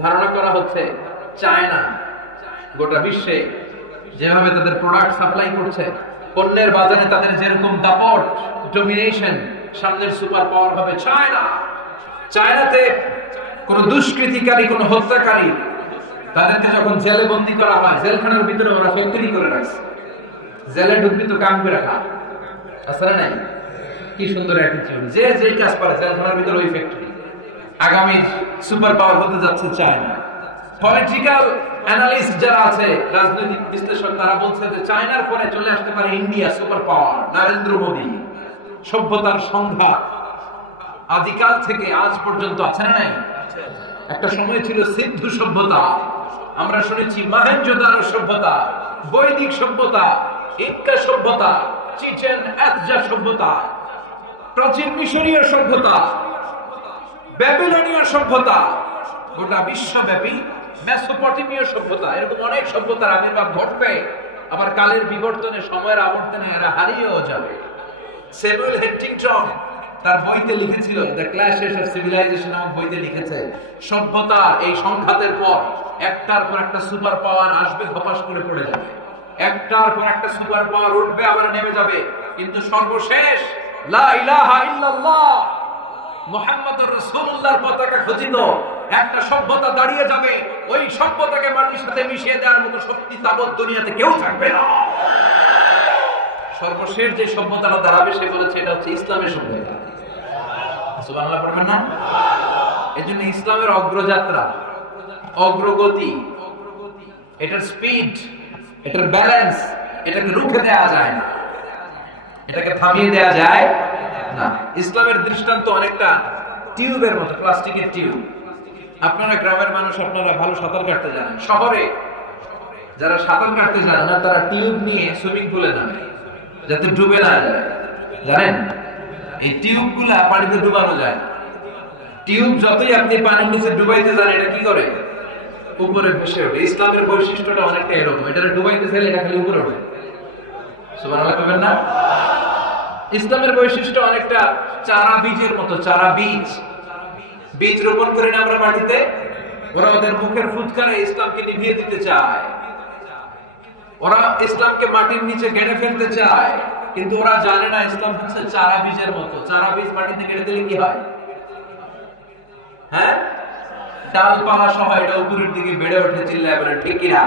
ধারণা করা হচ্ছে চায়না গোটা বিশ্বে যেভাবে তাদের প্রোডাক্ট সাপ্লাই করছে, পণ্যের বাজারে তাদের যেরকম দাপট, ডমিনেশন, সামনের সুপার পাওয়ার হবে চায়না। চায়নাতে কোন দুষ্কৃতিকারী, কোন হত্যাকারী, তাদেরকে যখন জেলে বন্দী করা হয়, জেলখানার ভিতরে ওরা ফ্যাক্টরি করে রাখছে। জেলে ঢুকবি তো কাম করে খা, আসলে নাই? কি সুন্দর অ্যাটিটিউড, যে যেই কাজ পারে জেলখানার ভিতরে ওই ফ্যাক্টরি। আগামী সুপার পাওয়ার হতে যাচ্ছে চায়না। পলিটিক্যাল অ্যানালিস্ট যারা আছে, রাজনৈতিক বিশ্লেষক, তারা বলছে যে চায়নার পরে চলে আসতে পারে India super power, Narendra Modi. সভ্যতার সংঘাত আদিকাল থেকে আজ পর্যন্ত আছে না নাই? একটা সময় ছিল সিন্ধু সভ্যতা, আমরা শুনেছি মহেঞ্জোদারো সভ্যতা, বৈদিক সভ্যতা, ইনকা সভ্যতা, চিচেন ইৎজা সভ্যতা, প্রাচীন মিশরীয় সভ্যতা, ব্যাবিলনীয় সভ্যতা, গোটা বিশ্বব্যাপী মেসোপটেমীয় সভ্যতা। এরকম অনেক সভ্যতার আবির্ভাব ঘটবে, আবার কালের বিবর্তনে, সময়ের আবর্তনে এরা হারিয়েও যাবে। স্যামুয়েল হান্টিংটন তার বইতে লিখেছিল, দ্য ক্ল্যাশেস অফ সিভিলাইজেশন নামক বইতে লিখেছে, সভ্যতার এই সংঘাতের পর একটার পর একটা সুপার পাওয়ার আসবে, ধপাস করে পড়ে যাবে। একটার পর একটা সুপার পাওয়ার উঠবে, আবার নেমে যাবে, কিন্তু সর্বশেষ লা ইলাহা ইল্লাল্লাহ মুহাম্মদুর রাসূলুল্লাহর পতাকা খচিত একটা সভ্যতা দাঁড়িয়ে যাবে। ওই সভ্যতাকে মাটির সাথে মিশিয়ে দেওয়ার মতো শক্তি তাবৎ দুনিয়াতে কেউ থাকবে না। সর্বশেষ যে সভ্যতাটা দাঁড়াবে, সে বলেছে এটা হচ্ছে ইসলামের সভ্যতা। সুবহানাল্লাহ পড়বেন না? এজন্য ইসলামের অগ্রযাত্রা, অগ্রগতি, এটার স্পিড, এটার ব্যালেন্স, এটাকে রুখে দেওয়া যায় না, এটাকে থামিয়ে দেওয়া যায় না। ইসলামের দৃষ্টান্ত অনেকটা টিউবের মতো, প্লাস্টিকের টিউব। আপনারা গ্রামের মানুষ, আপনারা ভালো সাঁতার কাটতে জানেন। শহরে যারা সাঁতার কাটতে জানে না, তারা টিউব নিয়ে সুইমিং পুলে নামে যাতে ডুবে না যায়। জানেন, এই টিউব গুলা পানিতে ডুবানো যায়। টিউব যতই আপনি পানির নিচে ডুবাইতে যান, এটা কি করে? উপরে ভেসে ওঠে। ইসলামের বৈশিষ্ট্যটা অনেকটা এরকম, এটা ডুবাইতে চাইলে এটা খালি উপরে ওঠে। সুবহানাল্লাহ বলবেন না? ইসলামের বৈশিষ্ট্য অনেকটা চারা বীজের মতো। চারা বীজ, বীজ রোপণ করে না আমরা মাটিতে, ওরা ওদের মুখের ফুৎকারে ইসলামকে নিভিয়ে দিতে চায়। ওরা ইসলামকে মাটির নিচে গেড়ে ফেলতে চায়, কিন্তু ওরা জানে না ইসলাম হচ্ছে চারা বীজের মতো। চারা বীজ মাটিতে গেড়ে দিলে কি হয়? হ্যাঁ, ডালপালা সহ এটা উপরের দিকে বেড়ে ওঠে। চিল্লায় বলেন ঠিক কিনা?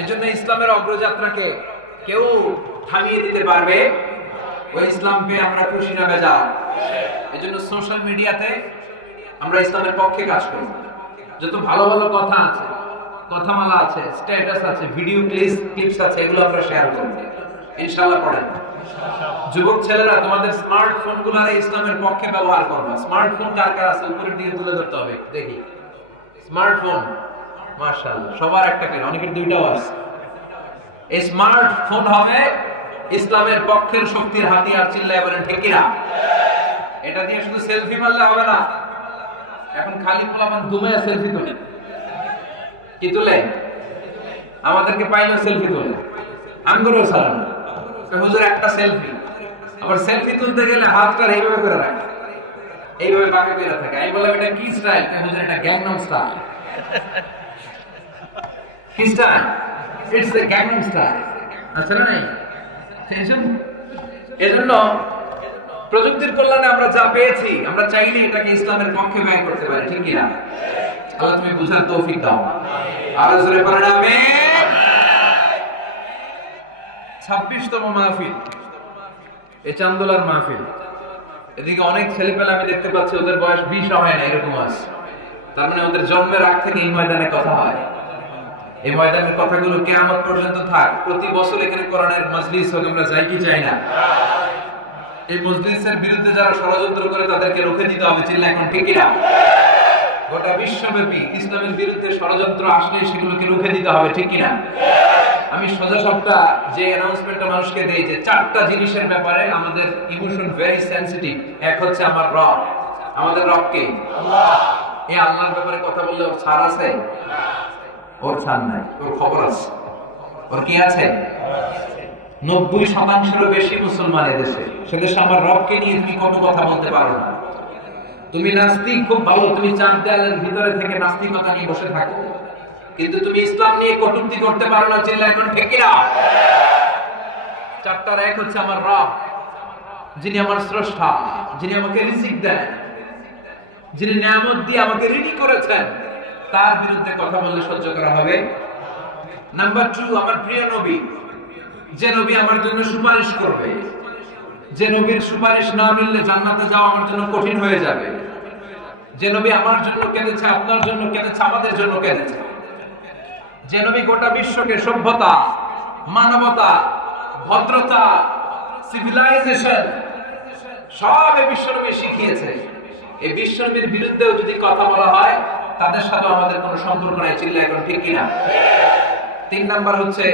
এজন্য ইসলামের অগ্রযাত্রাকে কেউ থামিয়ে দিতে পারবে? ওই ইসলাম পেয়ে আমরা খুশি না বেজার? এজন্য সোশ্যাল মিডিয়াতে আমরা ইসলামের পক্ষে কাজ করি। যত ভালো ভালো কথা আছে, কথামালা আছে, স্ট্যাটাস আছে, ভিডিও ক্লিপস আছে, এগুলো আমরা শেয়ার করব ইনশাআল্লাহ। পড়েন যুবক ছেলেরা, তোমাদের স্মার্টফোন গুলারে ইসলামের পক্ষে ব্যবহার করবে। স্মার্টফোন কার কার আছে উপরের দিকে তুলে ধরতে হবে, দেখি। স্মার্টফোন মাশাআল্লাহ সবার একটা করে, অনেকের দুইটাও আছে। এই স্মার্টফোন হবে ইসলামের পক্ষের শক্তির হাতিয়ার। চিল্লায় বলেন ঠিক কিনা? এটা দিয়ে শুধু সেলফি মারলে হবে না। এখন খালি পোলাপান ঘুমায় সেলফি তোলে। কি তোলে? আমাদেরকে পাইলে সেলফি তোলে, আমগরও সালাম হুজুর একটা সেলফি। আবার সেলফি তুলতে গেলে হাতটা এইভাবে করে রাখে, এইভাবে বাঁকা করে থাকে। আমি বললাম এটা কি স্টাইল? হুজুর এটা গ্যাংনাম স্টাইল। কি style? It's the Gangnam style. আচ্ছা না? নাই এজন্য প্রযুক্তির কল্যাণে আমরা যা পেয়েছি, আমরা চাইলে এটাকে ইসলামের পক্ষে ব্যয় করতে পারি। ঠিক কিনা? আল্লাহ তুমি বুঝার তৌফিক দাও। আর জোরে পড়েন আমিন। 26তম মাহফিল, এই চান্দোলার মাহফিল। এদিকে অনেক ছেলেপেলে আমি দেখতে পাচ্ছি, ওদের বয়স 20 হয় না, এরকম আছে। তার মানে ওদের জন্মের আগ থেকে এই ময়দানে কথা হয়। এই ময়দানের কথাগুলো কিয়ামত পর্যন্ত থাক। প্রতি বছর এখানে কোরআনের মজলিস হোক, আমরা চাই কি চাই না? এই মজলিসের বিরুদ্ধে যারা ষড়যন্ত্র করে তাদেরকে রুখে দিতে হবে। চিল্লা এখন ঠিক কিনা? গোটা বিশ্বব্যাপী ইসলামের বিরুদ্ধে ষড়যন্ত্র আসলে সেগুলোকে রুখে দিতে হবে। ঠিক কিনা? আমি সোজা সবটা যে অ্যানাউন্সমেন্টটা মানুষকে দেই যে 4টা জিনিসের ব্যাপারে আমাদের ইমোশন ভেরি সেনসিটিভ। এক হচ্ছে আমার রব। আমাদের রব কে? আল্লাহ। এই আল্লাহর ব্যাপারে কথা বললে ওর ছাড় আছে? ওর ছাড় নাই, ওর খবর আছে। ওর কি আছে? 90% বেশি মুসলমান এদেশে। সে দেশে আমার রবকে নিয়ে তুমি কত কথা বলতে পারো না। তুমি নাস্তিক, খুব ভালো, তুমি চার দেয়ালের ভিতরে থেকে নাস্তিকতা নিয়ে বসে থাকো, কিন্তু তুমি ইসলাম নিয়ে কটূক্তি করতে পারো না। চিল্লায় এখন ঠিক কিনা? চারটার এক হচ্ছে আমার রব, যিনি আমার স্রষ্টা, যিনি আমাকে রিজিক দেন, যিনি নিয়ামত দিয়ে আমাকে ঋণী করেছেন, তার বিরুদ্ধে কথা বললে সহ্য করা হবে। নাম্বার 2, আমার প্রিয় নবী, যে নবী আমার জন্য সুপারিশ করবে, যে নবীর সুপারিশ না মিললে জান্নাতে যাওয়া আমার জন্য কঠিন হয়ে যাবে, যে নবী আমার জন্য কেঁদেছে, আপনার জন্য কেঁদেছে, আমাদের জন্য কেঁদেছে, যে নবী গোটা বিশ্বকে সভ্যতা, মানবতা, ভদ্রতা, সিভিলাইজেশন সব এই বিশ্বনবী শিখিয়েছে। এই বিশ্বনবীর বিরুদ্ধেও যদি কথা বলা হয়, তাদের সাথে আমাদের কোনো সম্পর্ক নাই। চিল্লা এখন ঠিক কিনা? 3 নাম্বার হচ্ছে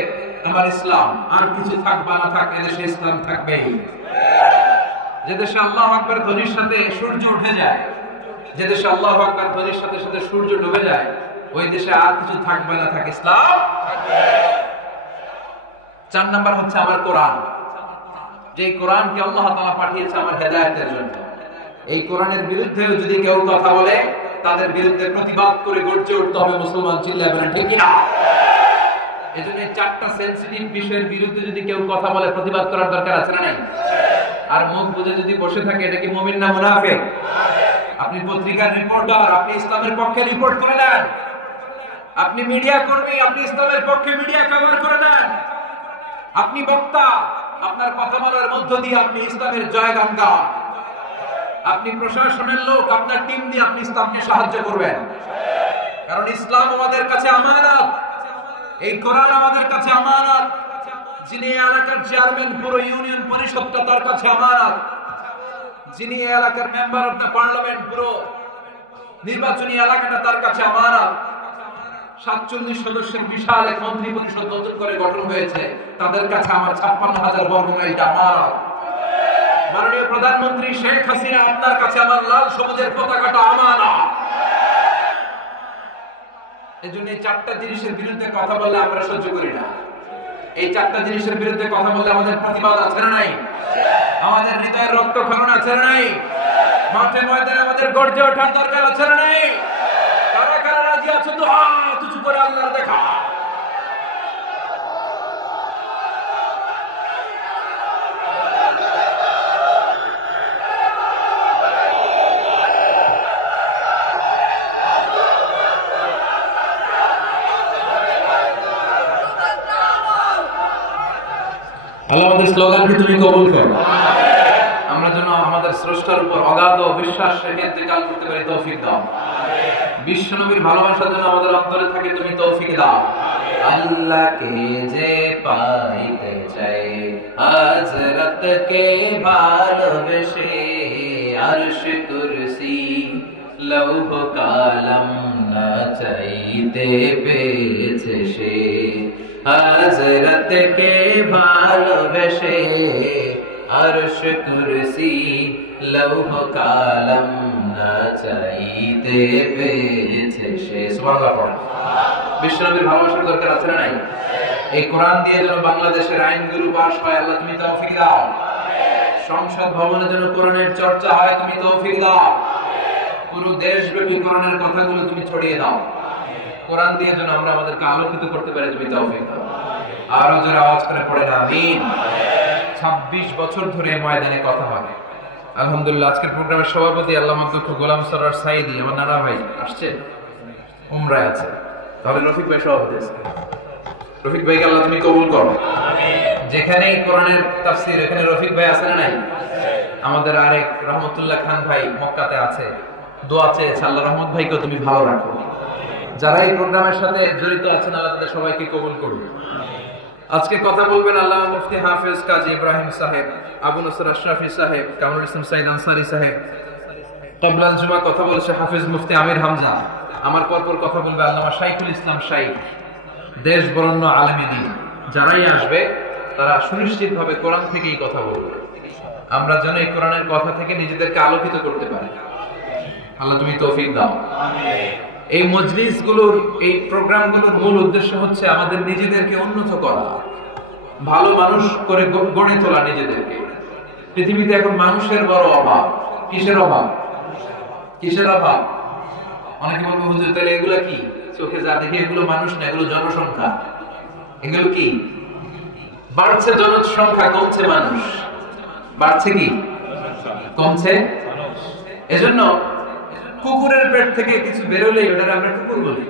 আমার ইসলাম। আর কিছু থাক বা না থাক, এদেশে ইসলাম থাকবেই। যে দেশে আল্লাহু আকবার ধ্বনির সাথে সূর্য উঠে যায়, যে দেশে আল্লাহু আকবার ধ্বনির সাথে সাথে সূর্য ডুবে যায়, ওই দেশে আর কিছু থাক বা না থাক, ইসলাম থাকবে। 4 নাম্বার হচ্ছে আমার কোরআন, যে কোরআনকে আল্লাহ তাআলা পাঠিয়েছে আমার হেদায়েতের জন্য। এই কোরআনের বিরুদ্ধেও যদি কেউ কথা বলে, তাদের বিরুদ্ধে প্রতিবাদ করে গর্জে উঠতে হবে মুসলমান। চিল্লায় বলেন ঠিক কিনা? এজন্য এই 4টা সেনসিটিভ বিষয়ের বিরুদ্ধে যদি কেউ কথা বলে, প্রতিবাদ করার দরকার আছে না নাই? আর মুখ বুঝে যদি বসে থাকে, এটা কি মুমিন না মুনাফিক? আপনি পত্রিকার রিপোর্টার, আপনি ইসলামের পক্ষে রিপোর্ট করে দেন। আপনি মিডিয়া কর্মী, আপনি ইসলামের পক্ষে মিডিয়া কভার করে দেন। আপনি বক্তা, আপনার কথা বলার মধ্য দিয়ে আপনি ইসলামের জয়গান গান। আপনি প্রশাসনের লোক, আপনার টিম দিয়ে আপনি ইসলামকে সাহায্য করবেন। কারণ ইসলাম আমাদের কাছে আমানত, এই কোরআন আমাদের কাছে আমানত। যিনি এলাকার চেয়ারম্যান, পুরো ইউনিয়ন পরিষদটা তার কাছে আমানত। যিনি এলাকার মেম্বার অফ দ্য পার্লামেন্ট, পুরো নির্বাচনী এলাকাটা তার কাছে আমানত। 47 সদস্যের বিশাল এক মন্ত্রী পরিষদ নতুন করে গঠন হয়েছে, তাদের কাছে আমার 56,000 বর্গ মাইলটা আমানত। মাননীয় প্রধানমন্ত্রী শেখ হাসিনা, আপনার কাছে আমার লাল সবুজের পতাকাটা আমানত। এজন্য এই 4টা জিনিসের বিরুদ্ধে কথা বললে আমরা সহ্য করি না। এই 4টা জিনিসের বিরুদ্ধে কথা বললে আমাদের প্রতিবাদ আছে না নাই? আমাদের হৃদয়ের রক্তক্ষরণ আছে না নাই? মাঠে ময়দানে আমাদের গর্জে ওঠার দরকার আছে না নাই? কারা কারা রাজি আছে তো হাত উঁচু করে আল্লাহর দেখা। আল্লাহ আমাদের স্লোগানকে তুমি কবুল করো। আমরা যেন আমাদের স্রষ্টার উপর অগাধ বিশ্বাস রেখে ইন্তেকাল করতে পারি, তৌফিক দাও। বিশ্ব নবীর ভালোবাসা যেন আমাদের অন্তরে থাকে, তুমি তৌফিক দাও। আল্লাহকে যে পাইতে চাই, হযরতকে ভালোবেসে, আরশ কুরসি লৌহ কালাম না চাইতে পেয়েছে সে। হযরতকে ভালোবেসে, আরশ কুরসি লৌহ কালাম না চাইতে পেয়েছে সে। সুবহানাল্লাহ। বিশ্বনবীর ভালোবাসার দরকার আছে না নাই? এই কোরআন দিয়ে যেন বাংলাদেশের আইনগুলো পাস হয়, আল্লাহ তুমি তৌফিক দাও। সংসদ ভবনে যেন কোরআনের চর্চা হয়, তুমি তৌফিক দাও। পুরো দেশব্যাপী কোরআনের কথাগুলো তুমি ছড়িয়ে দাও। কোরআন দিয়ে যেন আমরা আমাদেরকে আলোকিত করতে পারি, তুমি তৌফিক দাও। আরো যারা আওয়াজ করে পড়ে না আমিন। 26 বছর ধরে ময়দানে কথা হবে। আলহামদুলিল্লাহ, আজকের প্রোগ্রামের সভাপতি আল্লামা অধ্যক্ষ গোলাম সরোয়ার সাইদি, আমার নানা ভাই আসছে, উমরায় আছে। তাহলে রফিক ভাই সভাপতি আছে। রফিক ভাইকে আল্লাহ তুমি কবুল করো। যেখানে কোরআনের তাফসীর, এখানে রফিক ভাই আছে না নাই? আমাদের আরেক রহমতুল্লাহ খান ভাই মক্কাতে আছে, দোয়া চেয়েছে, আল্লাহ রহমত ভাইকে তুমি ভালো রাখো। যারা এই প্রোগ্রামের সাথে জড়িত আছেন, আল্লাহ তাদের সবাইকে কবুল করুন। আজকে কথা বলবেন আল্লাহ মুফতি হাফেজ কাজী ইব্রাহিম সাহেব, আবু নসর আশরাফি সাহেব, কামরুল ইসলাম সাইদ আনসারী সাহেব। কবলাল জুমা কথা বলেছে হাফেজ মুফতি আমির হামজা। আমার পরপর কথা বলবে আল্লামা শাইখুল ইসলাম শাইখ। দেশ বরণ্য আলেমী দিন যারাই আসবে, তারা সুনিশ্চিতভাবে কোরআন থেকেই কথা বলবে। আমরা যেন এই কোরআনের কথা থেকে নিজেদেরকে আলোকিত করতে পারি। আল্লাহ তুমি তৌফিক দাও। এই মজলিসগুলোর, এই প্রোগ্রামগুলোর মূল উদ্দেশ্য হচ্ছে আমাদের নিজেদেরকে উন্নত করা, ভালো মানুষ করে গড়ে তোলা নিজেদেরকে। পৃথিবীতে এখন মানুষের বড় অভাব। কিসের অভাব? কিসের অভাব? অনেকে বলবে হুজুর তাহলে এগুলা কি? চোখে যা দেখি এগুলো মানুষ না, এগুলো জনসংখ্যা। এগুলো কি? বাড়ছে জনসংখ্যা, কমছে মানুষ। বাড়ছে কি কমছে? এজন্য কুকুরের পেট থেকে কিছু বেরোলে ওটা আমরা কুকুর বলি,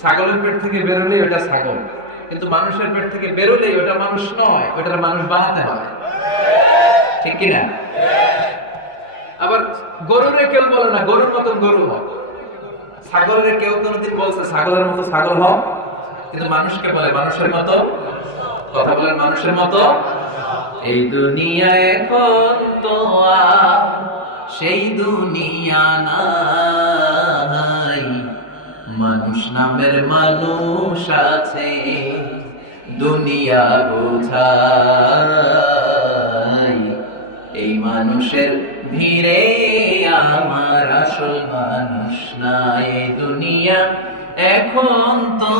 ছাগলের পেট থেকে বেরোলে ওটা ছাগল, কিন্তু মানুষের পেট থেকে বেরোলে ওটা মানুষ নয়, ওটা মানুষ বানাতে হয়, ঠিক কিনা? আবার গরুরে কেউ বলে না গরুর মতন গরু হও, ছাগলের কেউ কোনোদিন বলছে ছাগলের মতো ছাগল হও, কিন্তু মানুষকে বলে মানুষের মতো কথা বলেন, মানুষের মতো। এই দুনিয়ায় এখন তো সেই দুনিয়া নাই, মানুষ নামের মানুষ আছে দুনিয়া বোঝায়। এই মানুষের ভিড়ে আমার আসল মানুষ নাই, দুনিয়া এখন তো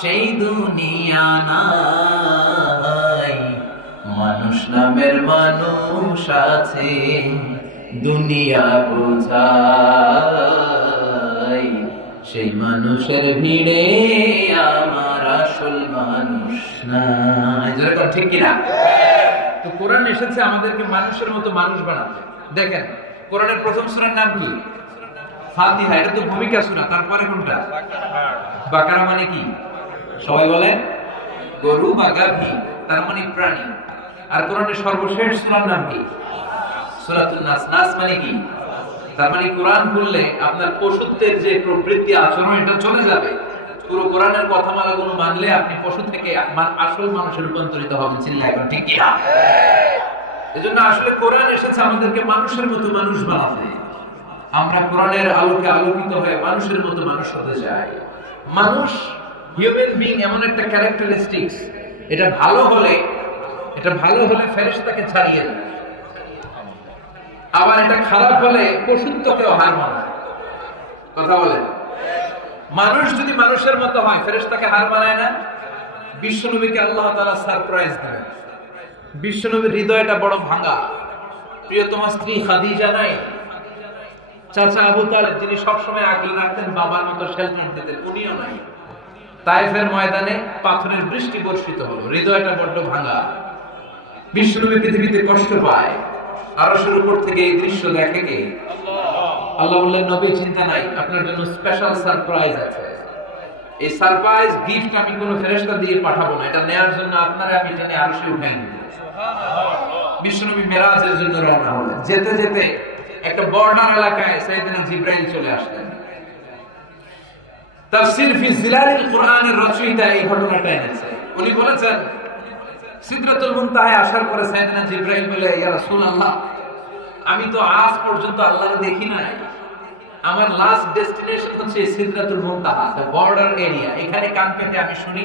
সেই দুনিয়া নাই, মানুষ নামের মানুষ আছে দুনিয়া বোঝায়। সেই মানুষের ভিড়ে আমার আসল মানুষ নাই, যেরকম ঠিক কিনা? তো কোরআন এসেছে আমাদেরকে মানুষের মতো মানুষ বানাতে। দেখেন কোরআনের প্রথম সূরার নাম কি? ফাতিহা। এটা তো ভূমিকা সূরা। তারপরে কোনটা? বাকারা মানে কি? সবাই বলেন গরু বা গাভী, তার মানে প্রাণী। আর কোরআনের সর্বশেষ সূরার নাম কি? সূরাতুন নাস। নাস মানে কি? তার মানে কোরআন পড়লে আপনার পশুত্বের যে প্রবৃত্তি আচরণ এটা চলে যাবে। পুরো কোরআনের কথামালাগুলো মানলে আপনি পশু থেকে আসল মানুষে রূপান্তরিত হবেন, চিল্লায় এখন ঠিক কিনা? এজন্য আসলে কোরআন এসেছে আমাদেরকে মানুষের মতো মানুষ বানাতে। আমরা কোরআনের আলোকে আলোকিত হয়ে মানুষের মতো মানুষ হতে চাই। মানুষ, হিউম্যান বিং এমন একটা ক্যারেক্টারিস্টিক্স, এটা ভালো হলে ফেরেশতাকে ছাড়িয়ে দেয়, আবার এটা খারাপ হলে পশুত্বকেও হার মানায়। কথা বলে, মানুষ যদি মানুষের মতো হয় ফেরেশতাকে হার মানায় না। বিশ্বনবীকে আল্লাহ তাআলা সারপ্রাইজ দেন। বিশ্বনবীর হৃদয়টা বড় ভাঙা। প্রিয়তমা স্ত্রী খাদিজা নাই, চাচা আবু তালেব যিনি সবসময় আগলে রাখতেন, বাবার মতো শেল্টার দিতেন, উনিও নাই। তায়েফের ময়দানে পাথরের বৃষ্টি বর্ষিত হলো, হৃদয়টা বড্ড ভাঙা। বিশ্বনবী পৃথিবীতে কষ্ট পায়। আরশের উপর থেকে এই দৃশ্য দেখে কে? আল্লাহ বললেন নবী চিন্তা নাই, আপনার জন্য স্পেশাল সারপ্রাইজ আছে। এই সারপ্রাইজ গিফট আমি কোন ফেরেশতা দিয়ে পাঠাবো না, এটা নেয়ার জন্য আপনারা আমি জানি আরশে উঠাই দেব। বিশ্বনবী মেরাজের জন্য রওনা হলেন। যেতে যেতে একটা বর্ডার এলাকায় সাইয়েদনা জিবরাইল চলে আসলেন। তাফসীর ফি জিলালিল কুরআনের রচয়িতা এই ঘটনাটা এনেছে। উনি বলেছেন সিদরাতুল মুনতাহায় আসার পরে সাইয়েদনা জিবরাইল বলে, ইয়া রাসূলুল্লাহ, আমি তো আজ পর্যন্ত আল্লাহকে দেখি নাই, আমার লাস্ট ডেস্টিনেশন হচ্ছে সিদরাতুল মুনতাহা, দ্য বর্ডার এরিয়া। এখানে কান পেতে আমি শুনি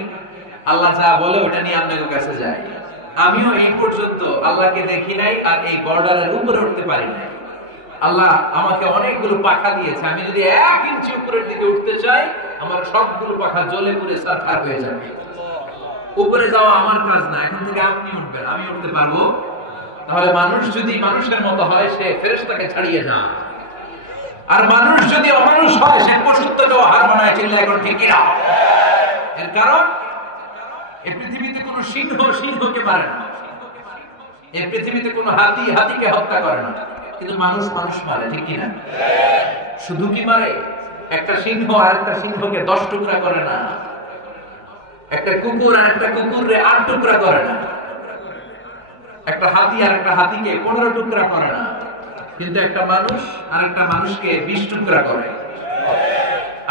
আল্লাহ যা বলে ওটা নিয়ে আপনাদের কাছে যাই। আমিও এই পর্যন্ত আল্লাহকে দেখি নাই আর এই বর্ডারের উপরে উঠতে পারি নাই। আল্লাহ আমাকে অনেকগুলো পাখা দিয়েছে, আমি যদি 1 ইঞ্চি উপরের দিকে উঠতে চাই আমার সবগুলো পাখা জ্বলে পুড়ে ছারখার হয়ে যাবে। উপরে যাওয়া আমার কাজ না, এখন থেকে আপনি উঠবেন, আমি উঠতে পারবো। তাহলে মানুষ যদি মানুষের মতো হয় সে ফেরেশতাকে ছাড়িয়ে যায়, আর মানুষ যদি অমানুষ হয় সে পশুত্বকেও হার মানায়, চিল্লায় এখন ঠিক কিনা? এর কারণ এই পৃথিবীতে কোনো সিংহ সিংহকে মারে না, এই পৃথিবীতে কোনো হাতি হাতিকে হত্যা করে না, কিন্তু মানুষ মানুষ মারে, ঠিক কিনা? শুধু কি মারে? একটা সিংহ আর একটা সিংহকে 10 টুকরা করে না, একটা কুকুর আর একটা কুকুরকে 8 টুকরা করে না, একটা হাতি আর একটা হাতিকে 15 টুকরা করে না, কিন্তু একটা মানুষ আর একটা মানুষকে 20 টুকরা করে,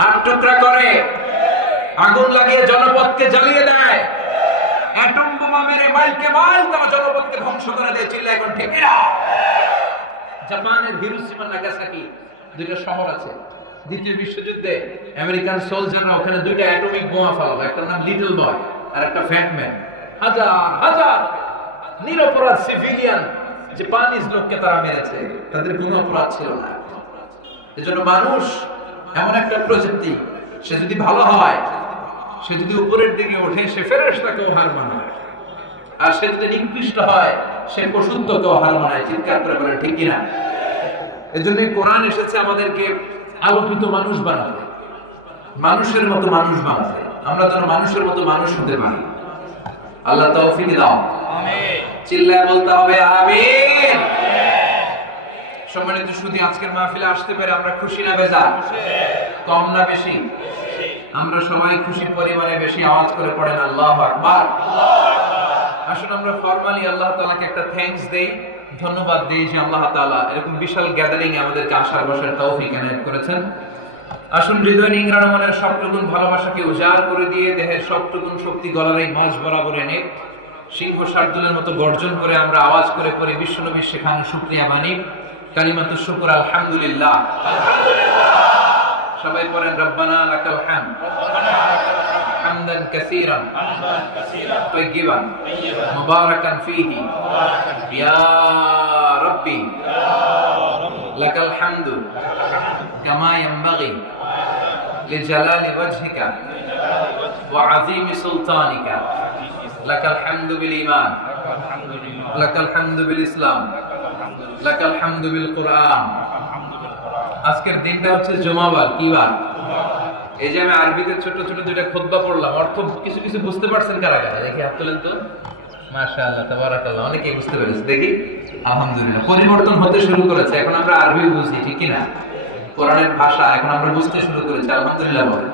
8 টুকরা করে। আগুন লাগিয়ে জনপদকে জ্বালিয়ে দেয়, অ্যাটম বোমা মেরে মাইলকে মাইল তারা জনপদকে ধ্বংস করে দেয়, চিল্লায় এখন ঠিক কিনা? জাপানের হিরোশিমা নাগাসাকি 2টা শহর আছে। দ্বিতীয় বিশ্বযুদ্ধে আমেরিকান সোলজাররা ওখানে 2টা অ্যাটমিক বোমা ফেলালো, একটা নাম লিটল বয় আর একটা ফ্যাট ম্যান। হাজার হাজার নিরপরাধ সিভিলিয়ান জাপানিজ লোককে তারা মেরেছে, তাদের কোনো অপরাধ ছিল না। এজন্য মানুষ এমন একটা প্রযুক্তি, সে যদি ভালো হয়, সে যদি উপরের দিকে ওঠে সে ফেরেশতাকেও হার মানায়, আর সে যদি নিকৃষ্ট হয় সে পশুত্বকেও হার মানায়। চিৎকার করে বলে ঠিক কিনা? এজন্য কোরআন এসেছে আমাদেরকে আলোকিত মানুষ বানাতে, মানুষের মতো মানুষ বানাতে, আমরা যেন মানুষের মতো মানুষ হতে পারি। আল্লাহ তৌফিক দাও, আমিন। চিল্লায় বলতে হবে আমিন। সম্মানিত সুধী, আজকের মাহফিলে আসতে পেরে আমরা খুশি না বেজার? কম না বেশি? আমরা সবাই খুশির পরিমাণে বেশি আওয়াজ করে পড়েন আল্লাহু আকবার। আসুন আমরা ফরমালি আল্লাহ তাআলাকে একটা থ্যাঙ্কস দেই, ধন্যবাদ দিই যে আল্লাহ তাআলা এরকম বিশাল গ্যাদারিং এ আমাদেরকে আসার বসার তৌফিক এনায়েত করেছেন। আসুন হৃদয় নিংড়ানো মনের সবটুকুন ভালোবাসাকে উজাড় করে দিয়ে দেহের সবটুকুন শক্তি গলার এই মাঝ বরাবর এনে সিংহ শার্দুলের মতো গর্জন করে আমরা আওয়াজ করে পড়ি বিশ্বনবীর শেখানো শুকরিয়া বাণী কালিমাতুশ শুকর আলহামদুলিল্লাহ। সবাই পড়েন রব্বানা লাকাল হামদ হামদান কাসীরান তাইয়িবান মুবারাকান ফীহি ইয়া রাব্বি লাকাল হামদু কামা ইয়ানবাগি লিজালালি ওয়াজহিকা ওয়া আযীমি সুলতানিকা লাকাল হামদু বিল ঈমান লাকাল হামদু বিল ইসলাম লাকাল হামদু বিল কুরআন। আজকের দিনটা হচ্ছে জুমাবার। কি বার? এই যে আমি আরবিতে ছোট ছোট দুইটা খুতবা পড়লাম, অর্থ কিছু কিছু বুঝতে পারছেন কারা কারা? দেখি হাত তোলেন তো। মাশাআল্লাহ তাবারাকাল্লাহ, অনেকেই বুঝতে পেরেছে। দেখি আলহামদুলিল্লাহ, পরিবর্তন হতে শুরু করেছে। এখন আমরা আরবি বুঝি, ঠিক কি না? কোরআনের ভাষা এখন আমরা বুঝতে শুরু করেছি, আলহামদুলিল্লাহ বলেন।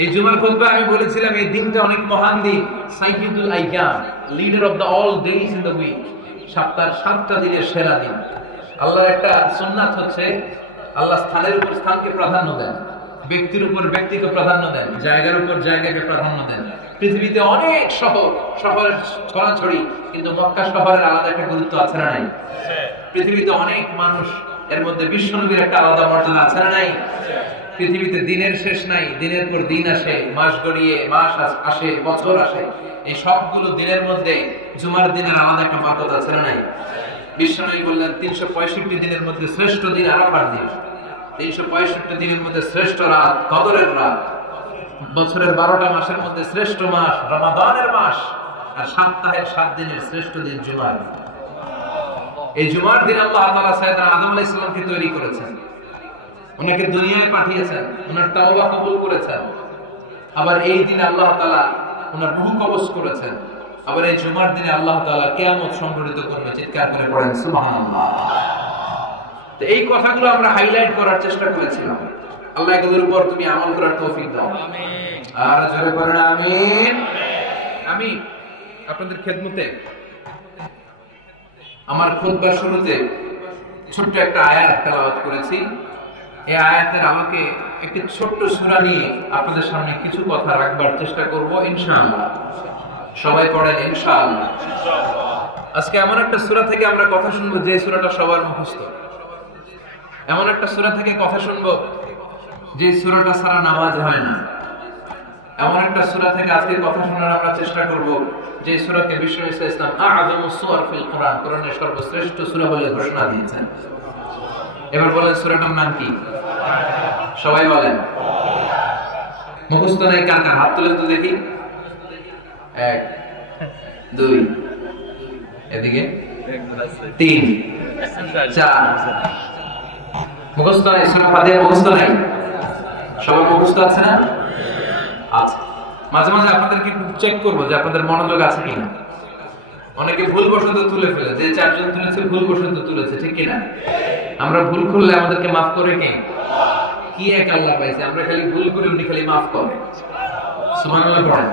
এই জুমার খুতবা আমি বলেছিলাম এই দিনটা অনেক মহান দিন, সাইয়্যিদুল আইয়াম, leader of the all days in the week, সপ্তাহের 7টা দিনের সেরা দিন। আল্লাহর একটা সুন্নাত হচ্ছে আল্লাহ স্থানের উপর স্থানকে প্রাধান্য দেন, ব্যক্তির উপর ব্যক্তিকে প্রাধান্য দেন, জায়গার উপর জায়গাকে প্রাধান্য দেন। পৃথিবীতে অনেক শহরের ছড়াছড়ি, কিন্তু মক্কা শহরের আলাদা একটা গুরুত্ব আছে না নাই? পৃথিবীতে অনেক মানুষ, এর মধ্যে বিশ্বনবীর একটা আলাদা মর্যাদা আছে না নাই? পৃথিবীতে দিনের শেষ নাই, দিনের পর দিন আসে, মাস গড়িয়ে মাস আসে, বছর আসে। এই সবগুলো দিনের মধ্যে জুমার দিনের আলাদা একটা মর্যাদা আছে না নাই? বিশ্বনবী বললেন 365 দিনের মধ্যে শ্রেষ্ঠ দিন আরাফার দিন, 365 দিনের মধ্যে শ্রেষ্ঠ রাত কদরের রাত, বছরের 12টা মাসের মধ্যে শ্রেষ্ঠ মাস রমাদানের মাস, আর সপ্তাহের 7 দিনের শ্রেষ্ঠ দিন জুমার। এই জুমার দিন আল্লাহ তাআলা সাইয়েদনা আদম আলাইহিস সালামকে তৈরি করেছেন, ওনাকে দুনিয়ায় পাঠিয়েছেন, ওনার তাওবা কবুল করেছেন। আবার এই দিনে আল্লাহ তাআলা ওনার রূহ কবজ করেছেন। আবার এই জুমার দিনে আল্লাহ তাআলা কিয়ামত সংঘটিত করবে। চিৎকার করে পড়েন সুবহানাল্লাহ। তো এই কথাগুলো আমরা হাইলাইট করার চেষ্টা করেছিলাম। আল্লাহ এগুলোর উপর তুমি আমল করার তৌফিক দাও, আমিন। আর জোরে পড়েন আমিন। আমি আপনাদের খেদমতে আমার খুতবার শুরুতে ছোট্ট একটা আয়াত তেলাওয়াত করেছি। এই আয়াতের আলোকে একটি ছোট্ট সূরা নিয়ে আপনাদের সামনে কিছু কথা রাখবার চেষ্টা করব ইনশাআল্লাহ। সবাই পড়েন ইনশাআল্লাহ। আজকে এমন একটা সূরা থেকে আমরা কথা শুনবো যে সূরাটা সবার মুখস্থ, এমন একটা সূরা থেকে কথা শুনবো যে সূরাটা ছাড়া নামাজ হয় না, এমন একটা সূরা থেকে আজকে কথা শোনার আমরা চেষ্টা করব যে সূরাকে বিশ্বনবী সাল্লাল্লাহু আলাইহি ওয়াসাল্লাম আযমুস সূরা ফিল কোরআন, কোরআনের সর্বশ্রেষ্ঠ সূরা বলে ঘোষণা দিয়েছেন। এবার বলেন সূরাটার নাম কি? সবাই বলেন। মুখস্থ নাই কার কার? হাত তুলে তো দেখি। 1 2 এদিকে 3 4 মুখস্থ নাই? সূরা ফাতিহা মুখস্থ নাই? সবার মুখস্থ আছে না? আচ্ছা, মাঝে মাঝে আপনাদেরকে চেক করবো যে আপনাদের মনোযোগ আছে কিনা। অনেকে ভুলবশত তুলে ফেলে, যে 4 জন তুলেছে ভুলবশত তুলেছে, ঠিক কিনা? আমরা ভুল করলে আমাদেরকে মাফ করে কে? কি এক আল্লাহ পাইছে, আমরা খালি ভুল করি, উনি খালি মাফ করে। সুবহানাল্লাহ পড়েন।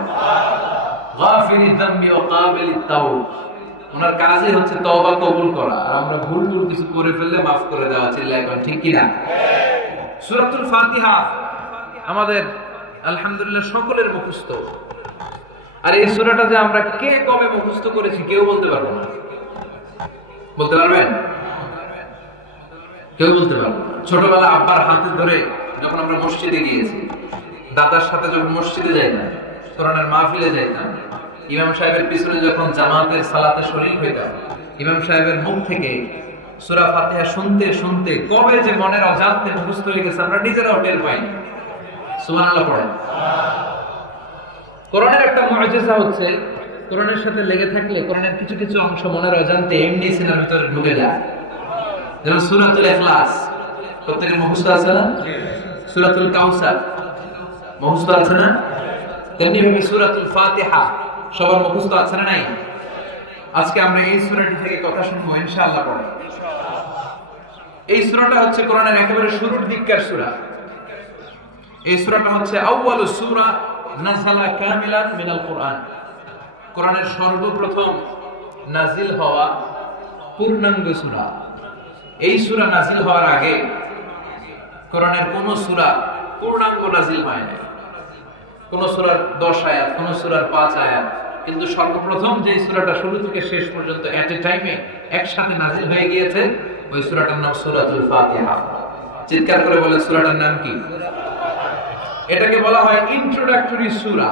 গাফিরিয যামবি ওয়া কাবিলিত তাওব, ওনার কাজই হচ্ছে তওবা কবুল করা, আর আমরা ভুল টুল কিছু করে ফেললে মাফ করে দেওয়া। চিল্লায় কোন ঠিক কিনা? সূরাতুল ফাতিহা আমাদের আলহামদুলিল্লাহ সকলের মুখস্থ। আর এই সূরাটা যে আমরা কে কবে মুখস্থ করেছি কেউ বলতে পারবো না। বলতে পারবেন? কেউ বলতে পারবো না। ছোটবেলা আব্বার হাতে ধরে যখন আমরা মসজিদে গিয়েছি, দাদার সাথে যখন মসজিদে যাইতাম, কোরআনের মাহফিলে যাইতাম, ইমাম সাহেবের পিছনে যখন জামাতের সালাতে শরীক হইতাম, ইমাম সাহেবের মুখ থেকে সূরা ফাতিহা শুনতে শুনতে কবে যে মনের অজান্তে মুখস্থ হয়ে গেছে আমরা নিজেরাও টের পাইনি। সুবহানাল্লাহ পড়েন। কোরআনের একটা মুআজিজা হচ্ছে কোরআনের সাথে লেগে থাকলে কোরআনের কিছু কিছু অংশ মনের অজান্তে এমনি সিনার ভিতরে ঢুকে যায়। যেমন সূরাতুল ইখলাস প্রত্যেকের মুখস্থ আছে না? সূরাতুল কাউসার মুখস্থ আছে না? তেমনি ভাবে সূরাতুল ফাতিহা সবার মুখস্থ আছে না নাই? আজকে আমরা এই সূরাটি থেকে কথা শুনবো ইনশাআল্লাহ পরে। এই সূরাটা হচ্ছে কোরআনের একেবারে শুরুর দিককার সূরা। এই সূরাটা হচ্ছে আউয়ালুস সূরা নাযালা কামিলান মিনাল কুরআন। কোরআনের সর্বপ্রথম নাজিল হওয়া পূর্ণাঙ্গ সূরা। এই সূরা নাজিল হওয়ার আগে কোরআনের কোন সূরা পূর্ণাঙ্গ নাজিল হয় না। কোন সূরার 10 আয়াত, কোন সূরার 5 আয়াত, কিন্তু সর্বপ্রথম যে সূরাটা শুরু থেকে শেষ পর্যন্ত এট এ টাইমে একসাথে নাজিল হয়ে গিয়েছে ওই সূরাটার নাম সূরাতুল ফাতিহা। চিৎকার করে বলে সূরাটার নাম কি? এটাকে বলা হয় ইন্ট্রোডাক্টরি সূরা।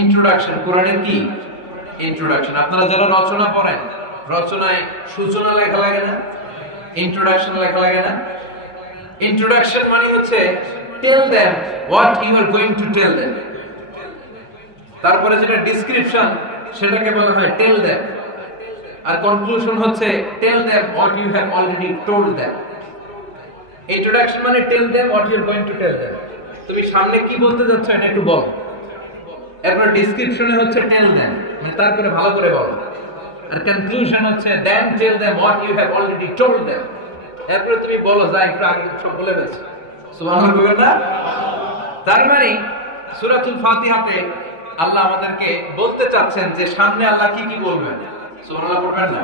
ইন্ট্রোডাকশন কোরআনের কি? ইন্ট্রোডাকশন। আপনারা যারা রচনা পড়েন, রচনায় সূচনা লেখা লাগে না? ইন্ট্রোডাকশন লেখা লাগে না? ইন্ট্রোডাকশন মানে হচ্ছে tell them what you are going to tell them। তারপরে যেটা ডেসক্রিপশন সেটাকে বলা হয় টেল देम। আর কনক্লুশন হচ্ছে tell them what you have already told them। Introduction মানে tell them what you are going to tell them। তুমি সামনে কি বলতে যাচ্ছ এটা একটু বলো। এরপর ডেসক্রিপশনে হচ্ছে টেল देम মানে তারপরে ভালো করে বলো। আর কনক্লুশন হচ্ছে দেন টেল them what you have already told them। এরপরে তুমি বলো যা একটু আগে সব বলে ফেলেছো। সুবহানাল্লাহ বলবেন না? তার মানে সূরাতুল ফাতিহাতে আল্লাহ আমাদেরকে বলতে চাচ্ছেন যে সামনে আল্লাহ কি কি বলবেন। সুবহানাল্লাহ পড়বেন না?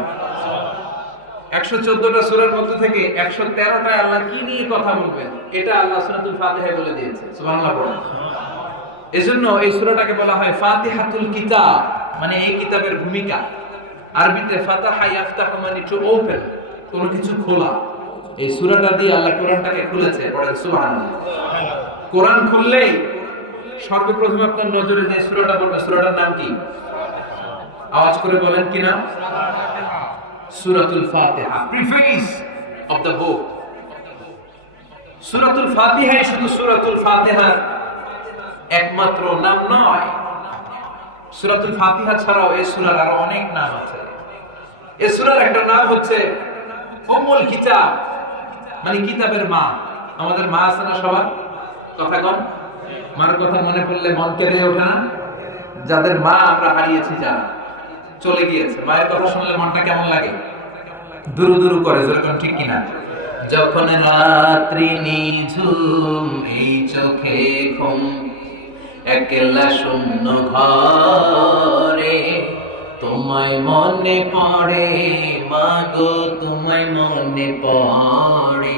114টা সূরার মধ্যে থেকে 113টায় আল্লাহ কি নিয়ে কথা বলবেন এটা আল্লাহ সূরাতুল ফাতিহায় বলে দিয়েছে। সুবহানাল্লাহ পড়ুন। এজন্য এই সূরাটাকে বলা হয় ফাতিহাতুল কিতাব, মানে এই কিতাবের ভূমিকা। আরবিতে ফাতাহা ইয়াফতাহু মানে টু ওপেন, কোনো কিছু খোলা। এই সূরাটা দিয়ে আল্লাহ কোরআনটাকে খুলেছে। পড়েন সুবহানাল্লাহ। কোরআন খুললেই সর্বপ্রথম আপনার নজরে যে সূরাটা পড়বে সূরাটার নাম কি? আওয়াজ করে বলেন কি নাম? সূরাতুল ফাতিহা, প্রিফেস অফ দ্য বুক। সূরাতুল ফাতিহা শুধু সূরাতুল ফাতিহা একমাত্র নাম নয়। সূরাতুল ফাতিহা ছাড়াও এই সূরার আরো অনেক নাম আছে। এই সূরার একটা নাম হচ্ছে উম্মুল কিতাব, মানে কিতাবের মা। আমাদের মা আছে না সবার? কথা কন। মার কথা মনে পড়লে মন কেঁদে ওঠে না? যাদের মা আমরা হারিয়েছি, যারা চলে গিয়েছে, মায়ের কথা শুনলে মনটা কেমন লাগে? দুরু দুরু করে, যেরকম ঠিক কিনা? যখন রাত্রি নিঝুম এই চোখে ঘুম, একলা শূন্য ঘরে তোমায় মনে পড়ে মাগো, তোমায় মনে পড়ে।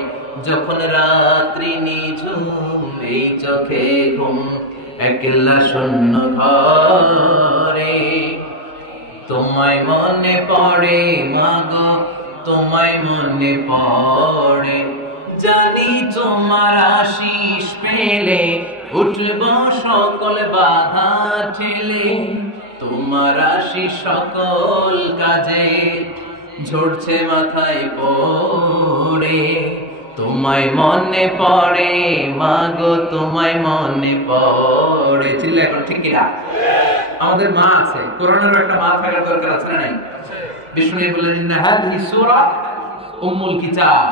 যখন রাত্রি নিঝুম এই চোখে ঘুম, একলা শূন্য ঘরে তোমায় মনে পড়ে মাগো, তোমায় মনে পড়ে। জানি তোমার আশিস পেলে উঠব সকল বাধা ঠেলে, তোমার আশিস সকল কাজে ঝরছে মাথায় পড়ে। তোমায় মনে পড়ে মাগো, তোমায় মনে পড়ে। চিল্লা এখন ঠিক কিনা? আমাদের মা আছে, কোরআনের একটা মা থাকার দরকার আছে না নাই? বিষ্ণু বললেন ইন্না হাযিহি সূরা উম্মুল কিতাব।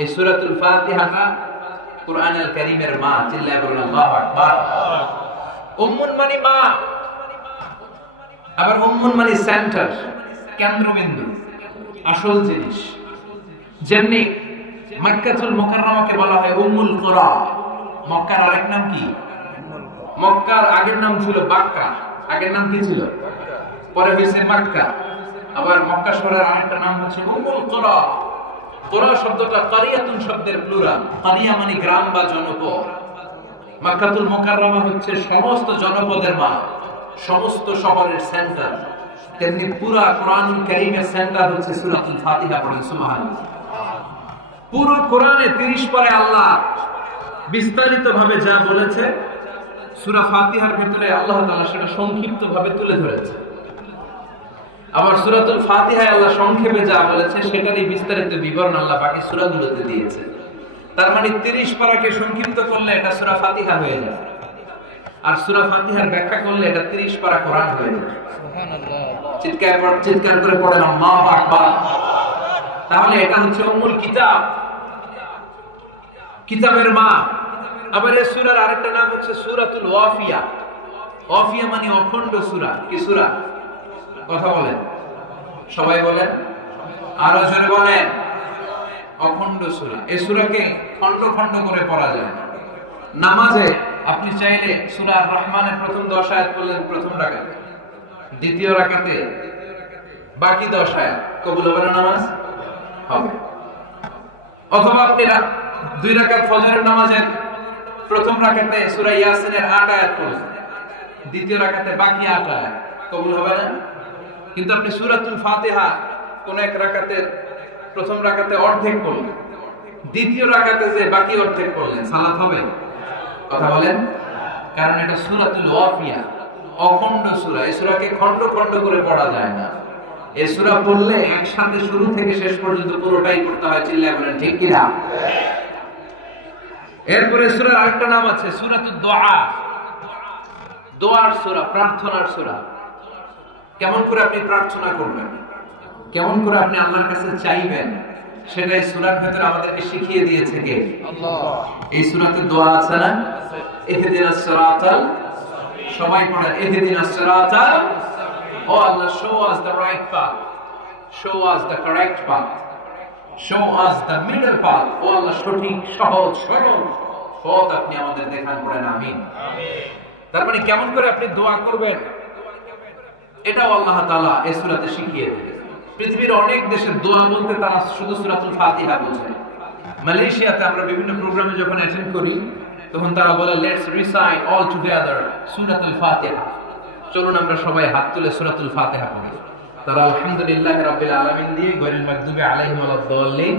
এই সূরাতুল ফাতিহা কোরআনুল কারীমের মা। চিল্লায় বলুন আল্লাহু আকবার। উম্মুন মানে মা, আবার উম্মুন মানে সেন্টার, কেন্দ্রবিন্দু, আসল জিনিস। যেমনি মক্কাতুল মুকাররমাকে বলা হয় উম্মুল কুরা। মক্কার আরেক নাম কি? মক্কার আগের নাম ছিল বাক্কা। আগের নাম কি ছিল? পরে হয়েছে মক্কা। আবার মক্কা শহরের আরেকটা নাম হচ্ছে উম্মুল কুরা। কুরা শব্দটা কারিয়াতুন শব্দের প্লুরাল। কারিয়া মানে গ্রাম বা জনপদ। মক্কাতুল মুকাররমা হচ্ছে সমস্ত জনপদের মা, সমস্ত শহরের সেন্টার। তেমনি পুরা কোরআনুল কারীমের সেন্টার হচ্ছে সূরাতুল ফাতিহা। পড়ুন সুবহানাল্লাহ। পুরো কোরআনে 30 পারে আল্লাহ বিস্তারিত ভাবে যা বলেছে, সূরা ফাতিহার ভিতরে আল্লাহ তাআলা সেটা সংক্ষিপ্ত ভাবে তুলে ধরেছে। আবার সূরাতুল ফাতিহায় আল্লাহ সংক্ষেপে যা বলেছে সেটারই বিস্তারিত বিবরণ আল্লাহ বাকি সূরাগুলোতে দিয়েছে। তার মানে 30 পারাকে সংক্ষিপ্ত করলে এটা সূরা ফাতিহা হয়ে যায়, আর সূরা ফাতিহার ব্যাখ্যা করলে এটা 30 পারা কোরআন হয়ে যায়। সুবহানাল্লাহ। চিৎকার করে পড়েন আল্লাহু আকবার। তাহলে এটা হচ্ছে উম্মুল কিতাব, কিতাবের মা। আবার এই সূরার আরেকটা নাম হচ্ছে সূরাতুল ওয়াফিয়া। ওয়াফিয়া মানে অখণ্ড সূরা। কি সূরা? কথা বলেন, সবাই বলেন, আরো জোরে বলেন, অখণ্ড সূরা। এই সূরাকে খণ্ড খণ্ড করে পড়া যায় না। নামাজে আপনি চাইলে সূরা আর রহমানের প্রথম 10 আয়াত পড়লেন প্রথম রাকাতে, দ্বিতীয় রাকাতে বাকি 10 আয়াত, কবুল হবে না নামাজ? হবে। অথবা আপনি 2 রাকাত ফজরের নামাজের প্রথম রাকাতে সূরা ইয়াসিনের 8 আয়াত পড়লেন, দ্বিতীয় রাকাতে বাকি 8 আয়াত, কবুল হবে না? কিন্তু আপনি সূরাতুল ফাতিহা কোন এক রাকাতের প্রথম রাকাতে অর্ধেক পড়লেন, দ্বিতীয় রাকাতে যে বাকি অর্ধেক পড়লেন, সালাত হবে? কথা বলেন। কারণ এটা সূরাতুল ওয়াফিয়া, অখণ্ড সূরা। এই সূরাকে খণ্ড খণ্ড করে পড়া যায় না। এই সূরা পড়লে একসাথে শুরু থেকে শেষ পর্যন্ত পুরোটাই পড়তে হয়। চিল্লায় বলেন ঠিক কি না? এরপরে সূরার আরেকটা নাম আছে সূরাতুদ দুআ, দোয়ার সূরা, প্রার্থনার সূরা। কেমন করে আপনি প্রার্থনা করবেন, কেমন করে আপনি আল্লাহর কাছে চাইবেন, সেটাই সূরার ভিতরে আমাদেরকে শিখিয়ে দিয়েছে কে? আল্লাহ। এই সূরাতে দোয়া আছে না? ইহদিনাস সিরাতাল, সবাই পড়ে ইহদিনাস সিরাতাল, ও আল্লাহ, show us the right path, show us the correct path, show us the middle path, ও আল্লাহ সঠিক সহজ সরল পথ আপনি আমাদের দেখান, পড়েন আমিন। তার মানে কেমন করে আপনি দোয়া করবেন এটাও আল্লাহ তাআলা এই সূরাতে শিখিয়ে দিয়েছেন। পৃথিবীর অনেক দেশে দোয়া বলতে তারা শুধু সূরাতুল ফাতিহা বোঝে। মালয়েশিয়াতে আমরা বিভিন্ন প্রোগ্রামে যখন অ্যাটেন্ড করি তখন তারা বলে লেটস রিসাইট অল টুগেদার সূরাতুল ফাতিহা, চলুন আমরা সবাই হাত তুলে সূরাতুল ফাতিহা পড়ি। তারা আলহামদুলিল্লাহি রাব্বিল আলামিন দিয়ে গায়রুল মাগদুবি আলাইহিম ওয়ালাদ-দাল্লিন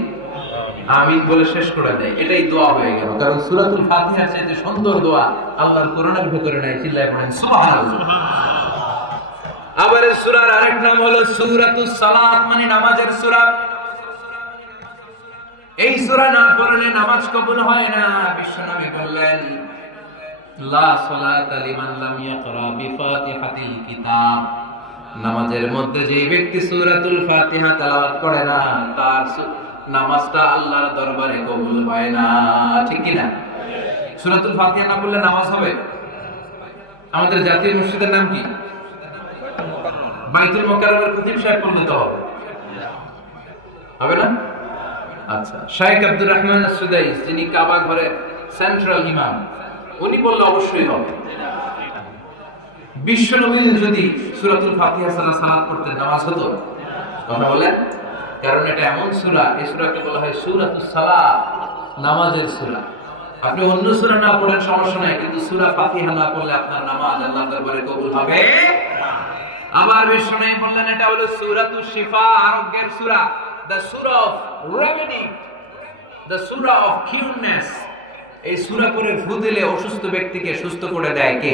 আমিন বলে শেষ করে দেয়। এটাই দোয়া হয়ে গেল। কারণ সূরাতুল ফাতিহার চাইতে সুন্দর দোয়া আল্লাহর কোরআনের ভিতরে নাই। চিল্লায় পড়েন সুবহানাল্লাহ। আবার এই সূরার আরেক নাম হলো সূরাতুস সালাত, মানে নামাজের সূরা। এই সূরা না পড়লে নামাজ কবুল হয় না। বিশ্বনবী বললেন লা সালাতা লিমান লাম ইয়াকরা বিফাতিহাতিল কিতাব, নামাজের মধ্যে যে ব্যক্তি সূরাতুল ফাতিহা তেলাওয়াত করে না তার নামাজটা আল্লাহর দরবারে কবুল হয় না। ঠিক কি না? সূরাতুল ফাতিহা না পড়লে নামাজ হবে? আমাদের জাতীয় মসজিদের নাম কি? বাইতুল মুকাররমের খতিব সাহেব পড়লে তো হবে, হবে না? আচ্ছা, শাইখ আব্দুর রহমান আস-সুদাইস, যিনি কাবা ঘরের সেন্ট্রাল ইমাম, উনি বললে অবশ্যই হবে। বিশ্বনবী যদি সূরাতুল ফাতিহা ছাড়া সালাত পড়তেন নামাজ হতো? কথা বলেন। কারণ এটা এমন সূরা, এই সূরাকে বলা হয় সূরাতুস সালাত, নামাজের সূরা। আপনি অন্য সূরা না পড়েন সমস্যা নাই, কিন্তু সূরা ফাতিহা না পড়লে আপনার নামাজ আল্লাহর দরবারে কবুল হবে না। আবার বিশ্বনবী বললেন এটা হলো সূরাতুশ শিফা, আরোগ্যের সূরা, the surah of remedy, the surah of cureness। এই সূরা করে ফু দিলে অসুস্থ ব্যক্তিকে সুস্থ করে দেয় কে?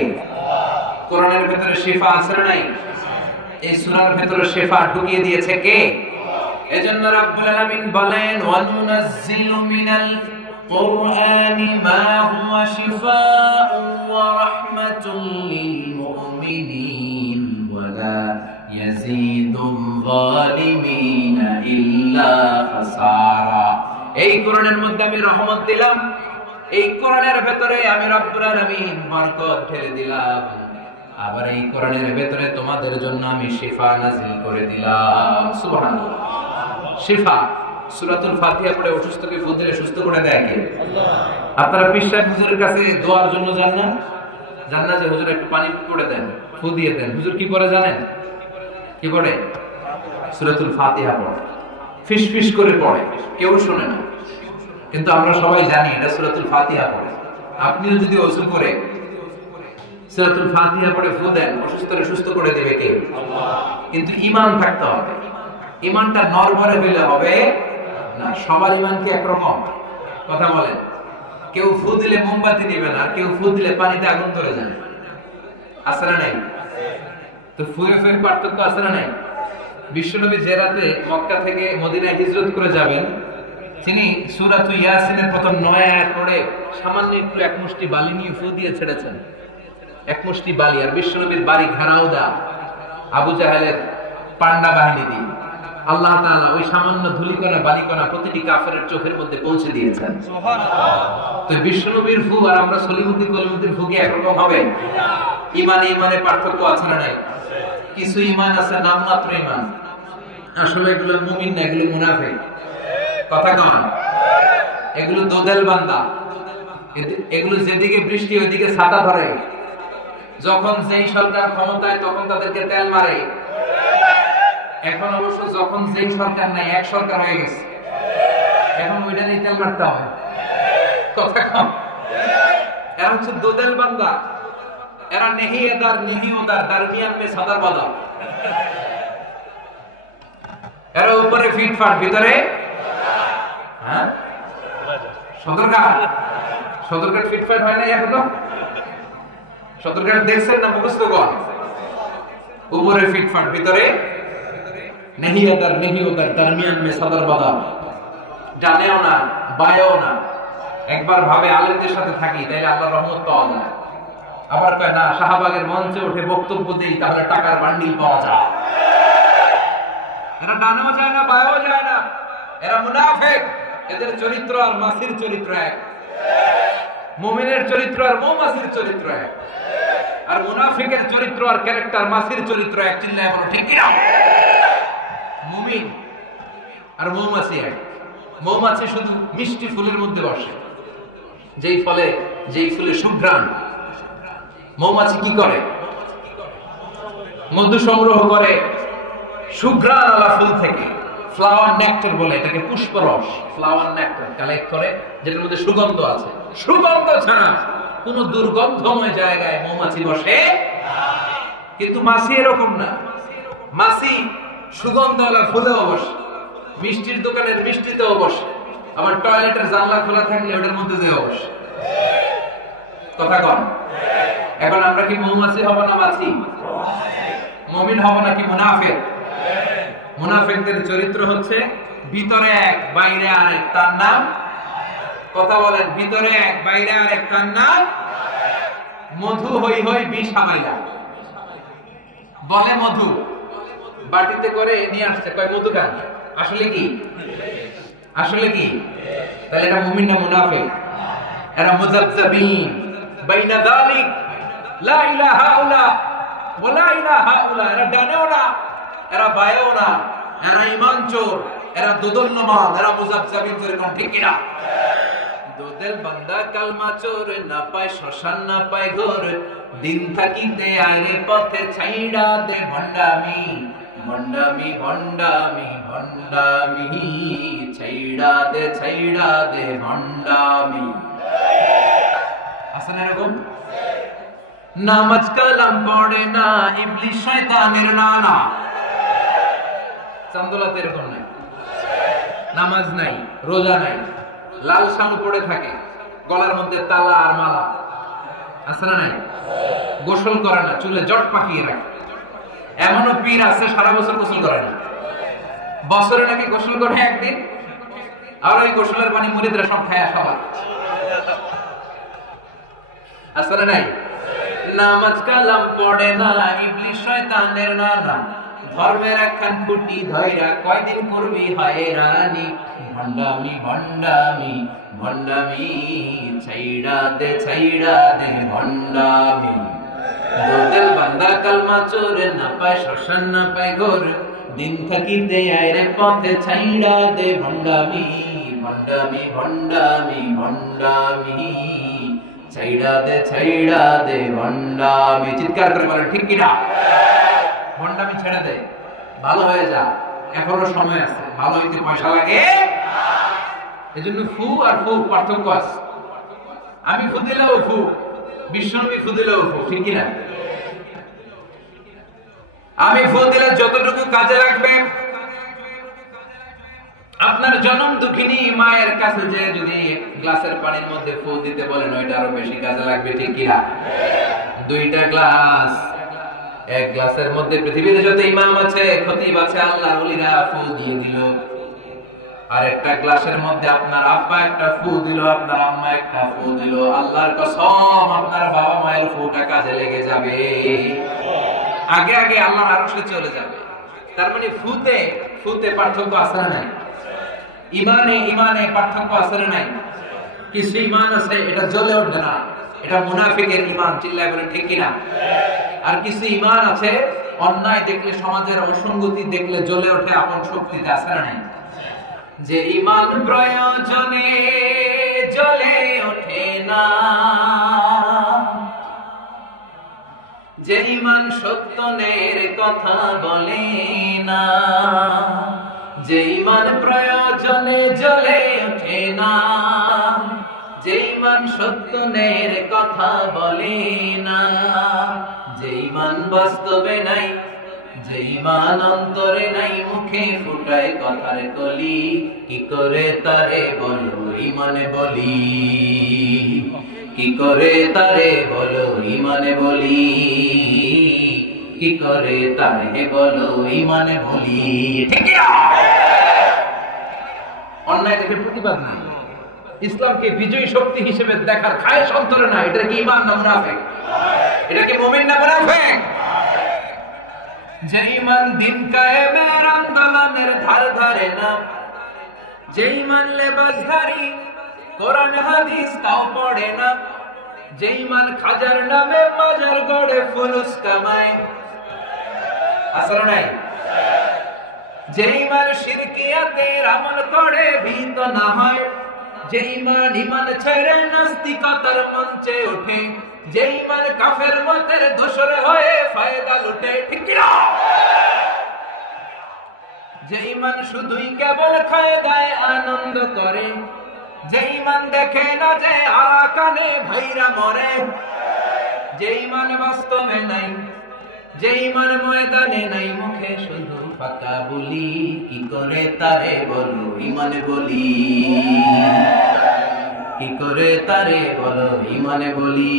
কোরআনের ভিতরে শিফা আছে না নাই? এই সূরার ভিতরে শিফা ঢুকিয়ে দিয়েছে কে? এজন্য রাব্বুল আলামিন বলেন ওয়ানুনাজ্জিলু মিনাল কুরআনি মা হুয়া শিফাউন ওয়া রাহমাতুল লিল মুমিনিন ওয়া লা ইয়াজিদুল যালিমিনা ইল্লা খাসারা। এই কোরআনের মধ্যে আমি রহমত দিলাম, এই কোরআনের ভেতরে আমি রব্বুল আলামিন বরকত ঢেলে দিলাম, আবার এই কোরআনের ভেতরে তোমাদের জন্য আমি শিফা নাযিল করে দিলাম। সুবহানাল্লাহ। শিফা, সূরাতুল ফাতিহা পড়ে অসুস্থকে ফু দিলে সুস্থ করে দেয় কে? আল্লাহ। আপনারা পীর সাহেব হুজুরের কাছে দোয়ার জন্য যান না? জান না যে হুজুর একটু পানি পড়ে দেন, ফু দিয়ে দেন। হুজুর কি করে জানেন? কি পড়ে? সূরাতুল ফাতিহা পড়ে, ফিস ফিস করে পড়ে, কেউ শুনে না, কিন্তু আমরা সবাই জানি এটা সূরাতুল ফাতিহা পড়ে। আপনিও যদি ওযু করে সূরাতুল ফাতিহা পড়ে ফু দেন, অসুস্থকে সুস্থ করে দেবে কে? আল্লাহ। কিন্তু ঈমান থাকতে হবে। ঈমানটা নরবরে হইলে হবে না। সবার ঈমান কি একরকম? কথা বলেন। কেউ ফু দিলে মোমবাতি নিবে না, আর কেউ ফু দিলে পানিতে আগুন ধরে যায়। আছে না নাই? তো ফুয়ে ফুয়ে পার্থক্য আছে না নাই? বিশ্বনবী যে রাতে মক্কা থেকে মদিনায় হিজরত করে যাবেন, তিনি সূরাতুল ইয়াসিনের প্রথম 9 আয়াত পড়ে সামান্য একটু এক মুষ্টি বালি নিয়ে ফু দিয়ে ছেড়েছেন। এক মুষ্টি বালি। আর বিশ্বনবীর বাড়ি ঘানাউদা, আবু জাহেলের পান্ডা বাহিনী দিয়ে। আল্লাহ তাআলা ওই সামান্য ধূলিকণা বালিকণা প্রতিটি কাফেরের চোখের মধ্যে পৌঁছে দিয়েছেন। সুবহানাল্লাহ। তো বিশ্বনবীর ফু আর আমরা সলিমুদ্দিন কলিমুদ্দিন ফু কি একরকম হবে? ইমানে পার্থক্য আছে না নাই? কিছু ইমান আছে নামমাত্র ইমান, আসলে এগুলো মুমিন না, এগুলো মুনাফিক। কথা কন, এগুলো দোদেল বান্দা, এগুলো যেদিকে বৃষ্টি ওইদিকে ছাতা ধরে, যখন যেই সরকার ক্ষমতায় তখন তাদেরকে তেল মারে। এখন অবশ্য যখন যেই সরকার নাই, এক সরকার হয়ে গেছে, এখন ওইটা নিয়ে তেল মারতে হবে। কথা কম, এরা হচ্ছে দোদেল বান্দা, এরা নেহিয়েদার নেহিওদার দারমিয়ান মে সাদার বাদা। এরা উপরে ফিটফাট, ভিতরে হ্যাঁ সদরঘাট ফিটফাট হয় না এখনো? সদরঘাট দেখছেন না মুখস্থ কর? উপরে ফিটফাট, ভিতরে নেহিয়াদার নেহিওদার দারমিয়ান মে সাদার বাদা। জানেও না বায়েও না। একবার ভাবে আলেমদের সাথে থাকি তাইলে আল্লাহর রহমত পাওয়া যায়, আবার কয় না শাহবাগের মঞ্চে উঠে বক্তব্য দেই তাহলে টাকার বান্ডিল পাওয়া যায়। এরা ডানেও যায় না বায়েও যায় না, এরা মুনাফিক। এদের চরিত্র আর মাসির চরিত্র এক, মুমিনের চরিত্র আর মৌমাছির চরিত্র এক, আর মুনাফিকের চরিত্র আর ক্যারেক্টার মাসির চরিত্র এক। চিল্লায় বলো ঠিক কি না? মুমিন আর মৌমাছি এক। মৌমাছি শুধু মিষ্টি ফুলের মধ্যে বসে, যেই ফুলে সুঘ্রাণ। মৌমাছি কি করে? মধু সংগ্রহ করে সুঘ্রাণওয়ালা ফুল থেকে, ফ্লাওয়ার নেক্টার বলে এটাকে, পুষ্পরস। ফ্লাওয়ার নেক্টার কালেক্ট করে যেটার মধ্যে সুগন্ধ আছে। সুগন্ধ ছাড়া কোন দুর্গন্ধময় জায়গায় মৌমাছি বসে। কিন্তু মাছি এরকম না, মাছি সুগন্ধওয়ালা ফুলেও বসে, মিষ্টির দোকানের মিষ্টিতেও বসে, আবার টয়লেটের জানলা খোলা থাকলে ওটার মধ্যে যেও বসে। কথা কন, এখন আমরা কি মৌমাছি হব না মাছি? মুমিন হব নাকি মুনাফিক? মুনাফিকদের চরিত্র হচ্ছে ভিতরে এক বাইরে আরেক, তার নাম, কথা বলেন, ভিতরে এক বাইরে আরেক, তার নাম মধু হই হই বিষ হামাইলা। বলে মধু বাটিতে করে নিয়ে আসছে, কয় মধু খান। আসলে কি? আসলে কি? তাহলে এটা মুমিন না মুনাফিক? এরা মুযাবযাবিন বাইনা যালিক, লা ইলাহা ইল্লা ওয়া লা ইলাহা ইল্লা। এরা ডানেও না, এরা বায়েও না, এরা ঈমান চোর, এরা দোদুল্যমান, এরা মুযাবযাবিন। যেরকম ঠিক কি না? দোদেল বান্দা কালমা চোর, না পায় শ্মশান না পায় ঘর, দিন থাকিতে আইরে পথে ছাইড়া দে ভণ্ডামি। ভণ্ডামি ভণ্ডামি ভণ্ডামি, ছাইড়া দে ভণ্ডামি। আসলে এরকম নামাজ কালাম পড়ে না, ইবলিস শয়তানের নানা। চান্দোলাতে এরকম নাই, নামাজ নাই, রোজা নাই, লাল শানু পড়ে থাকে, গলার মধ্যে তালা আর মালা, আছে না নাই? গোসল করে না, চুলে জট পাকিয়ে রাখে। এমনও পীর আছে সারা বছর গোসল করে না, বছরে নাকি গোসল করে একদিন, আর ওই গোসলের পানি মুরিদরা সব খায় সবার। আছে না নাই? নামাজ কালাম পড়ে না, ইবলিস শয়তানের নানা, ধর্মের একখান খুঁটি ধইরা কয়দিন করবি হয়রানি। ভণ্ডামি ভণ্ডামি ভণ্ডামি, ছাইড়া দে ভণ্ডামি। দোদেল বান্দা কালমা চোর, না পায় শ্মশান না পায় ঘর, দিন থাকিতে আইরে পথে ছাইড়া দে ভণ্ডামি। ভণ্ডামি ভণ্ডামি ভণ্ডামি, ছাইড়া দে ভণ্ডামি। চিৎকার করে বলে ঠিক কিনা? ভণ্ডামি ছেড়ে দে, ভালো হয়ে যা, এখনো সময় আছে, ভালো হইতে পয়সা লাগে। এজন্য ফু আর ফু পার্থক্য আছে। আমি ফু দিলেও ফু, বিশ্বনবী ফু দিলেও ফু, ঠিক কিনা? আমি ফু দিলে যতটুকু কাজে লাগবে, আপনার জনম দুঃখিনী মায়ের কাছে যে যদি গ্লাসের পানির মধ্যে ফু দিতে বলেন, ওইটা আরো বেশি কাজে লাগবে, ঠিক কিনা? দুইটা গ্লাস, এক গ্লাসের মধ্যে পৃথিবীতে যত ইমাম আছে, খতিব আছে, আল্লাহর ওলিরা ফু দিয়ে দিল, আর একটা গ্লাসের মধ্যে আপনার আব্বা একটা ফু দিল, আপনার আম্মা একটা ফু দিল, আল্লাহর কসম আপনার বাবা মায়ের ফুটা কাজে লেগে যাবে, আগে আগে আল্লাহর আরশে চলে যাবে। তার মানে ফুতে ফুতে পার্থক্য আছে না নাই? ইমানে পার্থক্য আছে না নাই? কিছু ইমান আছে এটা জ্বলে ওঠে না, এটা মুনাফিকের ইমান, চিল্লায় বলে ঠিক কিনা? আর কিছু ইমান আছে অন্যায় দেখলে, সমাজের অসঙ্গতি দেখলে জ্বলে ওঠে আপন শক্তিতে, আছে না নাই? যে ইমান প্রয়োজনে জ্বলে ওঠে না, যে ইমান সত্যের কথা বলে না, যে ইমান প্রয়োজনে জ্বলে ওঠে না, যে ইমান সত্যের কথা বলে না, যে ইমান বাস্তবে নাই, যে ইমান অন্তরে নাই, মুখে ফুটায় কথার কলি, কি করে তারে বলো ইমানে বলি, কি করে তারে বলো ইমানে বলি, কি করে তারে বলো ইমানে বলি। ঠিক না? অন্যায় দেখে প্রতিবাদ নাই, ইসলামকে বিজয়ী শক্তি হিসেবে দেখার খায়েশ অন্তরে নাই। এটা কি ইমান না মুনাফিক? এটা কি মুমিন না মুনাফিক? যে ইমান দিন কায়েমের আন্দোলনের ধার ধারে না, যে ইমান লেবাসধারী কোরআন হাদিস তাও পড়ে না, যে ইমান খাজার নামে মাজার গড়ে ফুলুস কামায়, আসলে নাই? যে ইমান শিরকিয়াতের আমল করে ভীত না হয়, যে ইমান ছেড়ে নাস্তিকতার মঞ্চে ওঠে, যে ইমান কাফের মতের দোসর হয়ে ফায়দা লুটে। ঠিক কি না? যে ইমান শুধুই কেবল ফায়দায় আনন্দ করে, যে ইমান দেখে না যে আরাকানে ভাইরা মরে, যে ইমান বাস্তবে নাই, যে ইমান ময়দানে নাই, মুখে শুধু ফাঁকা বলি, কি করে তারে বলো ইমানে বলি, কি করে তারে বলো ইমানে বলি,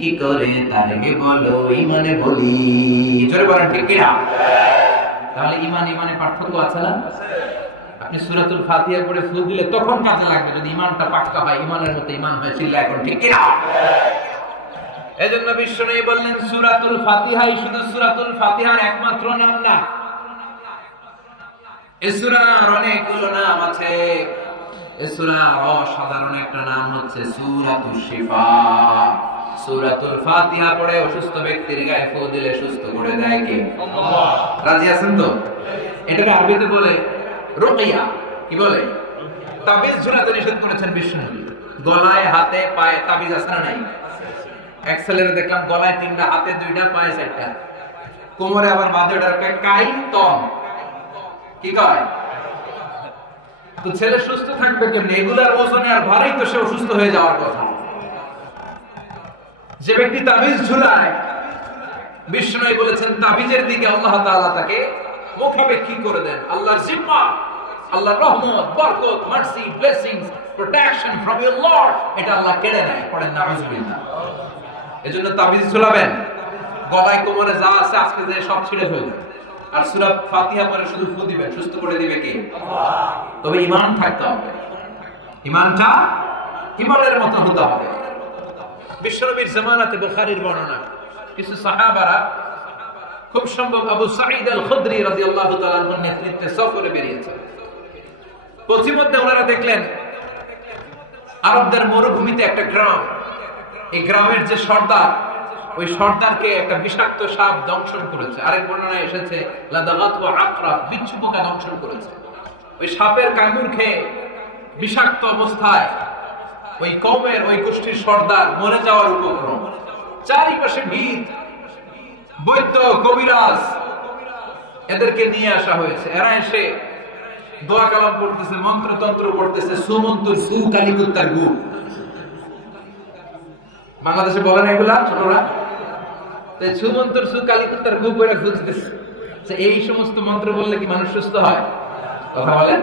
কি করে তারে বলো ইমানে বলি। জোরে বলেন ঠিক কিনা? তাহলে ইমানে পার্থক্য আছে না? আপনি সূরাতুল ফাতিহা পড়ে ফু দিলে তখন কাজে লাগবে যদি ইমানটা পাক্কা হয়, ইমানের মতো ইমান হয়, চিল্লায় এখন ঠিক কিনা? এজন্য বিশ্বনবী বললেন সূরাতুল ফাতিহাই শুধু সূরাতুল ফাতিহার একমাত্র নাম না, এই সূরার অনেকগুলো নাম আছে। এই সূরার অসাধারণ একটা নাম হচ্ছে সূরাতুশ শিফা। সূরাতুল ফাতিহা পড়ে অসুস্থ ব্যক্তির গায়ে ফু দিলে সুস্থ করে দেয় কে? আল্লাহ। রাজি আছেন তো? এটাকে আরবিতে বলে রুকিয়া। কি বলে? তাবিজ ঝুলাতে নিষেধ করেছেন বিশ্বনবী। গলায় হাতে পায়ে তাবিজ আছে না নাই? এক ছেলের দেখলাম গলায় 3টা, হাতে 2টা, পায়ে 4টা, কোমরে আবার বাঁধে ওটাকে কাইন তম। কি কয়? তো ছেলে সুস্থ থাকবে কেমনে? এগুলার ওজনে আর ভারী তো সে অসুস্থ হয়ে যাওয়ার কথা। যে ব্যক্তি তাবিজ ঝুলায়, বিশ্বনবী বলেছেন তাবিজের দিকে আল্লাহ তাআলা তাকে মুখাপেক্ষী করে দেন। আল্লাহর জিম্মা, আল্লাহর রহমত, বরকত, mercy, blessings, protection from your Lord, এটা আল্লাহ কেড়ে নেয়। পড়েন নাউজুবিল্লাহ। এজন্য তাবিজ ঝুলাবেন, গলায় কোমরে যা আছে আজকে যে সব ছিঁড়ে ফেলবেন, আর সূরা ফাতিহা পড়ে শুধু ফু দিবেন, সুস্থ করে দিবে কে? আল্লাহ। তবে ঈমান থাকতে হবে, ঈমানটা ঈমানের মতো হতে হবে। বিশ্বনবীর জামানাতে বুখারীর বর্ণনা, কিছু সাহাবারা, খুব সম্ভব আবু সাঈদ আল খুদরি রাদিয়াল্লাহু তাআলা আনহুর নেতৃত্বে সফরে বেরিয়েছে। পথিমধ্যে ওনারা দেখলেন আরবদের মরুভূমিতে একটা গ্রাম, এই গ্রামের যে সর্দার, ওই সর্দারকে একটা বিষাক্ত সাপ দংশন করেছে। আরেক বর্ণনায় এসেছে লাদাগাতু আকরাব, বিচ্ছু পোকা দংশন করেছে। ওই সাপের কামড় খেয়ে বিষাক্ত অবস্থায় ওই কওমের, ওই গোষ্ঠীর সর্দার মরে যাওয়ার উপক্রম। চারিপাশে ভিড়, বৈদ্য, কবিরাজ, এদেরকে নিয়ে আসা হয়েছে। এরা এসে দোয়া কালাম পড়তেছে, মন্ত্রতন্ত্র পড়তেছে, সুমন্তর সু কালিকুত্তার গু। বাংলাদেশে বলে না এগুলা ছোটরা? তাই সুমন্তর সু কালিকুত্তার গু করে খুঁজতেছে এই সমস্ত মন্ত্র বললে কি মানুষ সুস্থ হয়? কথা বলেন।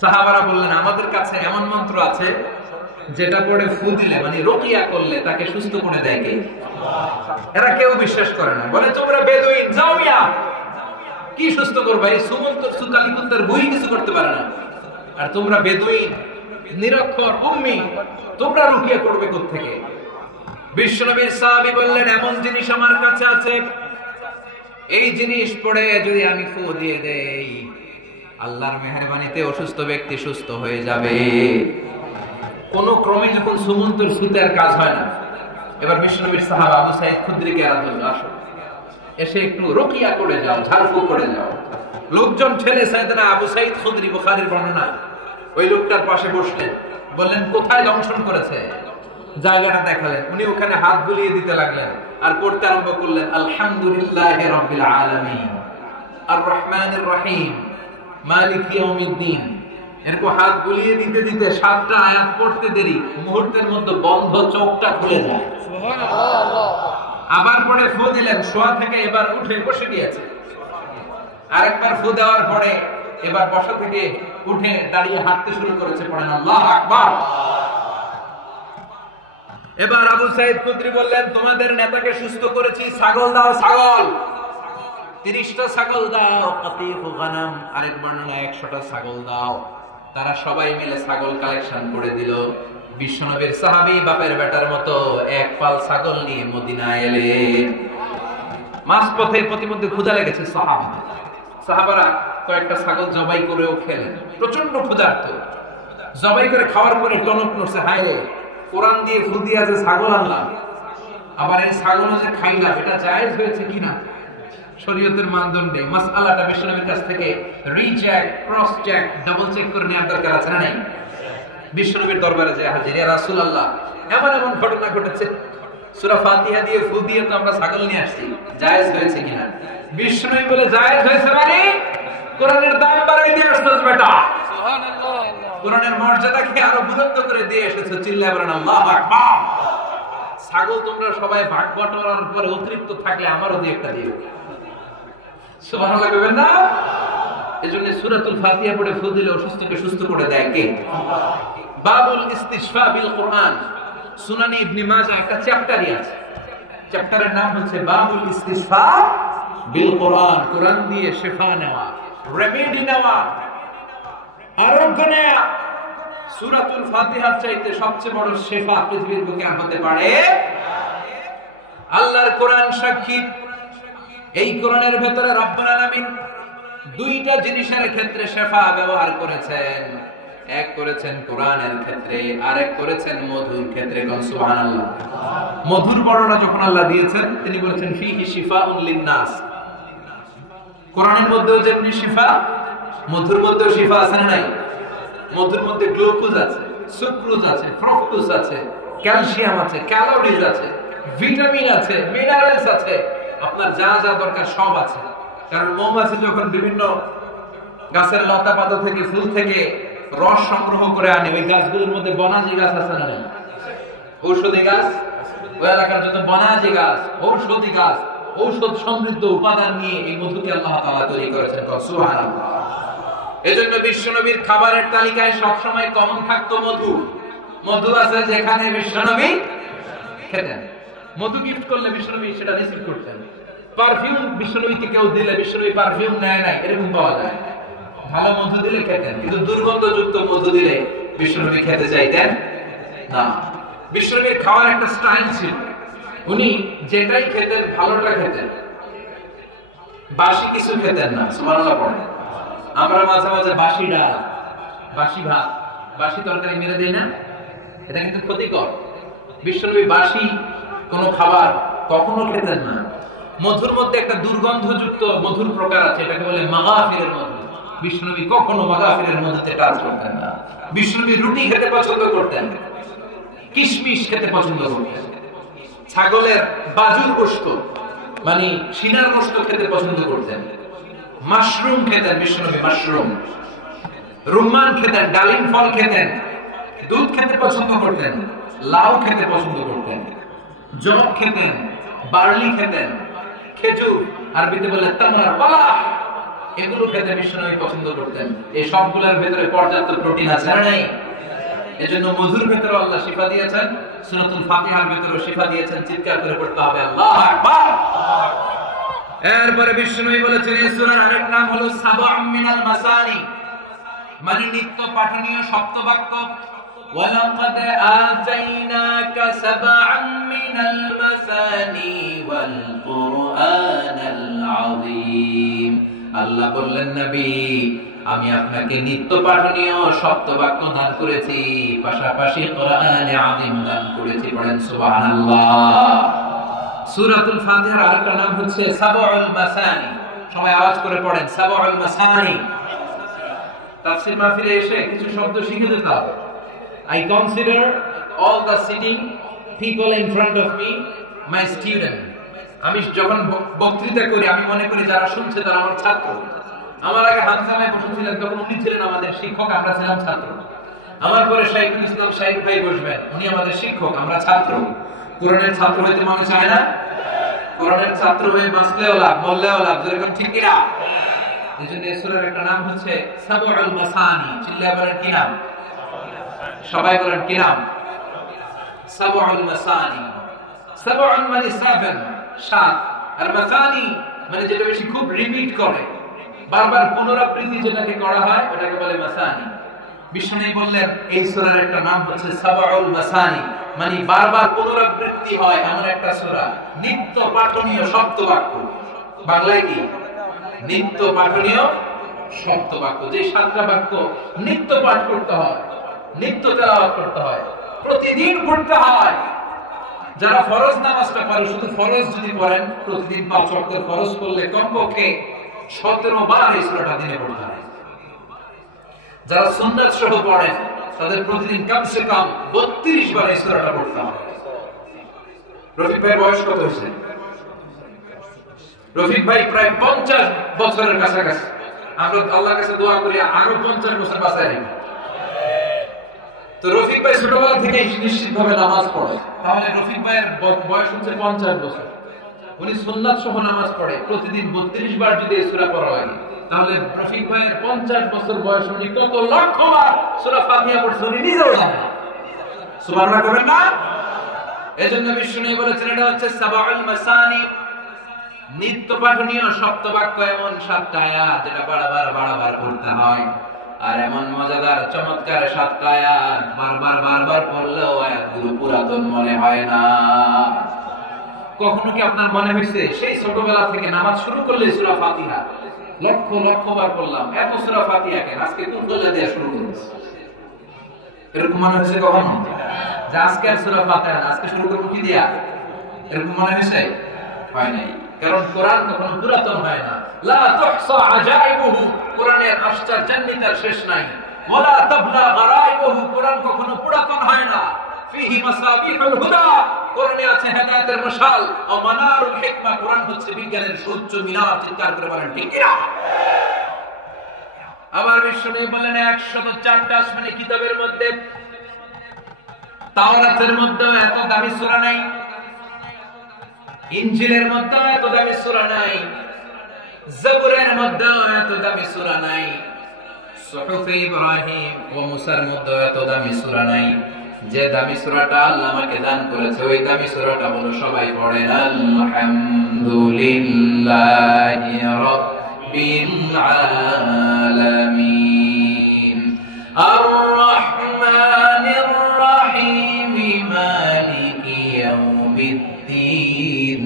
সাহাবারা বললেন আমাদের কাছে এমন মন্ত্র আছে যেটা পড়ে ফু দিলে, মানে রুকিয়া করলে তাকে সুস্থ করে দেয় কে? এরা কেউ বিশ্বাস করে না, বলে তোমরা বেদুইন, যাও মিয়া, কি সুস্থ করবে? এই সুমন্তর সু কালিকুত্তার বই কিছু করতে পারে না, আর তোমরা বেদুইন, নিরক্ষর, উম্মি, তোমরা রুকিয়া করবে কোত্থেকে? বিশ্বনবীর সাহাবী বললেন এমন জিনিস আমার কাছে আছে এই জিনিস পড়ে যদি আমি ফু দিয়ে দেই, আল্লাহর মেহেরবানিতে অসুস্থ ব্যক্তি সুস্থ হয়ে যাবে। কোন ক্রমে যখন সুমন্তর ফুতে আর কাজ হয় না, এবার বিশ্বনবীর সাহাবা আবু সাঈদ খুদরিকে রাদিয়াল্লাহু আনহু এসে একটু রকিয়া করে যাও, ঝাড়ফুঁক করে যাও। লোকজন ছেলে সাইয়েদনা আবু সাঈদ খুদরি, বুখারীর বর্ণনা, ওই লোকটার পাশে বসলেন, বললেন কোথায় দংশন করেছে, জায়গাটা দেখালেন। উনি ওখানে হাত বুলিয়ে দিতে লাগলেন আর পড়তে আরম্ভ করলেন, আলহামদুলিল্লাহি রাব্বিল আলামিন আর রহমানির রহিম মালিক ইয়াউমিদ্দিন। এরকম হাত বুলিয়ে দিতে দিতে 7টা আয়াত পড়তে দেরি, মুহূর্তের মধ্যে বন্ধ চোখটা খুলে যায়। সুবহানাল্লাহ। আবার পরে ফু দিলেন, শোয়া থেকে এবার উঠে বসে গিয়েছে। আরেকবার ফু দেওয়ার পরে এবার বসা থেকে উঠে দাঁড়িয়ে হাঁটতে শুরু করেছে। পড়েন আল্লাহু আকবার। এবার আবু সাঈদ খুদরি বললেন, তোমাদের নেতাকে সুস্থ করেছি, ছাগল দাও, ছাগল 30টা ছাগল দাও, কাতিফু গানাম, আরেক বর্ণনা 100টা ছাগল দাও। তারা সবাই মিলে ছাগল কালেকশন করে দিল। বিশ্বনবীর সাহাবী বাপের বেটার মতো এক পাল ছাগল নিয়ে মদিনায় এলেন। মাঝপথে প্রতিমধ্যে ক্ষুধা লেগেছে সাহাবারা কয়েকটা ছাগল জবাই করেও খেলেন, প্রচন্ড ক্ষুধার্ত। জবাই করে খাওয়ার পরে টনক নড়ছে, হায় রে, কোরআন দিয়ে ফু দিয়া যে ছাগল আনলাম, আবার এই ছাগল যে খাইলাম, এটা জায়েজ হয়েছে কিনা শরীয়তের মানদণ্ডে মাসআলাটা বিশ্বনবীর কাছ থেকে recheck, cross check, double check করে নেওয়ার দরকার আছে না নাই? বিশ্বনবীর দরবারে যে হাজির, ইয়া রাসূলুল্লাহ, এমন এমন ঘটনা ঘটেছে, সূরা ফাতিহা দিয়ে ফু দিয়ে তো আমরা ছাগল নিয়ে আসছি, জায়েজ হয়েছে কিনা? বিশ্বনবী বলে, জায়েজ হয়েছে মানে কোরআনের দাম বাড়াই দিয়ে আসছস বেটা, সুবহানাল্লাহ, কোরআনের মর্যাদাকে আরো বুলন্দ করে দিয়ে এসেছো, চিল্লায়ে বলেন আল্লাহু আকবার। ছাগল তোমরা সবাই ভাগ বটোয়ারার পরে অতিরিক্ত থাকলে আমারও দিয়ে একটা দিও, সুবহানাল্লাহ বলবেন না? এজন্য সূরাতুল ফাতিহা পড়ে ফু দিলে অসুস্থকে সুস্থ করে দেয় কে? বাবুল ইস্তিশফা বিল কোরআন, সুনানি ইবনে মাজাহ একটা চ্যাপ্টারই আছে, চ্যাপ্টারের নাম হচ্ছে বাবুল ইস্তিশফা বিল কোরআন, কোরআন দিয়ে শিফা নেওয়া, রেমেডি নেওয়া, আরোগ্য নেওয়া। সূরাতুল ফাতিহার চাইতে সবচেয়ে বড় শিফা পৃথিবীর বুকে হতে পারে। আল্লাহর কোরআন সাক্ষী, এই কোরআনের ভেতরে রব্বুল আলামিন দুইটা জিনিসের ক্ষেত্রে শিফা ব্যবহার করেছেন। এক করেছেন কোরআনের ক্ষেত্রে, আর এক করেছেন মধুর ক্ষেত্রে। সুবহানাল্লাহ। মধুর বর্ণনা যখন আল্লাহ দিয়েছেন, তিনি বলেছেন ফীহি শিফাউন লিন-নাস। কোরআনের মধ্যেও যেমনি শিফা, মধুর মধ্যেও শিফা আছে না নাই? মধুর মধ্যে গ্লুকোজ আছে, সুক্রোজ আছে, ফ্রুক্টোজ আছে, ক্যালসিয়াম আছে, ক্যালোরিজ আছে, ভিটামিন আছে, মিনারেলস আছে, আপনার যা যা দরকার সব আছে। কারণ মৌমাছি যখন বিভিন্ন গাছের লতা পাতা থেকে, ফুল থেকে রস সংগ্রহ করে আনে, ওই গাছগুলোর মধ্যে বনাজি গাছ আছে না, ঔষধি গাছ, ওই এলাকার যত বনাজি গাছ, ঔষধি গাছ, ঔষধ সমৃদ্ধ উপাদান নিয়ে এই মধুকে আল্লাহ তাআলা তৈরি করেছেন। সুবহানাল্লাহ। এজন্য বিশ্বনবীর খাবারের তালিকায় সবসময় কমন থাকতো মধু। মধু আছে যেখানে বিশ্বনবী খেতেন। মধু গিফট করলে বিশ্বনবী সেটা রিসিভ করতেন। পারফিউম বিশ্বনবীকে কেউ দিলে বিশ্বনবী পারফিউম নেয় না, এরকম পাওয়া যায়। ভালো মধু দিলে খেতেন, কিন্তু দুর্গন্ধযুক্ত মধু দিলে বিশ্বনবী খেতে চাইতেন না। বিশ্বনবীর খাওয়ার একটা স্টাইল ছিল, উনি যেটাই খেতেন ভালোটা খেতেন, বাসি কিছু খেতেন না। সুবহানাল্লাহ। আমরা মাঝে মাঝে বাসি ডাল, বাসি ভাত, বাসি তরকারি মেরে দেই না, এটা কিন্তু ক্ষতিকর। বিশ্বনবী বাসি কোনো খাবার কখনো খেতেন না। মধুর মধ্যে একটা দুর্গন্ধযুক্ত মধুর প্রকার আছে, এটাকে বলে মাগাফিরের মধু। বিশ্বনবী কখনো মাগাফিরের মধুতে টাচ করতেন না। বিশ্বনবী রুটি খেতে পছন্দ করতেন, কিশমিশ খেতে পছন্দ করতেন, ছাগলের বাজুর গোশত মানে সিনার গোশত খেতে পছন্দ করতেন, মাশরুম খেতেন বিশ্বনবী, মাশরুম, রুম্মান খেতেন, ডালিম ফল খেতেন, দুধ খেতে পছন্দ করতেন, লাউ খেতে পছন্দ করতেন, জব খেতেন, বার্লি খেতেন, খেজুর আরবিতে বলে তামরা, বালাহ, এগুলো খেতে বিশ্বনবী পছন্দ করতেন। এই সবগুলোর ভেতরে পর্যাপ্ত প্রোটিন আছে না নাই? এজন্য মধুর ভেতরে আল্লাহ শিফা দিয়েছেন, সূরাতুল ফাতিহার ভেতরে শিফা দিয়েছেন। চিৎকার করে পড়তে হবে আল্লাহু আকবার। এরপরে বিশ্বনবী বলেছেন এই সূরার আরেক নাম হলো সাবআ মিনাল মাসানি, মানে নিত্য পাঠনীয় সপ্তবাক্য। ওয়ালাকাদ আতাইনাকা সাবআ মিনাল মাসানি ওয়াল কুরআনাল রাহিম। আল্লাহ বললেন, নবী আমি আপনাকে নিত্য পাঠনীয় শব্দ বাক্য দান করেছি, পাশাপাশি কোরআনে আযীম দান করেছি। বলেন সুবহানাল্লাহ। সূরাতুল ফাতিহার আরেকটা নাম হচ্ছে সাবউল মাসানি। সবাই আওয়াজ করে পড়েন সাবউল মাসানি। তাফসীর মাহফিলে এসে কিছু শব্দ শিখে যেতে হবে। I consider all the sitting people in front of me my student. আমি যখন বক্তৃতা করি আমি মনে করি যারা শুনছে তারা আমার ছাত্র। আমার আগে হামজা ভাই বসেছিলেন, তখন উনি ছিলেন আমাদের শিক্ষক, আমরা ছিলাম ছাত্র। আমার পরে শাইখুল ইসলাম শাইখ ভাই বসবেন, উনি আমাদের শিক্ষক, আমরা ছাত্র। কোরআনের ছাত্র হইতে মনে চায় না? কোরআনের ছাত্র হয়ে বাঁচলেও লাভ, মরলেও লাভ, যেরকম ঠিক কিনা? এইজন্য এই সূরার একটা নাম হচ্ছে সাবউল মাসানি। চিল্লায়ে বলেন কি নাম? সবাই বলেন কি নাম? সাবউল মাসানি। সাবউন মানে 7, 7, আর মাসানি মানে যেটা বেশি খুব রিপিট করে, বারবার পুনরাবৃত্তি যেটাকে করা হয় ওটাকে বলে মাসানি। বিষ্ণু বললেন এই সূরার একটা নাম হচ্ছে সাবউল মাসানি, মানে বারবার পুনরাবৃত্তি হয় এমন একটা সূরা, নিত্য পাঠনীয় শব্দ বাক্য। বাংলায় কি? নিত্য পাঠনীয় শব্দ বাক্য। যে 7টা বাক্য নিত্য পাঠ করতে হয়, নিত্য তেলাওয়াত করতে হয়, প্রতিদিন পড়তে হয়। যারা ফরজ নামাজটা পড়ে, শুধু ফরজ যদি পড়েন, প্রতিদিন 5 ওয়াক্ত ফরজ করলে কমপক্ষে 17 বার এই সূরাটা দিনে পড়তে হয়। যারা সুন্নাত সহ পড়েন তাদের প্রতিদিন কমসে কম 32 বার এই সূরাটা পড়তে হয়। রফিক ভাই বয়স কত হয়েছে? রফিক ভাই প্রায় 50 বছরের কাছাকাছি। আমরা আল্লাহর কাছে দোয়া করি আরো 50 বছর বাঁচায় রাখি। তো রফিক ভাই ছোটবেলা থেকে নিশ্চিতভাবে নামাজ পড়ে, তাহলে রফিক ভাইয়ের বয়স হচ্ছে 50 বছর। উনি সুন্নাত সহ নামাজ পড়ে, প্রতিদিন 32 বার যদি এই সূরা পড়া হয়, তাহলে রফিক ভাইয়ের 50 বছর বয়স উনি কত লক্ষ বার সূরা ফাতিহা পড়ছে উনি নিজেও জানেন না। সুবহানাল্লাহ করবেন না? এজন্য বিষ্ণু বলেছেন এটা হচ্ছে সাবউল মাসানি, নিত্য পাঠনীয় শব্দ বাক্য, এমন 7টা আয়াত যেটা বারবার পড়তে হয়। আর এমন মজাদার চমৎকার 7টা আয়াত বারবার পড়লেও আয়াতগুলো পুরাতন মনে হয় না। কখনো কি আপনার মনে হয়েছে সেই ছোটবেলা থেকে নামাজ শুরু করলে সূরা ফাতিহা লক্ষ বার পড়লাম, এত সূরা ফাতিহা কেন আজকে কোন দলে দেয়া শুরু করেছি? এরকম মনে হয়েছে কখনো যে আজকে আর সূরা ফাতিহা না, আজকে শুরু করব কি দিয়া? এরকম মনে হয়েছে? হয় নাই। কারণ কোরআন কখনো পুরাতন হয় না। লা তুহসা আজাইবুহু, কোরআনের আশ্চর্যান্বিতার শেষ নাই। ওয়ালা তাবলা গারাইবুহু, কোরআন কখনো পুরাতন হয় না। ফিহি মাসাবিহুল হুদা, কোরআনে আছে হেদায়েতের মশাল। ও মানারুল হিকমা, কোরআন হচ্ছে বিজ্ঞানের সুউচ্চ মিনার। চিৎকার করে বলেন ঠিক কি না? আবার বিষ্ণু বলেন 104টা আসমানি কিতাবের মধ্যে তাওরাতের মধ্যে এত দামি সূরা নাই, ইনজিলের মধ্যে এত দামি সূরা নাই, জবুরের মধ্যে এত দামি সূরা নাই, সুহুফে ইব্রাহিম ও মুসার মধ্যে এত দামি সূরা নাই। যে দামি সূরাটা আল্লাহ আমাকে দান করেছে ওই দামি সূরাটা বলো সবাই পড়েন আলহামদুলিল্লাহি রাব্বিল আলামিন আর রাহমানির রহিম মালিকি ইয়াউমিদ্দিন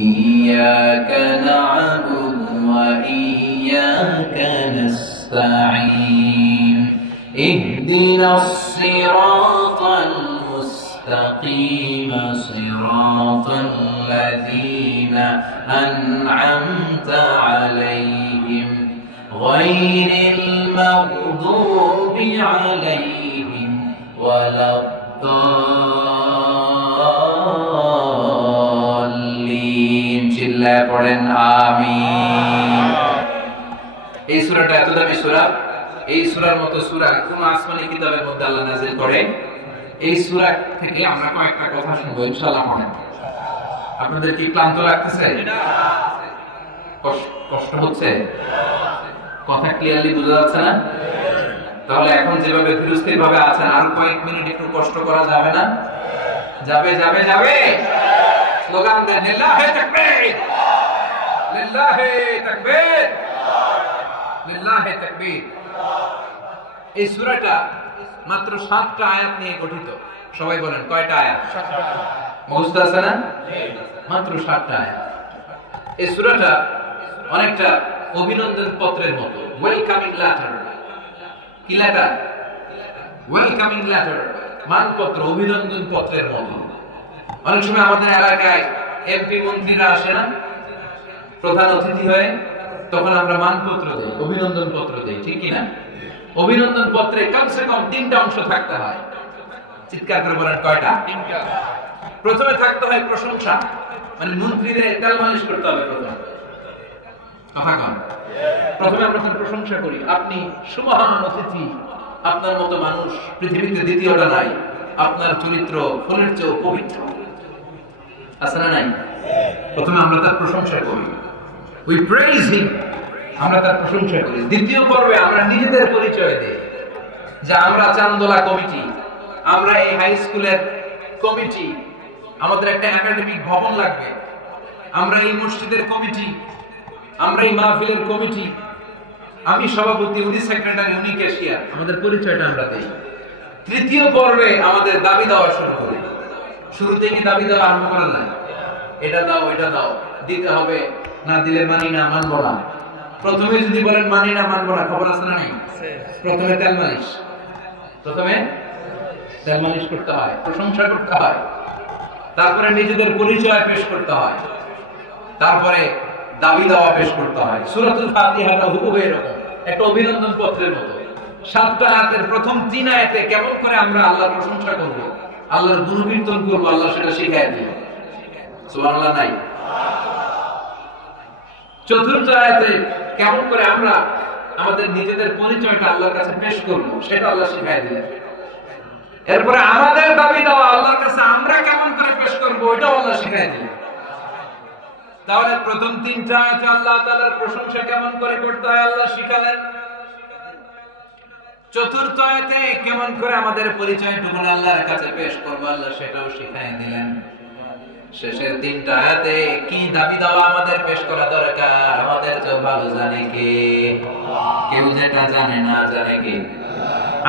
ইয়্যাকা না'বুদু ওয়া ইয়্যাকা নাস্তাঈন ইহদিনাস সিরাতাল মুস্তাকিম সিরাতাল লাযীনা আন'আমতা আলাইহিম গায়রিল মাগদুবি আলাইহিম ওয়ালাদ-দাল্লিন। চিল্লায়ে পড়েন আমিন। এই সূরাটা এত দামি সূরা, এই সূরার মতো সূরা কোন আসমানি কিতাবের মধ্যে আল্লাহ নাযিল করেন। এই সূরা থেকে আমরা কয়েকটা কথা শুনবো ইনশাআল্লাহ। মনে আপনাদের কি ক্লান্ত লাগতেছে? কষ্ট হচ্ছে? কথা ক্লিয়ারলি বোঝা যাচ্ছে না? তাহলে এখন যেভাবে ধীরস্থির ভাবে আছেন আর কয়েক মিনিট একটু কষ্ট করা যাবে না? যাবে যাবে যাবে। স্লোগান দেন লিল্লাহি তাকবীর, লিল্লাহি তাকবীর, লিল্লাহি তাকবীর। এই সূরাটা মাত্র 7টা আয়াত নিয়ে গঠিত। সবাই বলেন কয়টা আয়াত? 7টা। মুখস্থ আছে না? মাত্র 7টা আয়াত। এই সূরাটা অনেকটা অভিনন্দন পত্রের মতো, ওয়েলকামিং লেটার। কি লেটার? ওয়েলকামিং লেটার, মানপত্র, অভিনন্দন পত্রের মতো। অনেক সময় আমাদের এলাকায় এমপি মন্ত্রীরা আসে না প্রধান অতিথি হয়ে, তখন আমরা মানপত্র দেই, অভিনন্দন পত্র দেই, ঠিক কিনা? অভিনন্দন পত্রে কমসে কম 3টা অংশ থাকতে হয়। চিৎকার করে বলেন কয়টা? 3টা। প্রথমে থাকতে হয় প্রশংসা, মানে মন্ত্রীদের তেল মালিশ করতে হবে প্রথমে। কথা কন। প্রথমে আমরা প্রশংসা করি, আপনি সুমহান অতিথি, আপনার মতো মানুষ পৃথিবীতে দ্বিতীয়টা নাই, আপনার চরিত্র ফুলের চেয়েও পবিত্র। আছে না নাই? প্রথমে আমরা তার প্রশংসা করি, উই প্রেইজ হিম, আমরা তার প্রশংসা করি। দ্বিতীয় পর্বে আমরা নিজেদের পরিচয় দিই, যে আমরা চান্দোলা কমিটি, আমরা এই হাই স্কুলের কমিটি, আমাদের একটা একাডেমিক ভবন লাগবে, আমরা এই মসজিদের কমিটি, আমরা এই মাহফিলের কমিটি, আমি সভাপতি, উনি সেক্রেটারি, উনি ক্যাশিয়ার, আমাদের পরিচয়টা আমরা দেই। তৃতীয় পর্বে আমাদের দাবি দেওয়া শুরু করি। শুরুতে কি দাবি দেওয়া আরম্ভ করা যায়? এটা দাও, এটা দাও, দিতে হবে, না দিলে মানি না, মানবো না। প্রথমে যদি বলেন মানি না, মানবো না, খবর আছে না নেই? প্রথমে তেল মালিশ, প্রথমে তেল মালিশ করতে হয়, প্রশংসা করতে হয়, তারপরে নিজেদের পরিচয় পেশ করতে হয়, তারপরে দাবি দেওয়া পেশ করতে হয়। সূরাতুল ফাতিহাটা হুবহু এরকম একটা অভিনন্দন পত্রের মতো। 7টা আয়াতের প্রথম 3 আয়াতে কেমন করে আমরা আল্লাহর প্রশংসা করব, আল্লাহর গুণকীর্তন করব, আল্লাহ সেটা শিখিয়ে দিবেন। সুবহানাল্লাহ নাই? 4র্থ আয়াতে কেমন করে আমরা আমাদের নিজেদের পরিচয়টা আল্লাহর কাছে পেশ করব, সেটা আল্লাহ শিখিয়ে দিলেন। এরপরে আমাদের দাবি দেওয়া আল্লাহর কাছে আমরা কেমন করে পেশ করব, ওটাও আল্লাহ শিখিয়ে দিলেন। তাহলে প্রথম 3টা আয়াতে আল্লাহ তাআলার প্রশংসা কেমন করে করতে হয় আল্লাহ শিখালেন। 4র্থ আয়াতে কেমন করে আমাদের পরিচয়টুকু আল্লাহর কাছে পেশ করব, আল্লাহ সেটাও শিখিয়ে দিলেন। শেষের 3টা আয়াতে কি দাবি দেওয়া আমাদের পেশ করা দরকার, আমাদের চেয়ে ভালো জানে কে? কেউ যেটা জানে না, জানে কে?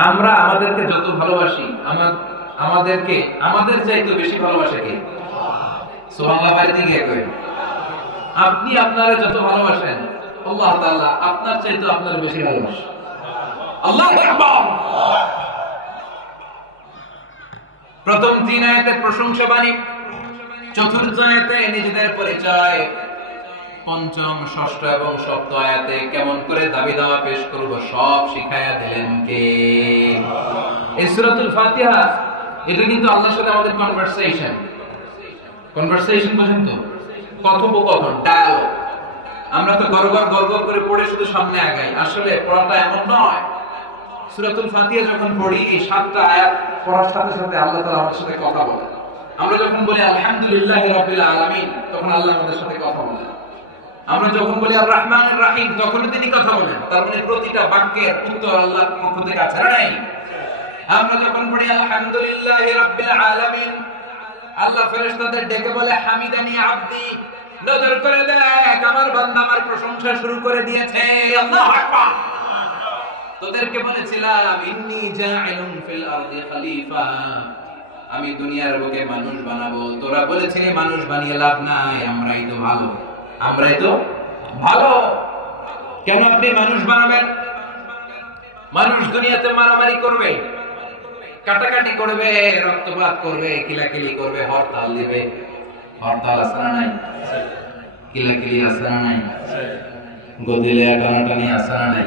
আমরা আমাদেরকে যত ভালোবাসি, আমাদেরকে আমাদের চাইতে বেশি ভালোবাসে কে? সুবহানাল্লাহ। বাড়িতে গিয়ে কই, আপনি আপনারা যত ভালোবাসেন, আল্লাহ তাআলা আপনার চাইতে আপনার বেশি ভালোবাসেন। আল্লাহু আকবার। প্রথম 3 আয়াতে প্রশংসা বাণী, 4র্থ আয়াতে নিজেদের পরিচয়, 5ম, 6ষ্ঠ এবং 7ম আয়াতে কেমন করে দাবি দাওয়া পেশ করব, সব শিখায়া দিলেন কে? এই সূরাতুল ফাতিহা, এটা কিন্তু আল্লাহর সাথে আমাদের কনভারসেশন পর্যন্ত, কথোপকথন, ডায়ালগ। আমরা তো গড়গড় করে পড়ে শুধু সামনে আগাই, আসলে পড়াটা এমন নয়। সূরাতুল ফাতিহা যখন পড়ি, এই 7টা আয়াত পড়ার সাথে সাথে আল্লাহ তাআলা আমাদের সাথে কথা বলেন। আমরা যখন বলি আলহামদুলিল্লাহি রাব্বিল আলামিন, তখন আল্লাহ আমাদের সাথে কথা বলেন। আমরা যখন বলি আর রহমানির রহিম, তখন তিনি কথা বলেন। তার মানে প্রতিটা বাক্যের উত্তর আল্লাহর পক্ষ থেকে আছে না নাই? আমরা যখন পড়ি আলহামদুলিল্লাহি রাব্বিল আলামিন, আল্লাহ ফেরেশতাদের ডেকে বলে হামিদানি আবদি, নজর করে দেখ আমার বান্দা আমার প্রশংসা শুরু করে দিয়েছে। আল্লাহু আকবার। তোদেরকে বলেছিলাম ইন্নী জাইলুন ফিল আরদি খলিফা, আমি দুনিয়ার বুকে মানুষ বানাবো। তোরা বলেছিলি মানুষ বানিয়ে লাভ নাই, আমরাই তো ভালো। কেন আপনি মানুষ বানাবেন? মানুষ দুনিয়াতে মারামারি করবে, কাটাকাটি করবে, রক্তপাত করবে, কিলাকিলি করবে, হরতাল দিবে। হরতাল আছে না নাই? কিলাকিলি আছে না নাই? গদিলে টানাটানি আছে না নাই?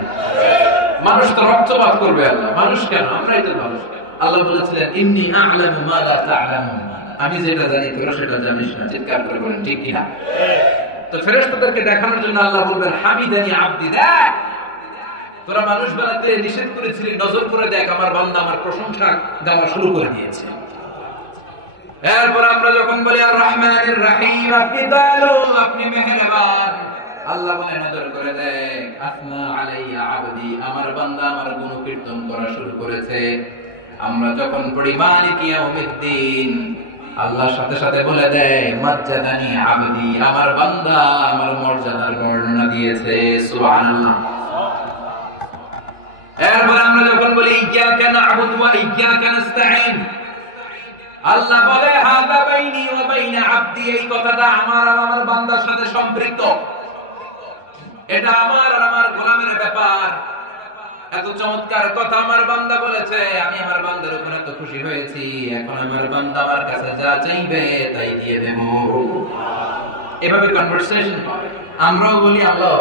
মানুষ তো রক্তপাত করবে। আল্লাহ মানুষ কেন? আমরাই তো মানুষ। আল্লাহ বলেছিলেন ইন্নী আ'লামু মা লা তা'লামুন, আমি যেটা জানি তোরা সেটা জানিস না। চিৎকার করে বলেন ঠিক কি না? তো ফেরেশতাদেরকে দেখানোর জন্য আল্লাহ বলবেন হামিদানি আবদি, দেখ তোরা মানুষ বানাতে নিষেধ করেছিলি, নজর করে দেখ আমার বান্দা আমার প্রশংসা গাওয়া শুরু করে দিয়েছে। এরপর আমরা যখন বলি আর রহমানির রহিম, আপনি দয়ালু, আপনি মেহেরবান, আল্লাহ বলে নজর করে দেখ আসনা আলাইয়া আবদি, আমার বান্দা আমার গুণকীর্তন করা শুরু করেছে। আমরা যখন পড়ি মালিকি ইয়াউমিদ্দিন, আল্লাহ সাথে সাথে বলে দেয় মাজ্জাদানি আবদি, আমার বান্দা আমার মর্যাদার বর্ণনা দিয়েছে। সুবহানাল্লাহ। এরপর আমরা যখন বলি ইয়্যাকা না'বুদু ওয়া ইয়্যাকা নাস্তাঈন, আল্লাহ বলে হাযা বাইনি ওয়া বাইনা আবদি, এই কথাটা আমার আর আমার বান্দার সাথে সম্পৃক্ত। এটা আমার আর আমার গোলামের ব্যাপার। এত চমৎকার কথা আমার বান্দা বলেছে, আমি আমার বান্দার উপর এত খুশি হয়েছি। এখন আমার বান্দা আমার কাছে যা চাইবে তাই দিয়ে দেব। এভাবে কনভারসেশন আমরাও বলি, আল্লাহ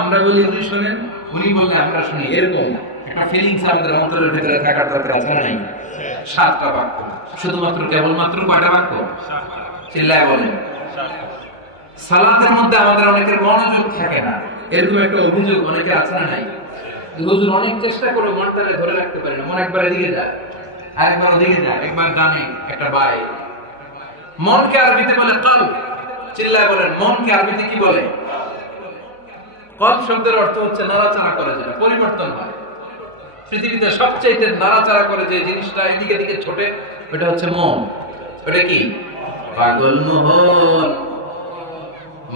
আমরা বলি উনি শুনেন, উনি বললে আমরা শুনি। এরকম একটা ফিলিংস আমাদের অন্তরের ভিতরে থাকার দরকার আছে না? নাই? 7টা বাক্য, শুধুমাত্র কেবলমাত্র কয়টা বাক্য? চিল্লায় বলেন। সালাতের মধ্যে আমাদের অনেকের মনোযোগ থাকে না, এরকম একটা অভিযোগ অনেকে আছে না? নাই? হুজুর অনেক চেষ্টা করে মনটাকে ধরে রাখতে পারি না, মন একবার এদিকে যায়, আরেকবার ওদিকে যায়, একবার ডানে একটা বাই। মনকে আরবিতে বলে কলব। চিল্লায় বলেন, মনকে আরবিতে কি বলে? কলব শব্দের অর্থ হচ্ছে নাড়াচাড়া করে, যেটা পরিবর্তন হয়। পৃথিবীতে সবচেয়ে নাড়াচাড়া করে যে জিনিসটা এদিকে দিকে ছোটে, ওটা হচ্ছে মন। ওটা কি? পাগল মোহন,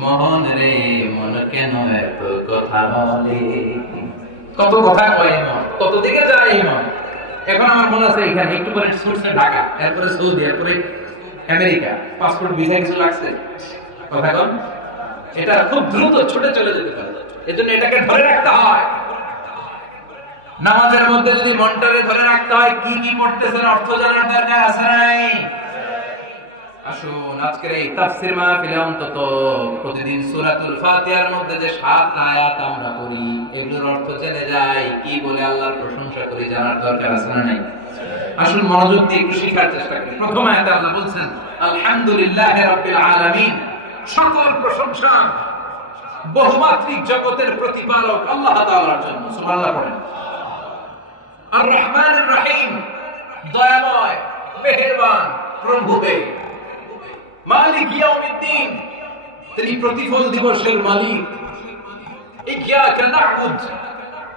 মোহন রে মন কেন এত কথা বলে। কত কথা কয় মন, কত দিকে যায় মন। এখন আমার মনে আছে এখানে একটু পরে ছুটছে ঢাকা, এরপরে সৌদি, এরপরে আমেরিকা, পাসপোর্ট ভিসা কিছু লাগছে। কথা কন, এটা খুব দ্রুত ছুটে চলে যেতে পারে। এজন্য এটাকে ধরে রাখতে হয়। নামাজের মধ্যে যদি মনটারে ধরে রাখতে হয়, কি কি পড়তেছেন অর্থ জানার দরকার আছে নাই? আসুন আজকের এই তাফসীর মাহফিলে অন্তত প্রতিদিন সূরাতুল ফাতিহার মধ্যে যে 7 আয়াত আমরা পড়ি, এগুলোর অর্থ জেনে যাই, কি বলে আল্লাহর প্রশংসা করি, জানার দরকার আছে না নাই? আসুন মনোযোগ দিয়ে একটু শিখার চেষ্টা করি। প্রথম আয়াতে আল্লাহ বলছেন আলহামদুলিল্লাহি রাব্বিল আলামিন, সকল প্রশংসা বহুমাত্রিক জগতের প্রতিপালক আল্লাহ তাআলার জন্য। সুবহানাল্লাহ পড়েন। আর রহমানুর রহিম, দয়াময় মেহেরবান প্রভু হে। মালিক ইয়াউমিদ্দিন, তিনি প্রতিফল দিবসের মালিক। ইয়্যাকা না'বুদ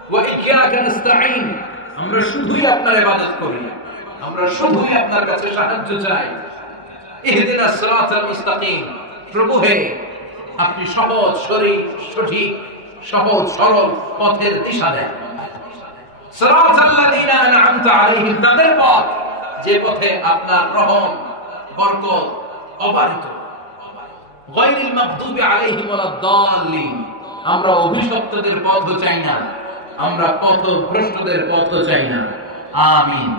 ওয়া ইয়্যাকা নাস্তাঈন, আমরা শুধুই আপনার ইবাদত করি, আমরা শুধুই আপনার কাছে সাহায্য চাই। ইহদিনাস সিরাতাল মুস্তাকিম, প্রভু হে আপনি সহজ সঠিক সহজ সরল পথের দিশা দেন। সিরাতাল্লাযীনা আন'আমতা আলাইহিম, তাদের পথ যে পথে আপনার রহম বরকত অবারিত। গায়রিল মাগদুবি আলাইহিম ওয়ালাদ-দাল্লিন, আমরা অভিশপ্তদের পথ চাই না, আমরা পথভ্রষ্টদের পথ চাই না। আমিন।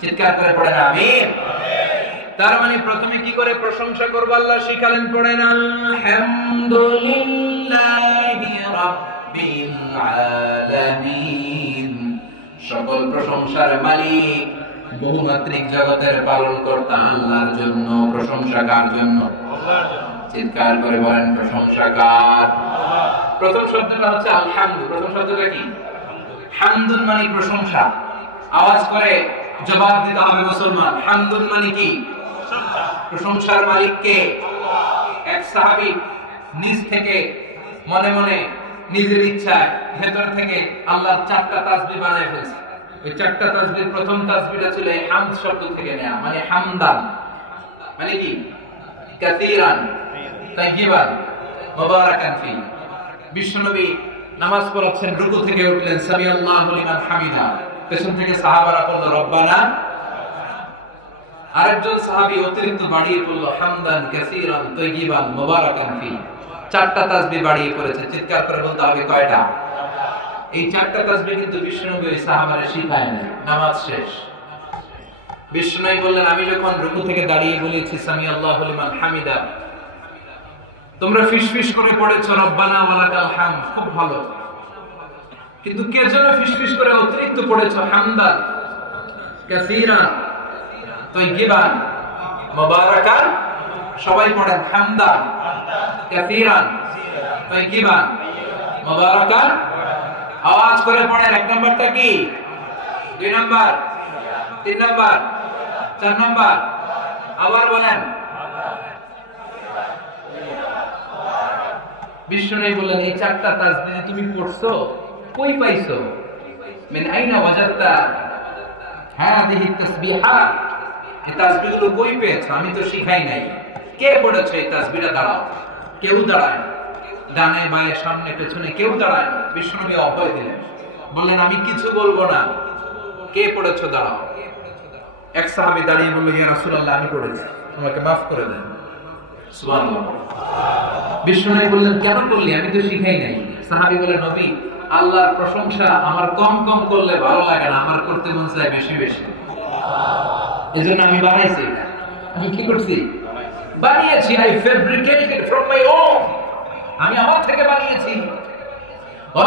চিৎকার করে পড়েন আমিন। তার মানে প্রথমে কি করে প্রশংসা করব আল্লাহ শিখালেন, পড়েন আলহামদুলিল্লাহি রাব্বিল আলামিন। সকল প্রশংসার মালিক বহুমাত্রিক জগতের পালন কর্তা আল্লাহর জন্য। প্রশংসা কার জন্য? চিৎকার করে বলেন প্রশংসা কার? প্রথম শব্দটা হচ্ছে আলহামদু। প্রথম শব্দটা কি? হামদুন মানে প্রশংসা। আওয়াজ করে জবাব দিতে হবে মুসলমান, হামদুন মানে কি? প্রশংসার মালিক কে? এক সাহাবী নিজ থেকে মনে মনে নিজের ইচ্ছায় ভেতর থেকে আল্লাহর 4টা তাসবিহ বানায় ফেলেছে। ওই 4টা তাসবিহ, প্রথম তাসবিহটা ছিল এই হামদ শব্দ থেকে নেয়া, মানে হামদান মানে কি? কাসীরান তাইয়িবান মুবারাকান ফি। বিশ্বনবী নামাজ পড়াচ্ছেন, রুকু থেকে উঠলেন সামিআল্লাহু লিমান হামিদা, পেছন থেকে সাহাবারা পড়ল রব্বানা। আরেকজন সাহাবী অতিরিক্ত বাড়িয়ে পড়ল হামদান কাসীরান তাইয়িবান মুবারাকান ফি। 4টা তাসবিহ বাড়িয়ে পড়েছে। চিৎকার করে বলতে হবে কয়টা? এই 4টা তাসবিহ কিন্তু বিশ্বনবী ওই সাহাবারে শিখায় না। নামাজ শেষ বিশ্বনবী বললেন, আমি যখন রুকু থেকে দাঁড়িয়ে বলেছি সামিআল্লাহু লিমান হামিদা, তোমরা ফিসফিস করে পড়েছো রব্বানা ওয়ালাকাল হামদ, খুব ভালো। কিন্তু কে যেন ফিসফিস করে অতিরিক্ত পড়েছো হামদান কাসীরান তাইয়িবান মুবারাকান। সবাই পড়েন হামদান কাসীরান তাইয়িবান মুবারাকান। আওয়াজ করে পড়েন। 1 নাম্বারটা কি? 2 নাম্বার, 3 নাম্বার, 4 নাম্বার। আবার বলেন। বিশ্বনবী বললেন, এই 4টা তাসবিহ তুমি পড়ছো, কই পাইছো? মিন আইনা ওয়াজাদতা হাযিহি তাসবিহাত, এই তাসবিহগুলো কই পেয়েছো? আমি তো শিখাই নাই। কে পড়েছে এই তাসবিহটা? দাঁড়াও। কেউ দাঁড়ায়, ডানে বায়ে সামনে পেছনে কেউ দাঁড়ায় না। বিশ্বনবী অভয় দিলেন, বললেন আমি কিছু বলবো না, কে পড়েছো দাঁড়াও। এক সাহাবী দাঁড়িয়ে বলল, ইয়া রাসূলুল্লাহ আমি পড়েছি, আমাকে মাফ করে দেন। সুবহানাল্লাহ। বিষ্ণু বললেন, কেন করলি? আমি তো শিখাই নাই। সাহাবী বলে, নবী, আল্লাহর প্রশংসা আমার কম কম করলে ভালো লাগে না, আমার করতে মন চায় বেশি বেশি। এজন্য আমি বানাইছি। আমি কি করছি? বানিয়েছি। I fabricated from my own. আমি আমার থেকে বানিয়েছি।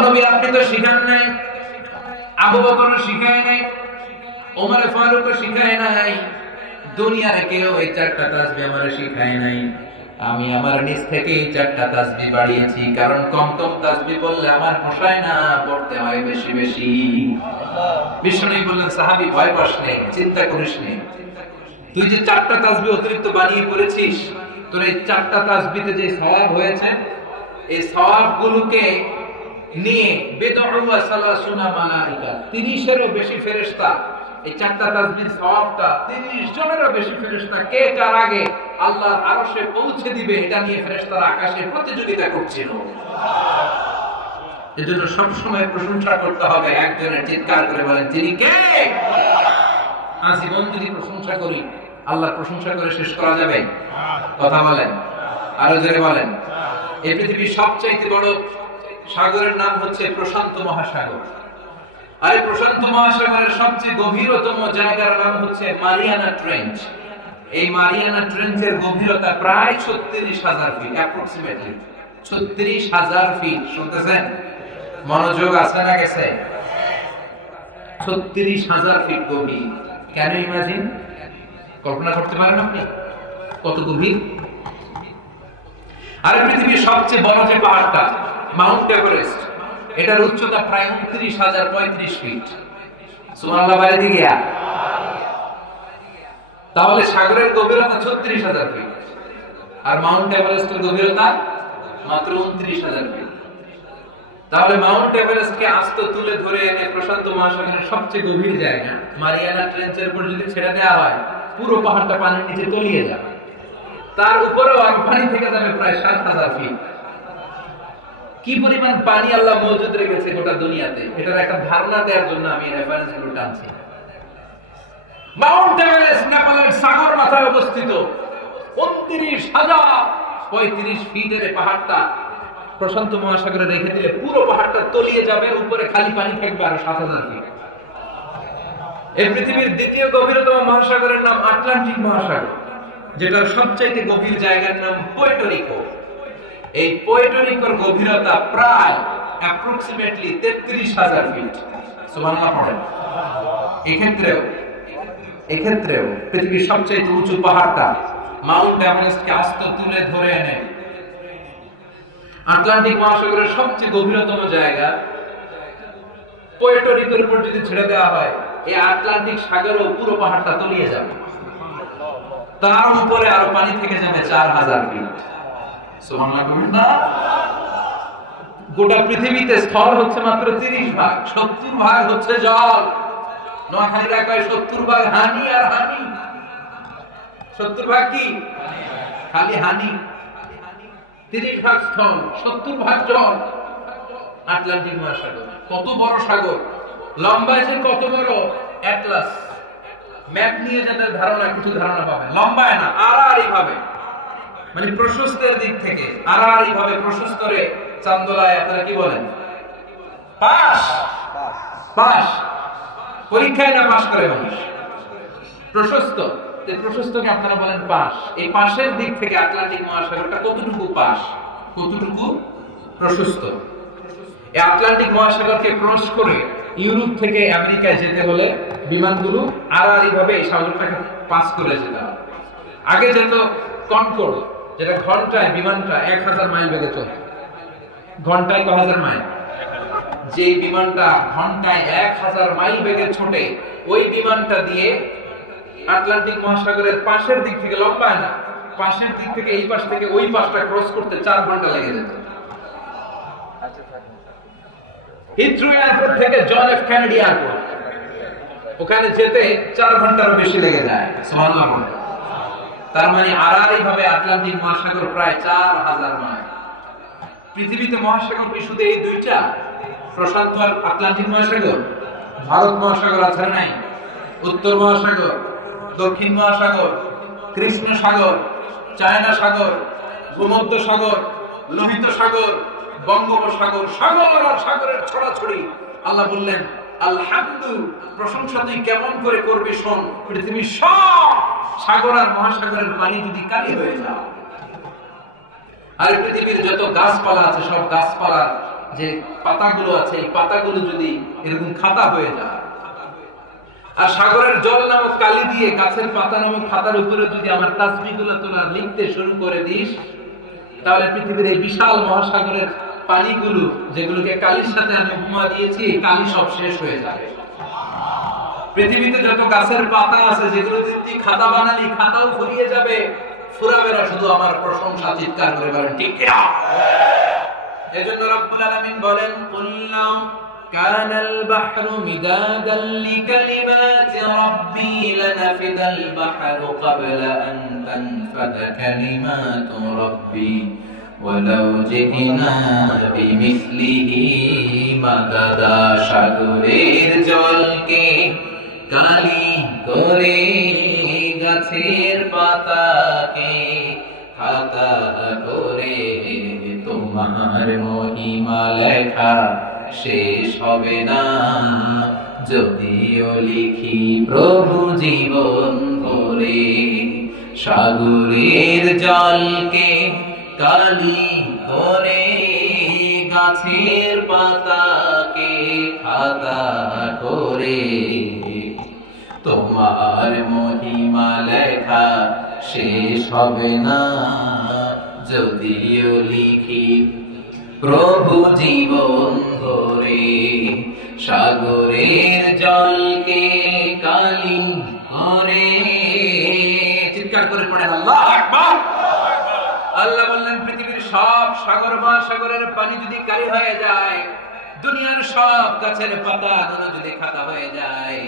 নবী, আপনি তো শিখান নাই, আবু বকরও শিখায় নাই, ওমর ফারুকও শিখায় নাই, দুনিয়ার কেউ এই চারটা তাসবিহ আমারে শিখায় নাই। আমি আমার নিজ থেকে এই চারটা তাসবিহ বাড়িয়েছি, কারণ কম কম তাসবিহ বললে আমার পোষায় না, পড়তে হয় বেশি বেশি। বিষ্ণু বললেন, সাহাবী ভয় পাস নেই, চিন্তা করিস নেই, তুই যে চারটা তাসবিহ অতিরিক্ত বানিয়ে পড়েছিস, তোর এই চারটা তাসবিহতে যে সওয়াব হয়েছে, এই সওয়াবগুলোকে নিয়ে বিদউ ওয়া সালাসুনা মালাইকা, 30 এরও বেশি ফেরেশতা এই চারটা তাসবিহর সওয়াবটা 30 জনেরও বেশি ফেরেশতা কে কার আগে আল্লাহর আরশে পৌঁছে দিবে, এটা নিয়ে ফেরেশতারা আকাশে প্রতিযোগিতা করছিল। এজন্য সব সময় প্রশংসা করতে হবে একজনের, চিৎকার করে বলেন, তিনি কে? আজীবন যদি প্রশংসা করি, আল্লাহর প্রশংসা করে শেষ করা যাবে? কথা বলেন, আরো জোরে বলেন। এই পৃথিবীর সবচেয়ে বড় সাগরের নাম হচ্ছে প্রশান্ত মহাসাগর, আর এই প্রশান্ত মহাসাগরের সবচেয়ে গভীরতম জায়গার নাম হচ্ছে মারিয়ানা ট্রেঞ্চ। এই মারিয়ানা ট্রেঞ্চের গভীরতা প্রায় 36,000 ফিট, অ্যাপ্রক্সিমেটলি 36,000 ফিট। শুনতেছেন? মনোযোগ আছে না গেছে? 36,000 ফিট গভীর। Can you imagine? কল্পনা করতে পারেন আপনি কত গভীর? আর পৃথিবীর সবচেয়ে বড় যে পাহাড়টা মাউন্ট এভারেস্ট, এটার উচ্চতা প্রায় 29,035 ফিট। সুবহানাল্লাহ বলে দিগিয়া। তাহলে সাগরের গভীরতা 36,000 ফিট, আর মাউন্ট এভারেস্টের গভীরতা মাত্র 29,000 ফিট। তাহলে মাউন্ট এভারেস্টকে আস্ত তুলে ধরে এনে প্রশান্ত মহাসাগরের সবচেয়ে গভীর জায়গা মারিয়ানা ট্রেঞ্চের উপর যদি ছেড়ে দেওয়া হয়, পুরো পাহাড়টা পানির নিচে তলিয়ে যাবে। তার উপরেও আর পানি থেকে যাবে প্রায় 7,000 ফিট। কি পরিমাণ পানি আল্লাহ মজুদ রেখেছে গোটা দুনিয়াতে, এটার একটা ধারণা দেওয়ার জন্য আমি রেফারেন্স গুলো টানছি। মাউন্ট এভারেস্ট নেপালের সাগর মাথায় অবস্থিত, 29,035 ফিটের পাহাড়টা প্রশান্ত মহাসাগরে রেখে দিলে পুরো পাহাড়টা তলিয়ে যাবে, উপরে খালি পানি থাকবে আরো 7,000 ফিট। এই পৃথিবীর দ্বিতীয় গভীরতম মহাসাগরের নাম আটলান্টিক মহাসাগর, যেটার সবচাইতে গভীর জায়গার নাম পুয়ের্টো রিকো। এই পুয়ের্টো রিকোর গভীরতা প্রায় অ্যাপ্রক্সিমেটলি 33,000 ফিট। সুবহানাল্লাহ পড়েন। এক্ষেত্রেও পৃথিবীর সবচাইতে উঁচু পাহাড়টা মাউন্ট এভারেস্টকে আস্ত তুলে ধরে এনে আটলান্টিক মহাসাগরের সবচেয়ে গভীরতম জায়গা পুয়ের্টো রিকোর উপর যদি ছেড়ে দেওয়া হয়, এই আটলান্টিক সাগরও পুরো পাহাড়টা তলিয়ে যাবে। তার উপরে আরো পানি থেকে যাবে 4,000 ফিট। সুবহানাল্লাহ বলেন না? গোটা পৃথিবীতে স্থল হচ্ছে মাত্র 30 ভাগ, 70 ভাগ হচ্ছে জল। নোয়াখালীরা কয় 70 ভাগ হানি আর হানি। 70 ভাগ কি? খালি হানি। 30 ভাগ স্থল, 70 ভাগ জল। আটলান্টিক মহাসাগর কত বড় সাগর, লম্বা যে কত বড়, অ্যাটলাস ম্যাপ নিয়ে যাদের ধারণা, কিছু ধারণা পাবে। লম্বায় না, আড়াআড়ি ভাবে, মানে প্রশস্তের দিক থেকে আড়াআড়ি ভাবে প্রশস্ত রে চান্দোলায় আপনারা কি বলেন? পাশ। পাশ পরীক্ষায় না পাশ করে মানুষ। প্রশস্ত, এই প্রশস্তকে আপনারা বলেন পাশ। এই পাশের দিক থেকে আটলান্টিক মহাসাগরটা কতটুকু পাশ, কতটুকু প্রশস্ত। এই আটলান্টিক মহাসাগরকে ক্রস করে ইউরোপ থেকে আমেরিকায় যেতে হলে বিমানগুলো আড়াআড়ি ভাবে এই সাগরটাকে পাস করে যেতে হবে। আগে যেত কনকর্ড, যেটা ঘন্টায় বিমানটা 1000 মাইল বেগে চলত। ঘন্টায় কত হাজার মাইল? যে বিমানটা ঘন্টায় 1000 মাইল বেগে ছোটে, ওই বিমানটা দিয়ে আটলান্টিক মহাসাগরের পাশের দিক থেকে, লম্বায় না, পাশের দিক থেকে এই পাশ থেকে ওই পাশটা ক্রস করতে 4 ঘন্টা লেগে যেত। হিথ্রো এয়ারপোর্ট থেকে জন এফ কেনেডি এয়ারপোর্ট, ওখানে যেতে 4 ঘন্টারও বেশি লেগে যায়। সুবহানাল্লাহ। তার মানে আড়াআড়ি ভাবে আটলান্টিক মহাসাগর প্রায় 4000 মাইল। পৃথিবীতে মহাসাগর কি শুধু এই দুইটা, প্রশান্ত আর আটলান্টিক মহাসাগর? ভারত মহাসাগর আছে নাই? উত্তর মহাসাগর, দক্ষিণ মহাসাগর, কৃষ্ণ সাগর, চায়না সাগর, ভূমধ্য সাগর, লোহিত সাগর, বঙ্গোপসাগর, সাগর আর সাগরের ছড়াছড়ি। আল্লাহ বললেন আলহামদু, প্রশংসা তুই কেমন করে করবি শোন। পৃথিবীর সব সাগর আর মহাসাগরের পানি যদি কালি হয়ে যায়, আর পৃথিবীর যত গাছপালা আছে সব গাছপালার যে পাতাগুলো আছে এই পাতাগুলো যদি এরকম খাতা হয়ে যায়, আর সাগরের জল নামক কালি দিয়ে গাছের পাতা নামক খাতার উপরে যদি আমার তাসবিহগুলো তোলা লিখতে শুরু করে দিস, তাহলে পৃথিবীর এই বিশাল মহাসাগরের পানিগুলো যেগুলোকে কালির সাথে আমি উপমা দিয়েছি, এই কালি সব শেষ হয়ে যাবে। পৃথিবীতে যত গাছের পাতা আছে যেগুলো তুই খাতা বানালি, খাতাও ফুরিয়ে যাবে, ফুরাবে না, শুধু আমার প্রশংসা চিৎকার করে বলেন ঠিক কিনা। এজন্য রব্বুল আলামিন বলেন কুল্লাউ কানাল বাহরু মিদাদান লিকালিমাতি রাব্বি লানাফিদাল বাহরু ক্বাবলা আন তানফাদা কালিমাতু রাব্বি ওয়ালাউ জিনা বিমিসলিহি মাদাদা। সাগরের জলকে কালি করে গাছের পাতাকে খাতা করে তোমার মহিমা লেখা শেষ হবে না, যদিও লিখি প্রভু জীবন করে। সাগরের জলকে কালি করে গাছের পাতাকে খাতা করে তোমার মহিমা লেখা শেষ হবে না, যদিও লিখি প্রভু জীবন করে। সাগরের জলকে কালি করে, চিৎকার করে পড়েন আল্লাহু আকবার। আল্লাহ বললেন পৃথিবীর সব সাগর মহাসাগরের পানি যদি কালি হয়ে যায়, দুনিয়ার সব গাছের পাতা যদি খাতা হয়ে যায়,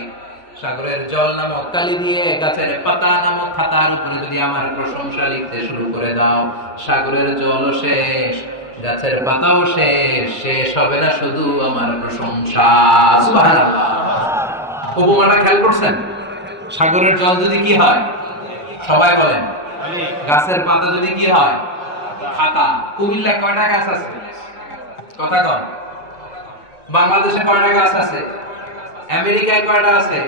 সাগরের জল নামক কালি দিয়ে গাছের পাতা নামক খাতার উপরে যদি আমার প্রশংসা লিখতে শুরু করে দাও, সাগরের জলও শেষ, গাছের পাতাও শেষ, শেষ হবে না শুধু আমার প্রশংসা। সুবহানাল্লাহ। উপমাটা খেয়াল করছেন? সাগরের জল যদি কি হয় সবাই বলেন, গাছের পাতা যদি কি হয় খাতা। কুমিল্লা কয়টা গাছ আছে কথা কন? বাংলাদেশে কয়টা গাছ আছে? আমেরিকায় কয়টা আছে?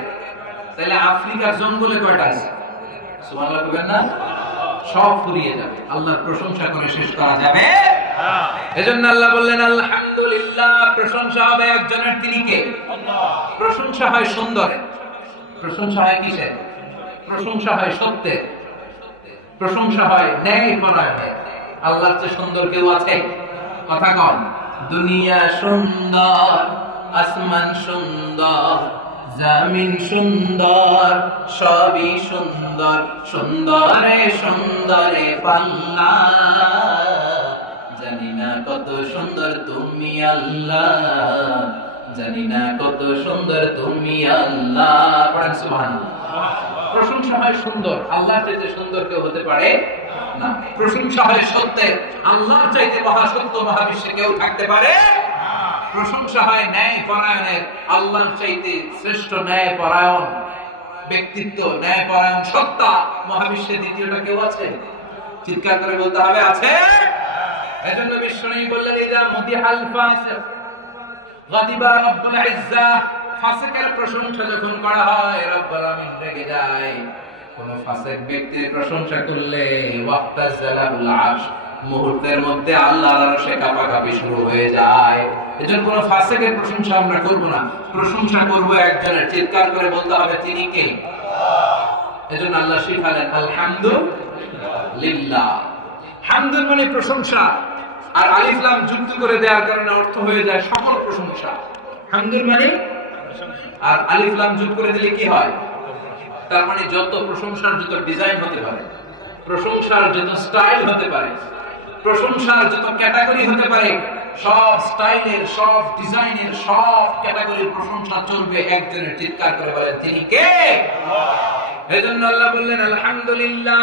তাহলে আফ্রিকার জঙ্গলে কয়টা আছে? সুবহানাল্লাহ বলবেন না? সব ফুরিয়ে যাবে, আল্লাহর প্রশংসা করে শেষ করা যাবে না। এজন্য আল্লাহ বললেন আলহামদুলিল্লাহ, প্রশংসা হবে একজনের, তিনি কে? আল্লাহ। প্রশংসা হয় সুন্দরের, প্রশংসা হয় কিসের? প্রশংসা হয় সত্যের, প্রশংসা হয় ন্যায় পরায়ণের। আল্লাহর চেয়ে সুন্দর কেউ আছে? কথা কন। দুনিয়া সুন্দর, আসমান সুন্দর, জমিন সুন্দর, সবই সুন্দর, সুন্দরে সুন্দরে পাল্লা। জানি না কত সুন্দর তুমি আল্লাহ, জানি না কত সুন্দর তুমি আল্লাহ। পড়েন সুবহানাল্লাহ। প্রশংসা হয় সুন্দর, আল্লাহর চাইতে সুন্দর কেউ হতে পারে না। প্রশংসা হয় সত্যের, আল্লাহর চাইতে মহাসত্য মহাবিশ্বে কেউ থাকতে পারে। প্রশংসা হয় ন্যায় পরায়ণের, আল্লাহর চাইতে শ্রেষ্ঠ ন্যায় পরায়ণ ব্যক্তিত্ব, ন্যায় পরায়ণ সত্তা মহাবিশ্বে দ্বিতীয়টা কেউ আছে? চিৎকার করে বলতে হবে আছে। এজন্য বিশ্বনবী বললেন ইযা মুদিহাল ফাসিক গাদিবা রাব্বুল ইজ্জা। ফাসিকের প্রশংসা যখন করা হয় রব্বুল আমিন রেগে যায়। কোন ফাসিক ব্যক্তির প্রশংসা করলে ওয়াক্তাজালাল আরশ, মুহূর্তের মধ্যে আল্লাহর আরশে কাঁপাকাঁপি শুরু হয়ে যায়। এজন্য কোন ফাসিকের প্রশংসা আমরা করব না, প্রশংসা করব একজনের। চিৎকার করে বলতে হবে তিনি কে? আল্লাহ। এজন্য আল্লাহ শিখালেন আলহামদুলিল্লাহ। হামদুল মানে প্রশংসা, আর আলিফ লাম যুক্ত করে দেওয়ার কারণে অর্থ হয়ে যায় সকল প্রশংসা। হামদুল মানে, আর আলিফ লাম যোগ করে দিলে কি হয়? তার মানে যত প্রশংসার যত ডিজাইন হতে পারে, প্রশংসার যত স্টাইল হতে পারে, প্রশংসার যত ক্যাটাগরি হতে পারে, সব স্টাইলের, সব ডিজাইনের, সব ক্যাটাগরির প্রশংসা চলবে একজনের। চিৎকার করে বলেন তিনি কে? আল্লাহ। এজন্য আল্লাহ বললেন আলহামদুলিল্লাহ।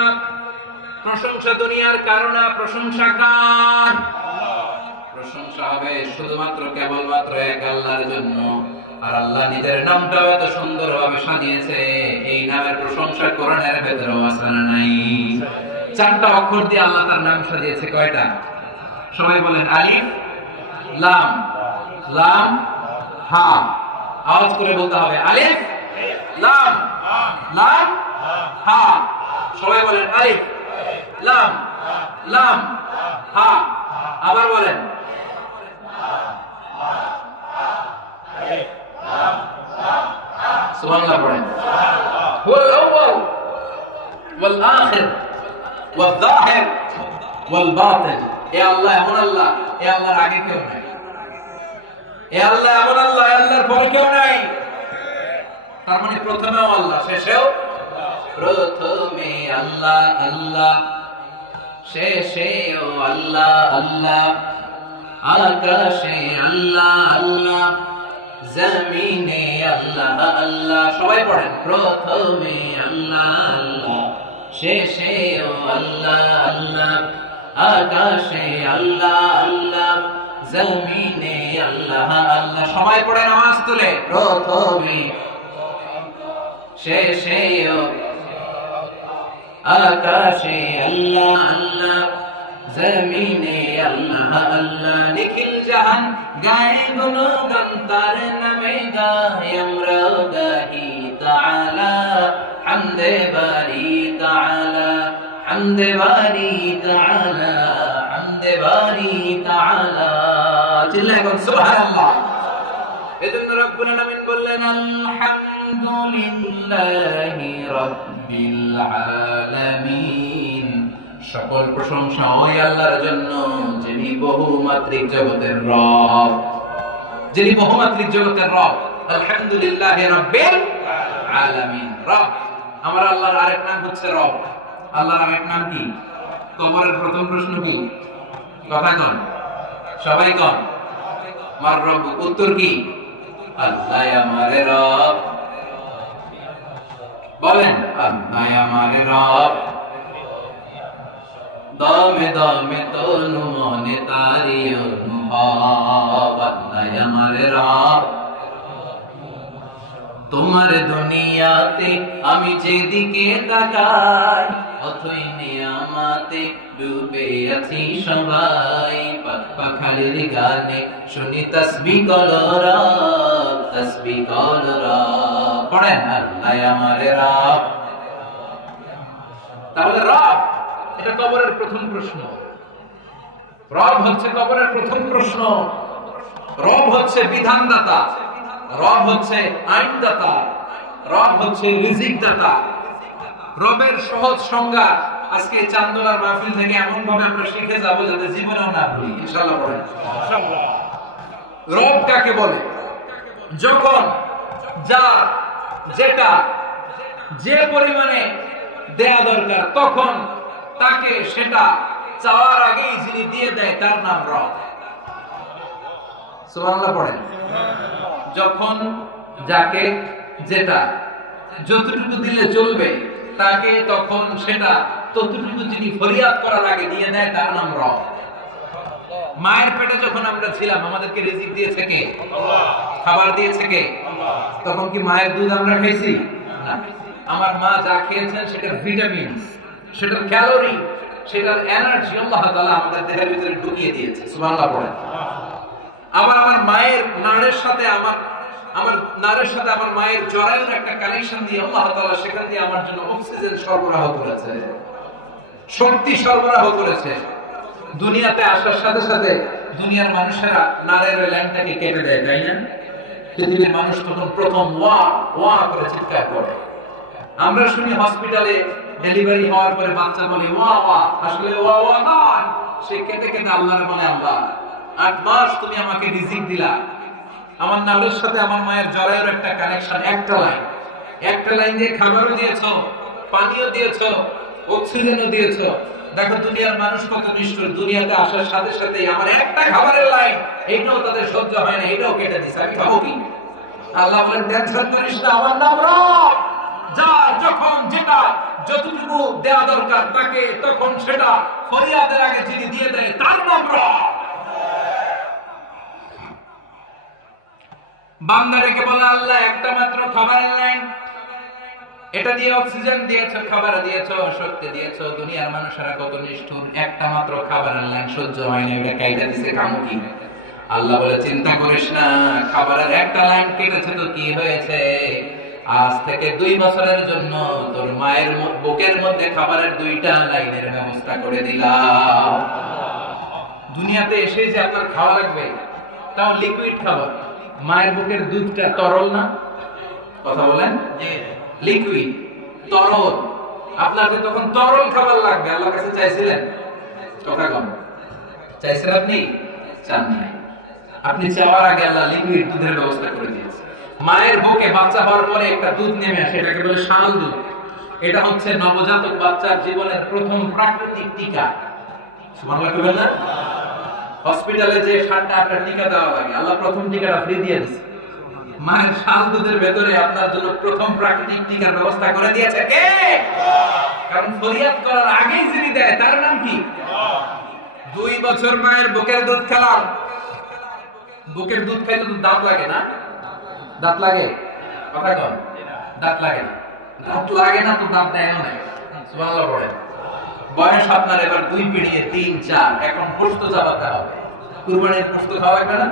প্রশংসা দুনিয়ার কারণে, প্রশংসা কার? প্রশংসা হবে শুধুমাত্র কেবলমাত্র এক আল্লাহর জন্য। আর আল্লাহ নিজের নামটাও এত সুন্দরভাবে সাজিয়েছে, এই নামের প্রশংসা কোরআনের ভেতরেও আছে না নাই? চারটা অক্ষর দিয়ে আল্লাহ তার নাম সাজিয়েছে। কয়টা? সবাই বলেন আলিফ লাম লাম হা। আওয়াজ করে বলতে হবে আলিফ লাম লাম হা। সবাই বলেন আলিফ লাম লাম হা। আবার বলেন সুবহানাল্লাহ পড়েন। হুয়াল আউয়াল ওয়াল আখির ওয়াল যাহির ওয়াল বাতিন। এ আল্লাহ এমন আল্লাহ, এ আল্লাহর আগে কেউ নাই। এ আল্লাহ এমন আল্লাহ, আল্লাহর পরে কেউ নাই। তার মানে প্রথমেও আল্লাহ, শেষেও প্রথমে আল্লাহ আল্লাহ, শেষেও আল্লাহ আল্লাহ, আকাশে আল্লাহ আল্লাহ, জমিনে আল্লাহ আল্লাহ। সবাই পড়েন প্রথমে আল্লাহ আল্লাহ, শেষেও আল্লাহ আল্লাহ, আকাশে আল্লাহ আল্লাহ, জমিনে আল্লাহ আল্লাহ। সবাই পড়েন আওয়াজ তুলে প্রথমে শেষেও আকাশে আল্লাহ আল্লাহ, জমিনে আল্লাহ আল্লাহ। নিখিল জাহান গায়ে গুণগান তার নামে গাই আমরা গাহি তাআলা, হামদে বারি তাআলা, হামদে বারি তাআলা, হামদে বারি তাআলা। চিল্লায় বল সুবহানাল্লাহ। এজন্য রব্বুল আলামিন বললেন আলহামদুলিল্লাহি রাব্বিল আলামিন। সকল প্রশংসা ওই আল্লাহর জন্য যিনি বহুমাত্রিক জগতের রব, যিনি বহুমাত্রিক জগতের রব। আলহামদুলিল্লাহি রাব্বিল আলামিন। রব, আমার আল্লাহর আরেক নাম হচ্ছে রব। আল্লাহর আরেক নাম কি? কবরের প্রথম প্রশ্ন কি? কথা কন, সবাই কন। মার রব, উত্তর কি? আল্লাহ আমার রব। বলেন আল্লাহ আমার রব। দমে দমে তনু মনে তারি অনুভব, আল্লাহ আমার রব। তোমার দুনিয়াতে আমি যেদিকে তাকাই, অথই নিয়ামতে ডুবে আছি সবাই। পাখালির গানে শুনি তাসবিহ কলরব, তাসবিহ কলরব। পড়েন আল্লাহ আমার রব। তাহলে রব এটা কবরের প্রথম প্রশ্ন। রব হচ্ছে কবরের প্রথম প্রশ্ন। রব হচ্ছে বিধানদাতা, রব হচ্ছে আইনদাতা, রব হচ্ছে রিজিকদাতা। রবের সহজ সংজ্ঞা আজকে চান্দোলার মাহফিল থেকে এমন ভাবে আমরা শিখে যাব যাতে জীবনেও না ভুলি, ইনশাআল্লাহ পড়েন। রব কাকে বলে? যখন যা যেটা যে পরিমাণে দেয়া দরকার তখন তাকে সেটা চাওয়ার আগেই যিনি দিয়ে দেয় তার নাম রব। সুবহানাল্লাহ পড়েন। যখন যাকে যেটা যতটুকু দিলে চলবে তাকে তখন সেটা ততটুকু যিনি ফরিয়াদ করার আগে দিয়ে দেয় তার নাম রব। মায়ের পেটে যখন আমরা ছিলাম আমাদেরকে রিজিক দিয়েছে কে? আল্লাহ। খাবার দিয়েছে কে? আল্লাহ। তখন কি মায়ের দুধ আমরা খাইছি? না। আমার মা যা খেয়েছেন সেটার ভিটামিন, সেটার ক্যালোরি, সেটার এনার্জি আল্লাহ তাআলা আমাদের দেহের ভিতরে ঢুকিয়ে দিয়েছে। সুবহানাল্লাহ পড়েন। আবার আমার মায়ের নাড়ের সাথে আমার মায়ের জরায়ুর একটা কানেকশন দিয়ে আল্লাহ তাআলা সেখান দিয়ে আমার জন্য অক্সিজেন সরবরাহ করেছে, শক্তি সরবরাহ করেছে। দুনিয়াতে আসার সাথে সাথে দুনিয়ার মানুষেরা নাড়ের ল্যান্ডটাকে কেটে দেয়, তাই না? পৃথিবীর মানুষ তখন প্রথম ওয়া ওয়া করে চিৎকার করে। আমরা শুনি হসপিটালে ডেলিভারি হওয়ার পরে বাচ্চা বলে ওয়া ওয়া, আসলে ওয়া ওয়া নয়, সে কেটে কেটে আল্লাহর বলে আল্লাহ 8 মাস তুমি আমাকে রিজিক দিলা। আমার নাড়ের সাথে আমার মায়ের জরায়ুর একটা কানেকশন, একটা লাইন দিয়ে খাবারও দিয়েছো, পানিও দিয়েছো, অক্সিজেনও দিয়েছো। দেখো দুনিয়ার মানুষ কত নিষ্ঠুর, দুনিয়াতে আসার সাথে সাথে আমার একটা খাবারের লাইন এইটাও তাদের সহ্য হয় না, এটাও কেটে দিছে। আমি ভাবো কি? আল্লাহ বলেন টেনশন করিস না, আমার নাম রব। যা যখন যেটা যতটুকু দেওয়া দরকার তাকে তখন সেটা ফরিয়াদের আগে যিনি দিয়ে দেয় তার নাম রব। বান্দা রেখে বলে আল্লাহ একটা মাত্র খাবারের লাইন, এটা দিয়ে অক্সিজেন দিয়েছো, খাবার দিয়েছো, শক্তি দিয়েছো। দুনিয়ার মানুষেরা কত নিষ্ঠুর, একটা মাত্র খাবারের লাইন সহ্য হয় না, এটা কাইটা দিছে কামু কি? আল্লাহ বলে চিন্তা করিস না, খাবারের একটা লাইন কেটেছে তো কি হয়েছে? আজ থেকে 2 বছরের জন্য তোর মায়ের বুকের মধ্যে খাবারের 2টা লাইনের ব্যবস্থা করে দিলাম। দুনিয়াতে এসে যে আপনার খাওয়া লাগবে, তাও লিকুইড খাবার। মায়ের বুকের দুধটা তরল না? কথা বলেন, লিকুইড তরল। আপনাকে তখন তরল খাবার লাগবে, আল্লাহর কাছে চাইছিলেন? কথা কম চাইছেন আপনি? চান নাই। আপনি চাওয়ার আগে আল্লাহ লিকুইড দুধের ব্যবস্থা করে দিয়েছে। মায়ের বুকে বাচ্চা হওয়ার পরে একটা দুধ নেমে আসে, এটাকে বলে শাল দুধ। এটা হচ্ছে নবজাতক বাচ্চার জীবনের প্রথম প্রাকৃতিক টিকা। সুবহানাল্লাহ বলেন না? হসপিটালে যে 7টা টিকা দেওয়া লাগে, আল্লাহ প্রথম টিকাটা ফ্রি দিয়ে দিয়েছে। মায়ের শাল দুধের ভেতরে আপনার জন্য প্রথম প্রাকৃতিক টিকার ব্যবস্থা করে দিয়েছে কে? কারণ ফরিয়াদ করার আগেই যিনি দেয় তার নাম কি? 2 বছর মায়ের বুকের দুধ খেলাম। বুকের দুধ খাইলে তো দাঁত লাগে না? দাঁত লাগে? কথা কম, দাঁত লাগে না। দাঁত লাগে না তো দাঁত দেয় না। সুবহানাল্লাহ পড়ে। বয়স আপনার এবার 2 পেরিয়ে 3, 4, এখন গোশত চাবাতে হবে। কুরবানির গোশত খাওয়া লাগবে না?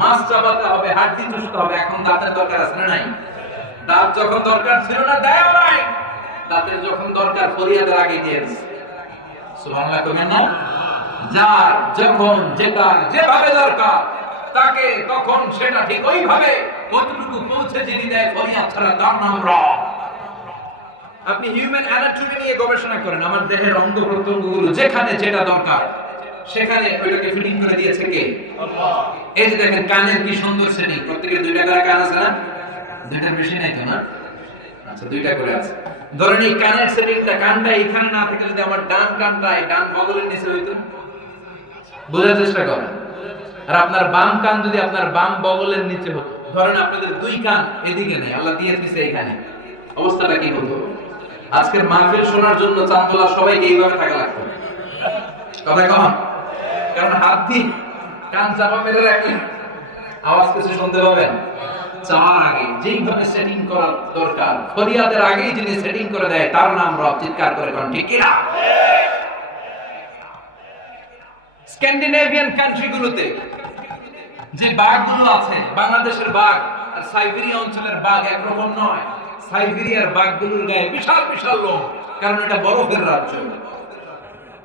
মাছ চাবাতে হবে, হাড্ডি চুষতে হবে। এখন দাঁতের দরকার আছে না নাই? দাঁত যখন দরকার ছিল না দেয় নাই, দাঁতের যখন দরকার ফরিয়াদের আগে দিয়েছে। সুবহানাল্লাহ করেন না? যার যখন যেটা যেভাবে দরকার তাকে তখন সেটা ঠিক ওইভাবে কতটুকু পৌঁছে যিনি দেয়, ফরিয়াদ ছাড়া তার নাম রব। আপনি হিউম্যান অ্যানাটমি নিয়ে গবেষণা করেন, আমার দেহের অঙ্গ প্রত্যঙ্গগুলো যেখানে যেটা দরকার সেখানে ওইটাকে ফিটিং করে দিয়েছে কে? আল্লাহ। এই যে দেখেন কানের কি সুন্দর সেটিং, প্রত্যেকের 2টা করে কান আছে না? 2টার বেশি নাই তো না? আচ্ছা 2টা করে আছে। ধরেন এই কানের সেটিংটা, কানটা এখানে না থেকে যদি আমার ডান কানটা এই ডান বগলের নিচে হইতো, বোঝার চেষ্টা করেন। আর আপনার বাম কান যদি আপনার বাম বগলের নিচে হতো। ধরেন আপনাদের 2 কান এদিকে নেই, আল্লাহ দিয়ে দিয়েছে এখানে, অবস্থাটা কি হতো? আজকের মাহফিল শোনার জন্য চাঁদোলা সবাইকে এইভাবে থাকা লাগতো। কথা কম, কারণ হাত দিয়ে কান চাপা মেরে রাখলে আওয়াজ কিছু শুনতে পাবেন। চাওয়ার আগে যেইভাবে সেটিং করা দরকার, ফরিয়াদের আগেই যিনি সেটিং করে দেয় তার নাম রব। চিৎকার করে কোন ঠিক কিনা? স্ক্যান্ডিনেভিয়ান কান্ট্রিগুলোতে যে বাঘগুলো আছে, বাংলাদেশের বাঘ আর সাইবেরিয়া অঞ্চলের বাঘ একরকম নয়। সাইবেরিয়ার বাঘগুলোর গায়ে বিশাল বিশাল লোম, কারণ এটা বরফের রাজ্য।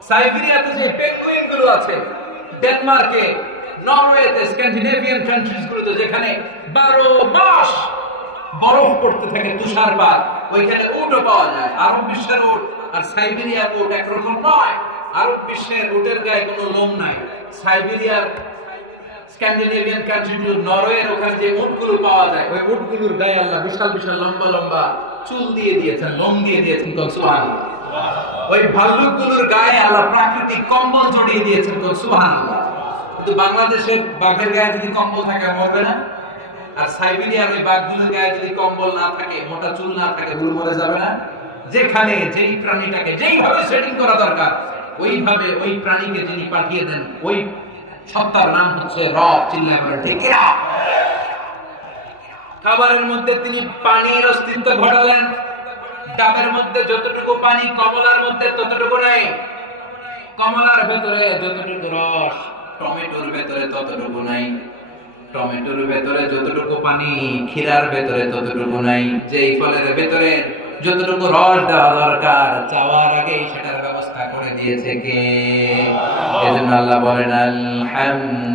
সাইবেরিয়াতে যে পেঙ্গুইন গুলো আছে, ডেনমার্কে, নরওয়েতে, স্ক্যান্ডিনেভিয়ান কান্ট্রিজ গুলোতে যেখানে 12 মাস বরফ পড়তে থাকে, তুষারপাত, ওইখানে উটও পাওয়া যায়। আরব বিশ্বের উট আর সাইবেরিয়ার উট একরকম নয়। আরব বিশ্বের উটের গায়ে কোনো লোম নাই। সাইবেরিয়ার স্ক্যান্ডিনেভিয়ান কান্ট্রিগুলো, নরওয়ের ওখানে যে উটগুলো পাওয়া যায়, ওই উটগুলোর গায়ে আল্লাহ বিশাল বিশাল লম্বা লম্বা চুল দিয়ে দিয়েছেন, লোম দিয়ে দিয়েছেন। সুবহানাল্লাহ। ওই ভাল্লুকগুলোর গায়ে আল্লাহ প্রাকৃতিক কম্বল জড়িয়ে দিয়েছেন। সুবহানাল্লাহ। কিন্তু বাংলাদেশের বাঘের গায়ে যদি কম্বল থাকে মরবে না? আর সাইবেরিয়ার ওই বাঘগুলোর গায়ে যদি কম্বল না থাকে, মোটা চুল না থাকে, গুলো মরে যাবে না? যেখানে যেই প্রাণীটাকে যেইভাবে সেটিং করা দরকার ওইভাবে ওই প্রাণীকে যিনি পাঠিয়ে দেন, ওই সত্তার নাম হচ্ছে রব। চিল্লায় বলেন ঠিক কিনা? খাবারের মধ্যে তিনি পানির অস্তিত্ব ঘটালেন। ডাবের মধ্যে যতটুকু পানি, কমলার মধ্যে ততটুকু নাই। কমলার ভেতরে যতটুকু রস, টমেটোর ভেতরে ততটুকু নাই। টমেটোর ভেতরে যতটুকু পানি, ক্ষীরার ভেতরে ততটুকু নাই। যেই ফলের ভেতরে যতটুকু রস দেওয়া দরকার, চাওয়ার আগেই সেটার ব্যবস্থা করে দিয়েছে কে? এজন্য আল্লাহ বলেন আলহামদুলিল্লাহি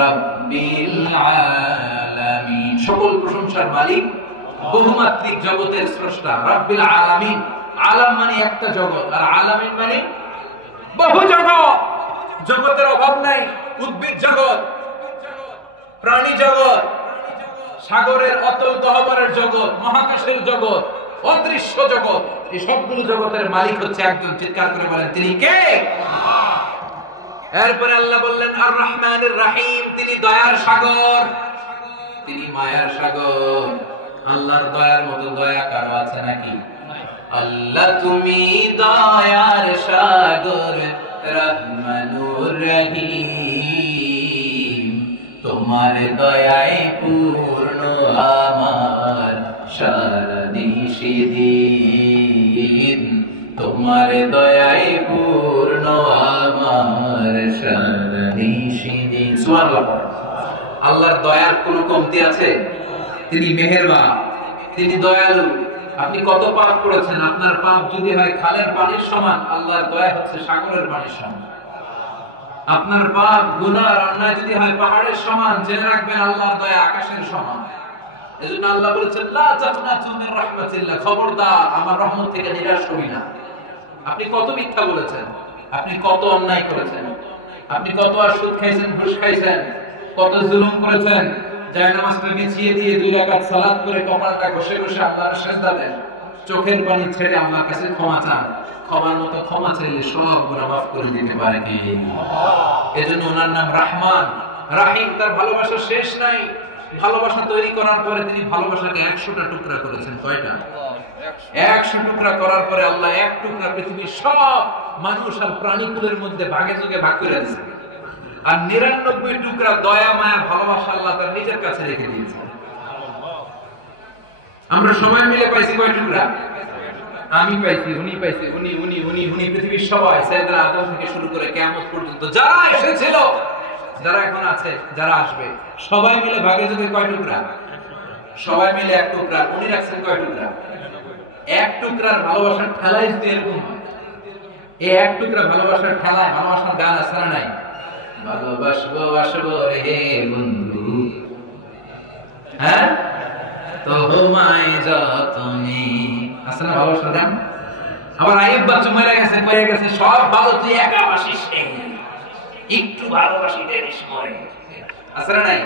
রাব্বিল আলামিন। সকল প্রশংসার মালিক, বহুমাত্রিক জগতের স্রষ্টা, রাব্বিল আলামিন। আলাম মানে একটা জগৎ, আর আলামিন মানে বহু জগৎ। জগতের অভাব নাই। উদ্ভিদ জগৎ, প্রাণী জগৎ, সাগরের অতল গহ্বরের জগৎ, মহাকাশের জগৎ, অদৃশ্য জগৎ, এই সবগুলো জগতের মালিক হচ্ছে একজন। চিৎকার করে বলেন তিনি কে? এরপরে আল্লাহ বললেন আর রহমানির রহিম, তিনি দয়ার সাগর, তিনি মায়ার সাগর। আল্লাহর দয়ার মতো দয়া কারো আছে নাকি? আল্লাহ তুমি দয়ার সাগর, রহমানুর রহিম, তোমার দয়ায় পূর্ণ আমার সারা নিশিদিন তোমার দয়ায় পূর্ণ আমার সারা নিশিদিন। সুবহানাল্লাহ। আল্লাহর দয়ার কোনো কমতি আছে? তিনি মেহেরবান, তিনি দয়ালু। আপনি কত পাপ করেছেন, আপনার পাপ যদি হয় খালের পানির সমান, আল্লাহর দয়া হচ্ছে সাগরের পানির সমান। আপনার পাপ গুনাহ আর অন্যায় যদি হয় পাহাড়ের সমান, জেনে রাখবেন আল্লাহর দয়া আকাশের সমান। এজন্য আল্লাহ বলেছেন লা তাকনাতু মির রাহমাতিল্লাহ, খবরদার আমার রহমত থেকে নিরাশ হবি না। আপনি কত মিথ্যা বলেছেন, আপনি কত অন্যায় করেছেন, আপনি কত সুদ খাইছেন, ঘুষ খাইছেন, কত জুলুম করেছেন, জায়নামাজটা বিছিয়ে দিয়ে 2 রাকাত সালাত করে কপালটা ঘষে ঘষে আল্লাহর সিজদা দেন, চোখের পানি ছেড়ে আল্লাহর কাছে ক্ষমা চান। ক্ষমার মতো ক্ষমা চাইলে সব গুনাহ মাফ করে দিতে পারে কে? এজন্য ওনার নাম রহমান, রাহিম। তার ভালোবাসা শেষ নাই। ভালোবাসা তৈরি করার পরে তিনি ভালোবাসাকে 100টা টুকরা করেছেন। কয়টা? 100 টুকরা করার পরে আল্লাহ 1 টুকরা পৃথিবীর সব মানুষ আর প্রাণীকুলের মধ্যে ভাগে যোগে ভাগ করে দিয়েছেন। আর 99 টুকরা দয়া মায়া ভালোবাসা আল্লাহ তার নিজের কাছে রেখে দিয়েছেন। আমরা সবাই মিলে পাইছি কয় টুকরা? আমি পাইছি, উনি পাইছি, উনি উনি উনি উনি পৃথিবীর সবাই, সাইয়েদনা আদম থেকে শুরু করে কিয়ামত পর্যন্ত যারা এসেছিল, যারা এখন আছে, যারা আসবে, সবাই মিলে ভাগে যোগে কয় টুকরা? সবাই মিলে 1 টুকরা। উনি রাখছেন কয় টুকরা? 1 টুকরার ভালোবাসার ঠেলায় যদি এরকম হয়, এই 1 টুকরা ভালোবাসার ঠেলায় ভালোবাসার গান আছে না নাই? ভালোবাসবো বাসবো রে বন্ধু, হ্যাঁ তোমায় যতনে, আছে না ভালোবাসার গান? আবার আইয়ুব বাচ্চু মরে গেছে, কয়ে গেছে সব ভালো তুই একা বাসিস রে, একটু ভালোবাসি দেরিস মরে, আছে না নাই?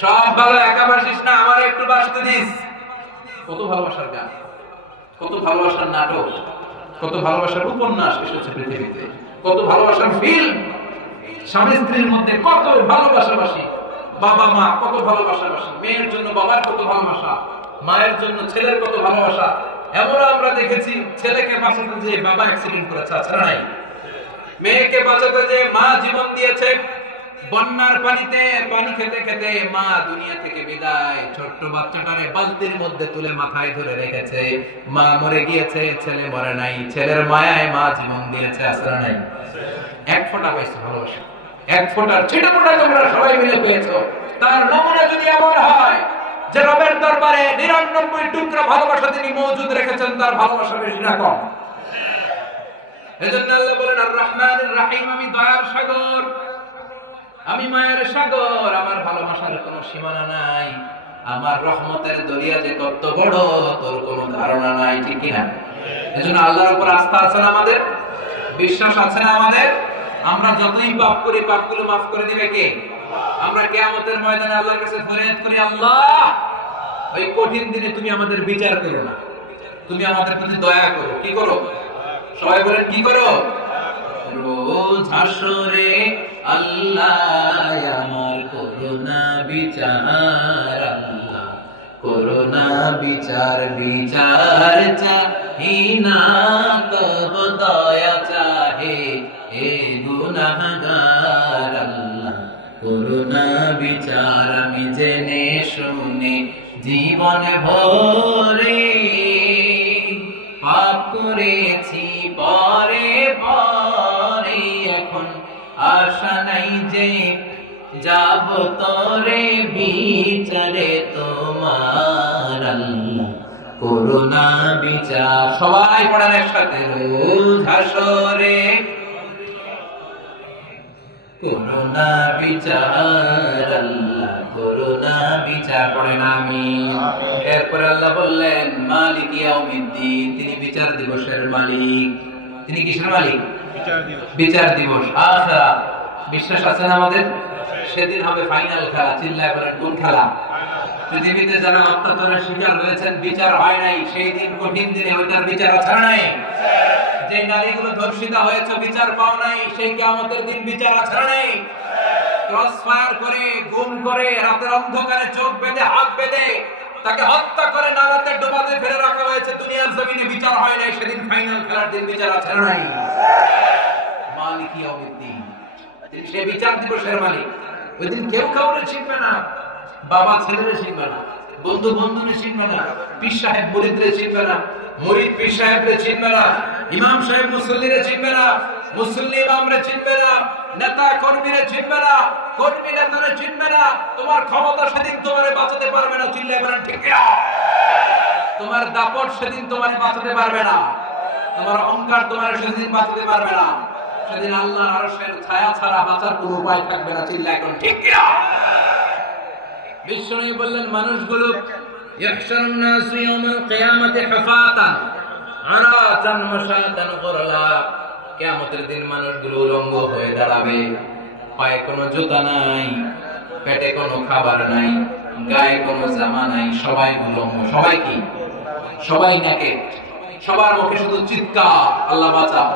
সব ভালো একা বাসিস না, আমার একটু বাসতে দিস। কত ভালোবাসার গান, কত ভালোবাসার নাটক, কত ভালোবাসার উপন্যাস এসেছে পৃথিবীতে, কত ভালোবাসার ফিল্ম। স্বামী স্ত্রীর মধ্যে কত ভালোবাসাবাসী, বাবা মা কত ভালোবাসাবাসী, মেয়ের জন্য বাবার কত ভালোবাসা, মায়ের জন্য ছেলের কত ভালোবাসা। এমন আমরা দেখেছি ছেলেকে বাঁচাতে যে বাবা অ্যাক্সিডেন্ট করেছে, আছে না নাই? মেয়েকে বাঁচাতে যে মা জীবন দিয়েছে, বন্যার পানিতে পানি খেতে খেতে মা দুনিয়া থেকে বিদায়, ছোট্ট বাচ্চাটারে বালতির মধ্যে তুলে মাথায় ধরে রেখেছে। মা মরে গিয়েছে, ছেলে মরে নাই, ছেলের মায়ায় মা জীবন দিয়েছে, আছে না নাই? 1 ফোঁটা পাইছো ভালোবাসা, 1 ফোঁটার ছিটা ফোঁটা তোমরা সবাই মিলে পেয়েছো। তার নমুনা যদি এমন হয় যে রবের দরবারে 99 টুকরা ভালোবাসা তিনি মজুদ রেখেছেন, তার ভালোবাসা বেশি না কম? এজন্য আল্লাহ বলেন আর রহমানুর রহিম, আমি দয়ার সাগর, আমি মায়ের সাগর, আমার ভালোবাসার কোনো সীমানা নাই, আমার রহমতের দরিয়া যে কত বড় তোর কোনো ধারণা নাই, ঠিক কি না? এজন্য আল্লাহর উপর আস্থা আছে না আমাদের? বিশ্বাস আছে না আমাদের? আমরা যতই পাপ করি, পাপগুলো মাফ করে দিবে কে? আমরা কিয়ামতের ময়দানে আল্লাহর কাছে ফরিয়াদ করি, আল্লাহ ওই কঠিন দিনে তুমি আমাদের বিচার করো না, তুমি আমাদের প্রতি দয়া করো। কি করো? সবাই বলেন কি করো? রোজ হাসরে আল্লাহ আমার করুণা বিচার, আল্লাহ করুণা বিচার, বিচার চাহি না তব দয়া চাহে হে গুনাহগার, আল্লাহ করুণা বিচার। আমি জেনে শুনে জীবন ভরে পাপ করেছি পরে পরে, এখন আশা নাই যে যাব তোরে বিচারে তোমার, আল্লাহ করুণা বিচার। সবাই পড়েন একসাথে, রোজ হাসরে করুণা বিচার, আল্লাহ করুণা বিচার। পড়েন আমিন। এরপরে আল্লাহ বললেন মালিক ইয়াউমিদ্দিন, তিনি বিচার দিবসের মালিক। তিনি কিসের মালিক? বিচার দিবস, আখিরাত। বিশ্বাস আছে না আমাদের? সেদিন হবে ফাইনাল খেলা। চিল্লায় বলেন কোন খেলা? পৃথিবীতে যারা অত্যাচারের শিকার হয়েছেন, বিচার হয় নাই, সেই দিন কঠিন দিনে ওইটার বিচার আছে নাই? যে নারীগুলো ধর্ষিতা হয়েছে, বিচার পাও নাই, সেই কিয়ামতের দিন বিচার আছে নাই? ক্রস ফায়ার করে, গুম করে, রাতের অন্ধকারে চোখ বেঁধে হাত বেঁধে তাকে হত্যা করে নালাতে ডুবাতে ফেলে রাখা হয়েছে, দুনিয়ার জমিনে বিচার হয় নাই, সেদিন ফাইনাল খেলার দিন বিচার আছে নাই? মালিক ইয়াউমিদ্দিন, সে বিচার দিবসের মালিক। ওই দিন কেউ কাউরে শিখবে না, বাবা ছেলেরে শিখবে না, বন্ধু বন্ধুরে চিনবে না, পীর সাহেব মুরিদরে চিনবে না, মুরিদ পীর সাহেবরে চিনবে না, ইমাম সাহেব মুসল্লিরে চিনবে না, মুসল্লি ইমামরে চিনবে না, নেতা কর্মীরে চিনবে না, কর্মী নেতারে চিনবে না। তোমার ক্ষমতা সেদিন তোমারে বাঁচাতে পারবে না, চিল্লায় বলেন ঠিক কিনা? তোমার দাপট সেদিন তোমারে বাঁচাতে পারবে না, তোমার অহংকার তোমার সেদিন বাঁচাতে পারবে না। সেদিন আল্লাহর আরশের ছায়া ছাড়া বাঁচার কোনো উপায় থাকবে না, চিল্লায় বলেন ঠিক কিনা? বিশ্বনবী বললেন মানুষগুলো ইয়াহশারুন নাস ইয়াউমাল কিয়ামাতি হুফাতান আরাতান মাশাতান গুরলা, কিয়ামতের দিন মানুষগুলো উলঙ্গ হয়ে দাঁড়াবে, পায়ে কোনো জুতা নাই, পেটে কোনো খাবার নাই, গায়ে কোনো জামা নাই, সবাই উলঙ্গ। সবাই কি? সবাই নাকেট। সবার মুখে শুধু চিৎকার, আল্লাহ বাঁচাও।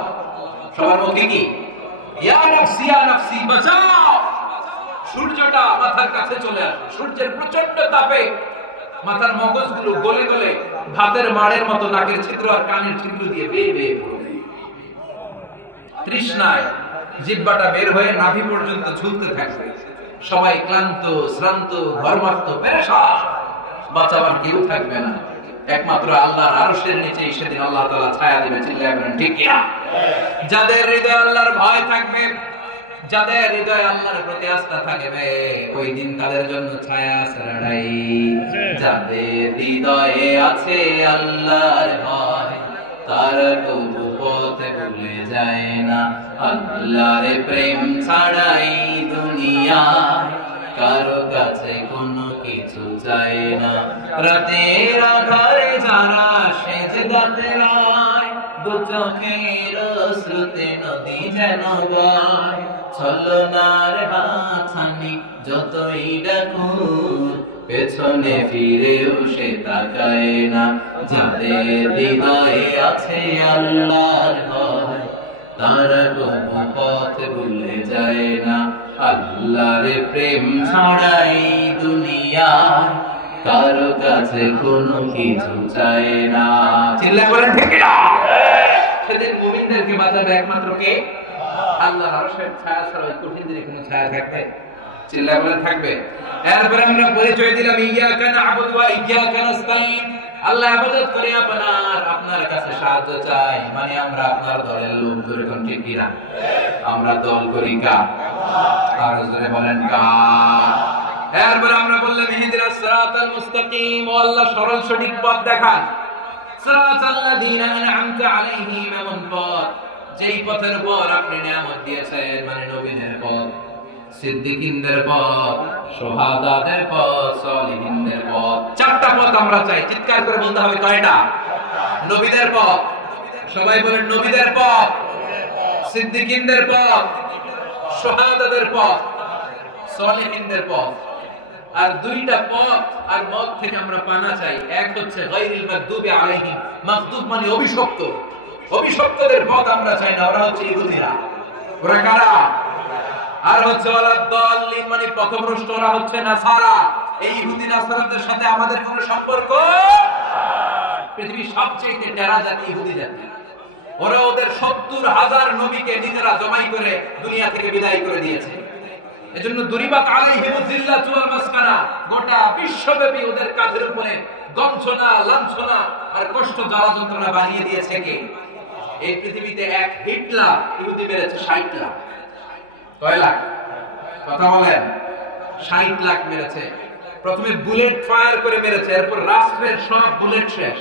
সবার মুখে কি? ইয়া নাফসি বাঁচাও। সূর্যটা মাথার কাছে চলে আসে, সূর্যের প্রচন্ড তাপে মাথার মগজগুলো গলে গলে ভাতের মাড়ের মতো নাকের ছিদ্র আর কানের ছিদ্র দিয়ে বেয়ে বেয়ে পড়বে। তৃষ্ণায় জিহ্বাটা বের হয়ে নাভি পর্যন্ত ঝুলতে থাকবে। সবাই ক্লান্ত, শ্রান্ত, ঘর্মাক্ত, পেরেশান। বাঁচাবার কেউ থাকবে না, একমাত্র আল্লাহর আরশের নিচে সেদিন আল্লাহ তাআলা ছায়া দিবে, চিল্লায় বলেন ঠিক কিনা? যাদের হৃদয়ে আল্লাহর ভয় থাকবে, যাদের হৃদয়ে আল্লাহর প্রতি আস্থা থাকবে, ওই দিন তাদের জন্য ছায়া ছাড়াই। যাদের হৃদয়ে আছে আল্লাহর ভয়, তারা তবু পথে ভুলে যায় না। আল্লাহর প্রেম ছাড়াই দুনিয়ায় কারো কাছে কোনো কিছু চায় না। রাতের আধারে যারা সেজদাতে রয়, দু চোখের অশ্রুতে নদী যেন গায়। ছলনার হাতছানি যতই ডাকুক, পেছনে ফিরেও সে তাকায় না। যাদের হৃদয়ে আছে আল্লাহর ভয়, তারা কোনো পথ ভুলে যায় না। আল্লাহর প্রেম ছাড়াই দুনিয়ায় কারো কাছে কোনো কিছু চায় না, চিল্লায় বলেন ঠিক কিনা? সেদিন মুমিনদেরকে বাঁচাবে একমাত্র কে? আল্লাহর আরশের ছায়া ছাড়া ওই কঠিন দিনে কোনো ছায়া থাকবে? চিল্লায় বলেন থাকবে। এরপর আমরা পরিচয় দিলাম ইয়াকা না'বুদু ওয়া ইয়াকা নাস্তাঈন। আল্লাহ ইবাদত করি আপনার কাছে সাহায্য চাই, মানে আমরা আপনার দলের লোক। ধরে কোন ঠিক কিনা? আমরা দল করি কার? আর জোরে বলেন কার? এরপর আমরা বললাম ইহদিনাস সিরাতাল মুস্তাকিম, ও আল্লাহ সরল সঠিক পথ দেখান। সিরাতাল্লাযীনা আন'আমতা আলাইহিম, এমন পথ যেই পথের উপর আপনি নিয়ামত দিয়েছেন, মানে নবীদের পথ, সিদ্দিকীনদের পথ, শুহাদাদের পথ, সালিহিনদের পথ। চারটা পথ আমরা চাই। চিৎকার করে বলতে হবে কয়টা? নবীদের পথ। সবাই বলেন নবীদের পথ, সিদ্দিকীনদের পথ, শুহাদাদের পথ, সালিহিনদের পথ। আর দুইটা পথ আর মত থেকে আমরা পানা চাই। এক হচ্ছে গায়রিল মাগদুবি আলাইহিম, মাগদুব মানে অভিশপ্ত। অভিশপ্তদের পথ আমরা চাই না, ওরা হচ্ছে ইহুদিরা। ওরা কারা? আর হচ্ছে ওয়ালাদ-দাল্লিন মানে পথভ্রষ্ট, ওরা হচ্ছে নাসারা। এই ইহুদি নাসারাদের সাথে আমাদের কোনো সম্পর্ক নাই। পৃথিবীর সবচেয়ে টেরা জাতি ইহুদি জাতি। ওরা ওদের ৭০,০০০ নবীকে নিজেরা জমাই করে দুনিয়া থেকে বিদায় করে দিয়েছে। এজন্য দুরিবাত আলাইহিমুয যিল্লাতু ওয়াল মাসকানা, গোটা বিশ্বব্যাপী ওদের কাঁধের উপরে গঞ্জনা, লাঞ্ছনা আর কষ্ট জ্বালা যন্ত্রণা বানিয়ে দিয়েছে কে? এই পৃথিবীতে এক হিটলার ইহুদি মেরেছে ৬০ লাখ। কয় লাখ? কথা বলেন। ৬০ লাখ মেরেছে। প্রথমে বুলেট ফায়ার করে মেরেছে, এরপর রাষ্ট্রের সব বুলেট শেষ,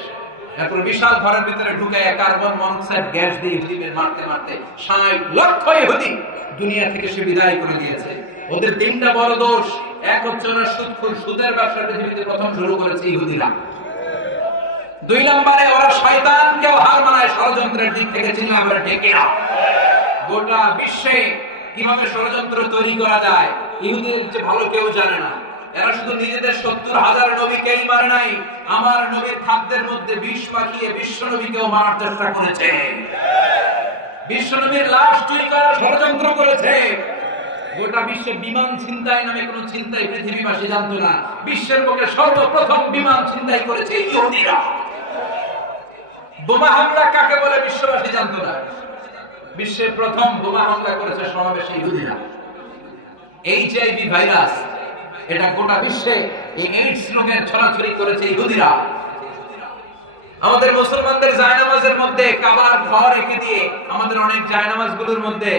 এরপর বিশাল ঘরের ভিতরে ঢুকে কার্বন মনোক্সাইড গ্যাস দিয়ে ইহুদিদের মারতে মারতে ৬০ লক্ষ ইহুদি দুনিয়া থেকে সে বিদায় করে দিয়েছে। ওদের তিনটা বড় দোষ। এক হচ্ছে ওরা সুদখোর, সুদের ব্যবসা পৃথিবীতে প্রথম শুরু করেছে ইহুদিরা। ২ নম্বরে ওরা শয়তানকেও হার মানায় ষড়যন্ত্রের দিক থেকে, চিন্তা করে ডেকে না। গোটা বিশ্বে কিভাবে ষড়যন্ত্র তৈরি করা যায় ইহুদিদের যে ভালো কেউ জানে না। এরা শুধু নিজেদের ৭০,০০০ নবীকেই মারে নাই, আমার নবীর খাদ্যের মধ্যে বিষ মাখিয়ে বিশ্ব নবীকেও মারার চেষ্টা করেছে। বিশ্ব নবীর লাশ চুরি করার ষড়যন্ত্র করেছে। গোটা বিশ্বে বিমান ছিনতাই নামে কোন ছিনতাই পৃথিবীবাসী জানতো না। বিশ্বের বুকে সর্বপ্রথম বিমান ছিনতাই করেছে ইহুদিরা। বোমা হামলা কাকে বলে বিশ্ববাসী জানতো না। বিশ্বের প্রথম বোমা হামলা করেছে সমাবেশে ইহুদিরা। এইচআইভি ভাইরাস, এটা গোটা বিশ্বে এই এইডস রোগের ছড়াছড়ি করেছে ইহুদিরা। আমাদের মুসলমানদের জায়নামাজের মধ্যে কাবার ঘর রেখে দিয়ে আমাদের অনেক জায়নামাজগুলোর মধ্যে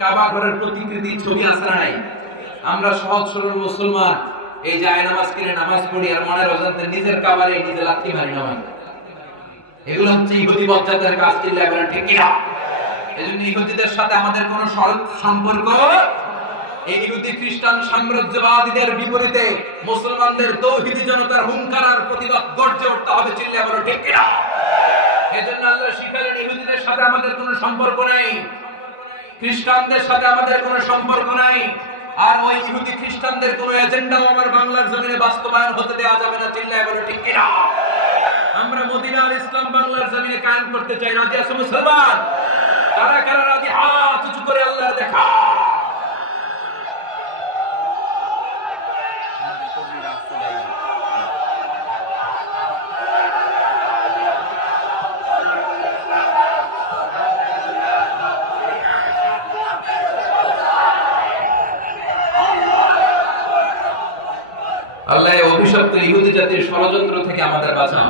কাবা ঘরের প্রতিকৃতি ছবি আছে না নাই? আমরা সহজ সরল মুসলমান এই জায়নামাজ কিনে নামাজ পড়ি আর মনের অজান্তে নিজের কাবারে নিজে লাথি মারি নামাজ। এগুলো হচ্ছে ইহুদি বজ্জাতের কাজ। চিল্লায় বলেন ঠিক কিনা? এজন্য ইহুদিদের সাথে আমাদের কোনো সম্পর্ক, এই ইহুদি খ্রিস্টান সাম্রাজ্যবাদীদের বিপরীতে মুসলমানদের তৌহিদি জনতার হুঙ্কার আর প্রতিবাদ গর্জে উঠতে হবে। চিল্লায় বলেন ঠিক কিনা? এজন্য আল্লাহ শিখালেন ইহুদিদের সাথে আমাদের কোনো সম্পর্ক নাই, খ্রিস্টানদের সাথে আমাদের কোনো সম্পর্ক নাই, আর ওই ইহুদি খ্রিস্টানদের কোনো এজেন্ডাও আমার বাংলার জমিনে বাস্তবায়ন হতে দেওয়া যাবে না। চিল্লায় বলেন ঠিক কিনা? আমরা মদিনার ইসলাম বাংলার জমিনে কায়েম করতে চাই। রাজি আছে মুসলমান? কারা কারা রাজি? হাত উঁচু করে আল্লাহ দেখা। আল্লাহ অভিশপ্ত ইহুদি জাতির ষড়যন্ত্র থেকে আমাদের বাঁচান।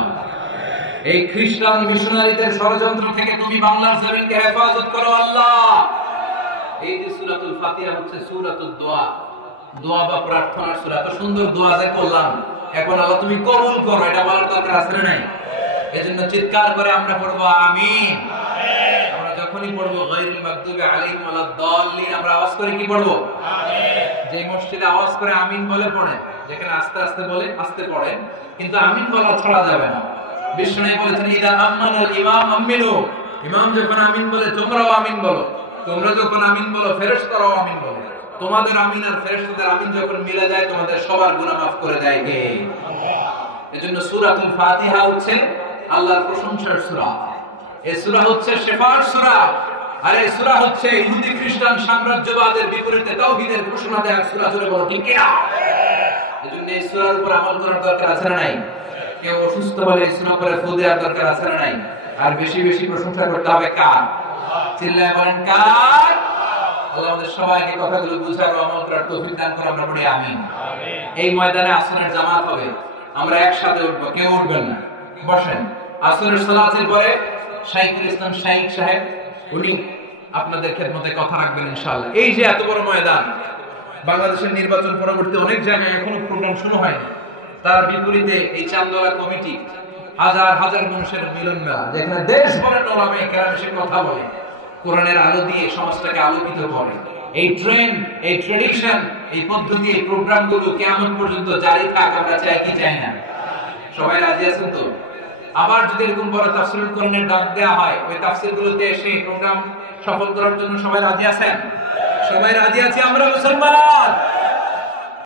এই খ্রিস্টান মিশনারিদের ষড়যন্ত্র থেকে তুমি বাংলার জমিনকে হেফাজত করো আল্লাহ। এই যে সূরাতুল ফাতিহা হচ্ছে সূরাতুদ দোয়া, দোয়া বা প্রার্থনার সূরা। এত সুন্দর দোয়া যে করলাম, এখন আল্লাহ তুমি কবুল করো, এটা বলার দরকার আছে না নাই? এজন্য চিৎকার করে আমরা পড়বো আমিন। আমরা যখনই পড়বো গায়রুল মাগদুবি আলাইহিম ওয়ালাদ-দাল্লিন, আমরা আওয়াজ করে কি পড়বো? আমিন। যে মসজিদে আওয়াজ করে আমিন বলে পড়ে, যেখানে আস্তে আস্তে বলে আস্তে পড়ে, কিন্তু আমিন বলা ছড়া যাবে না। বিষ্ণু বলেছেন ইদা আমানাল ইমাম আমিনু, ইমাম যখন আমিন বলে তোমরাও আমিন বলো, তোমরা যখন আমিন বলো ফেরেশতারাও আমিন বলো। তোমাদের আমিন আর ফেরেশতাদের আমিন যখন মিলে যায় তোমাদের সবার গুনাহ মাফ করে দেয় কে? আল্লাহ। এজন্য সূরাতুল ফাতিহা হচ্ছে আল্লাহর প্রশংসার সূরা। এই সূরা হচ্ছে শিফার সূরা, আর এই সূরা হচ্ছে ইহুদি খ্রিস্টান সাম্রাজ্যবাদের বিপরীতে তাওহীদের ঘোষণা দেওয়ার সূরা। জোরে বলো ঠিক কি না? এজন্য এই সূরার উপর আমল করার দরকার আছে না নাই? কেউ অসুস্থ হলে এই সূরা পড়ে ফু দেওয়ার দরকার আছে না নাই? আর বেশি বেশি প্রশংসা করতে হবে কার? চিল্লায় বলেন কার? আল্লাহ আমাদের সবাইকে কথাগুলো বুঝার ও আমল করার তৌফিক দান করে। আমরা পড়ি আমিন। এই ময়দানে আসরের জামাত হবে, আমরা একসাথে উঠবো, কেউ উঠবেন না, বসেন। আসরের সালাতের পরে শাইখুল ইসলাম শাইখ সাহেব উনি আপনাদের খেদমতে কথা রাখবেন ইনশাআল্লাহ। এই যে এত বড় ময়দান, বাংলাদেশের নির্বাচন পরবর্তী অনেক জায়গায় এখনো প্রোগ্রাম শুরু হয়নি, তার বিপরীতে এই চান্দোলা কমিটি হাজার হাজার মানুষের মিলন মেলা, যেখানে দেশ ভরে নোলামে কেরাম এসে কথা বলে, কোরআনের আলো দিয়ে সমাজটাকে আলোকিত করে। এই ট্রেন্ড, এই ট্রেডিশন, এই পদ্ধতি, এই প্রোগ্রামগুলো কিয়ামত পর্যন্ত জারি থাক, আমরা চাই কি চাই না? সবাই রাজি আছেন তো? আবার যদি এরকম বড় তাফসীরুল কোরআনের ডাক দেওয়া হয়, ওই তাফসীরগুলোতে এসে প্রোগ্রাম সফল করার জন্য সবাই রাজি আছেন? সবাই রাজি আছি আমরা মুসলমান।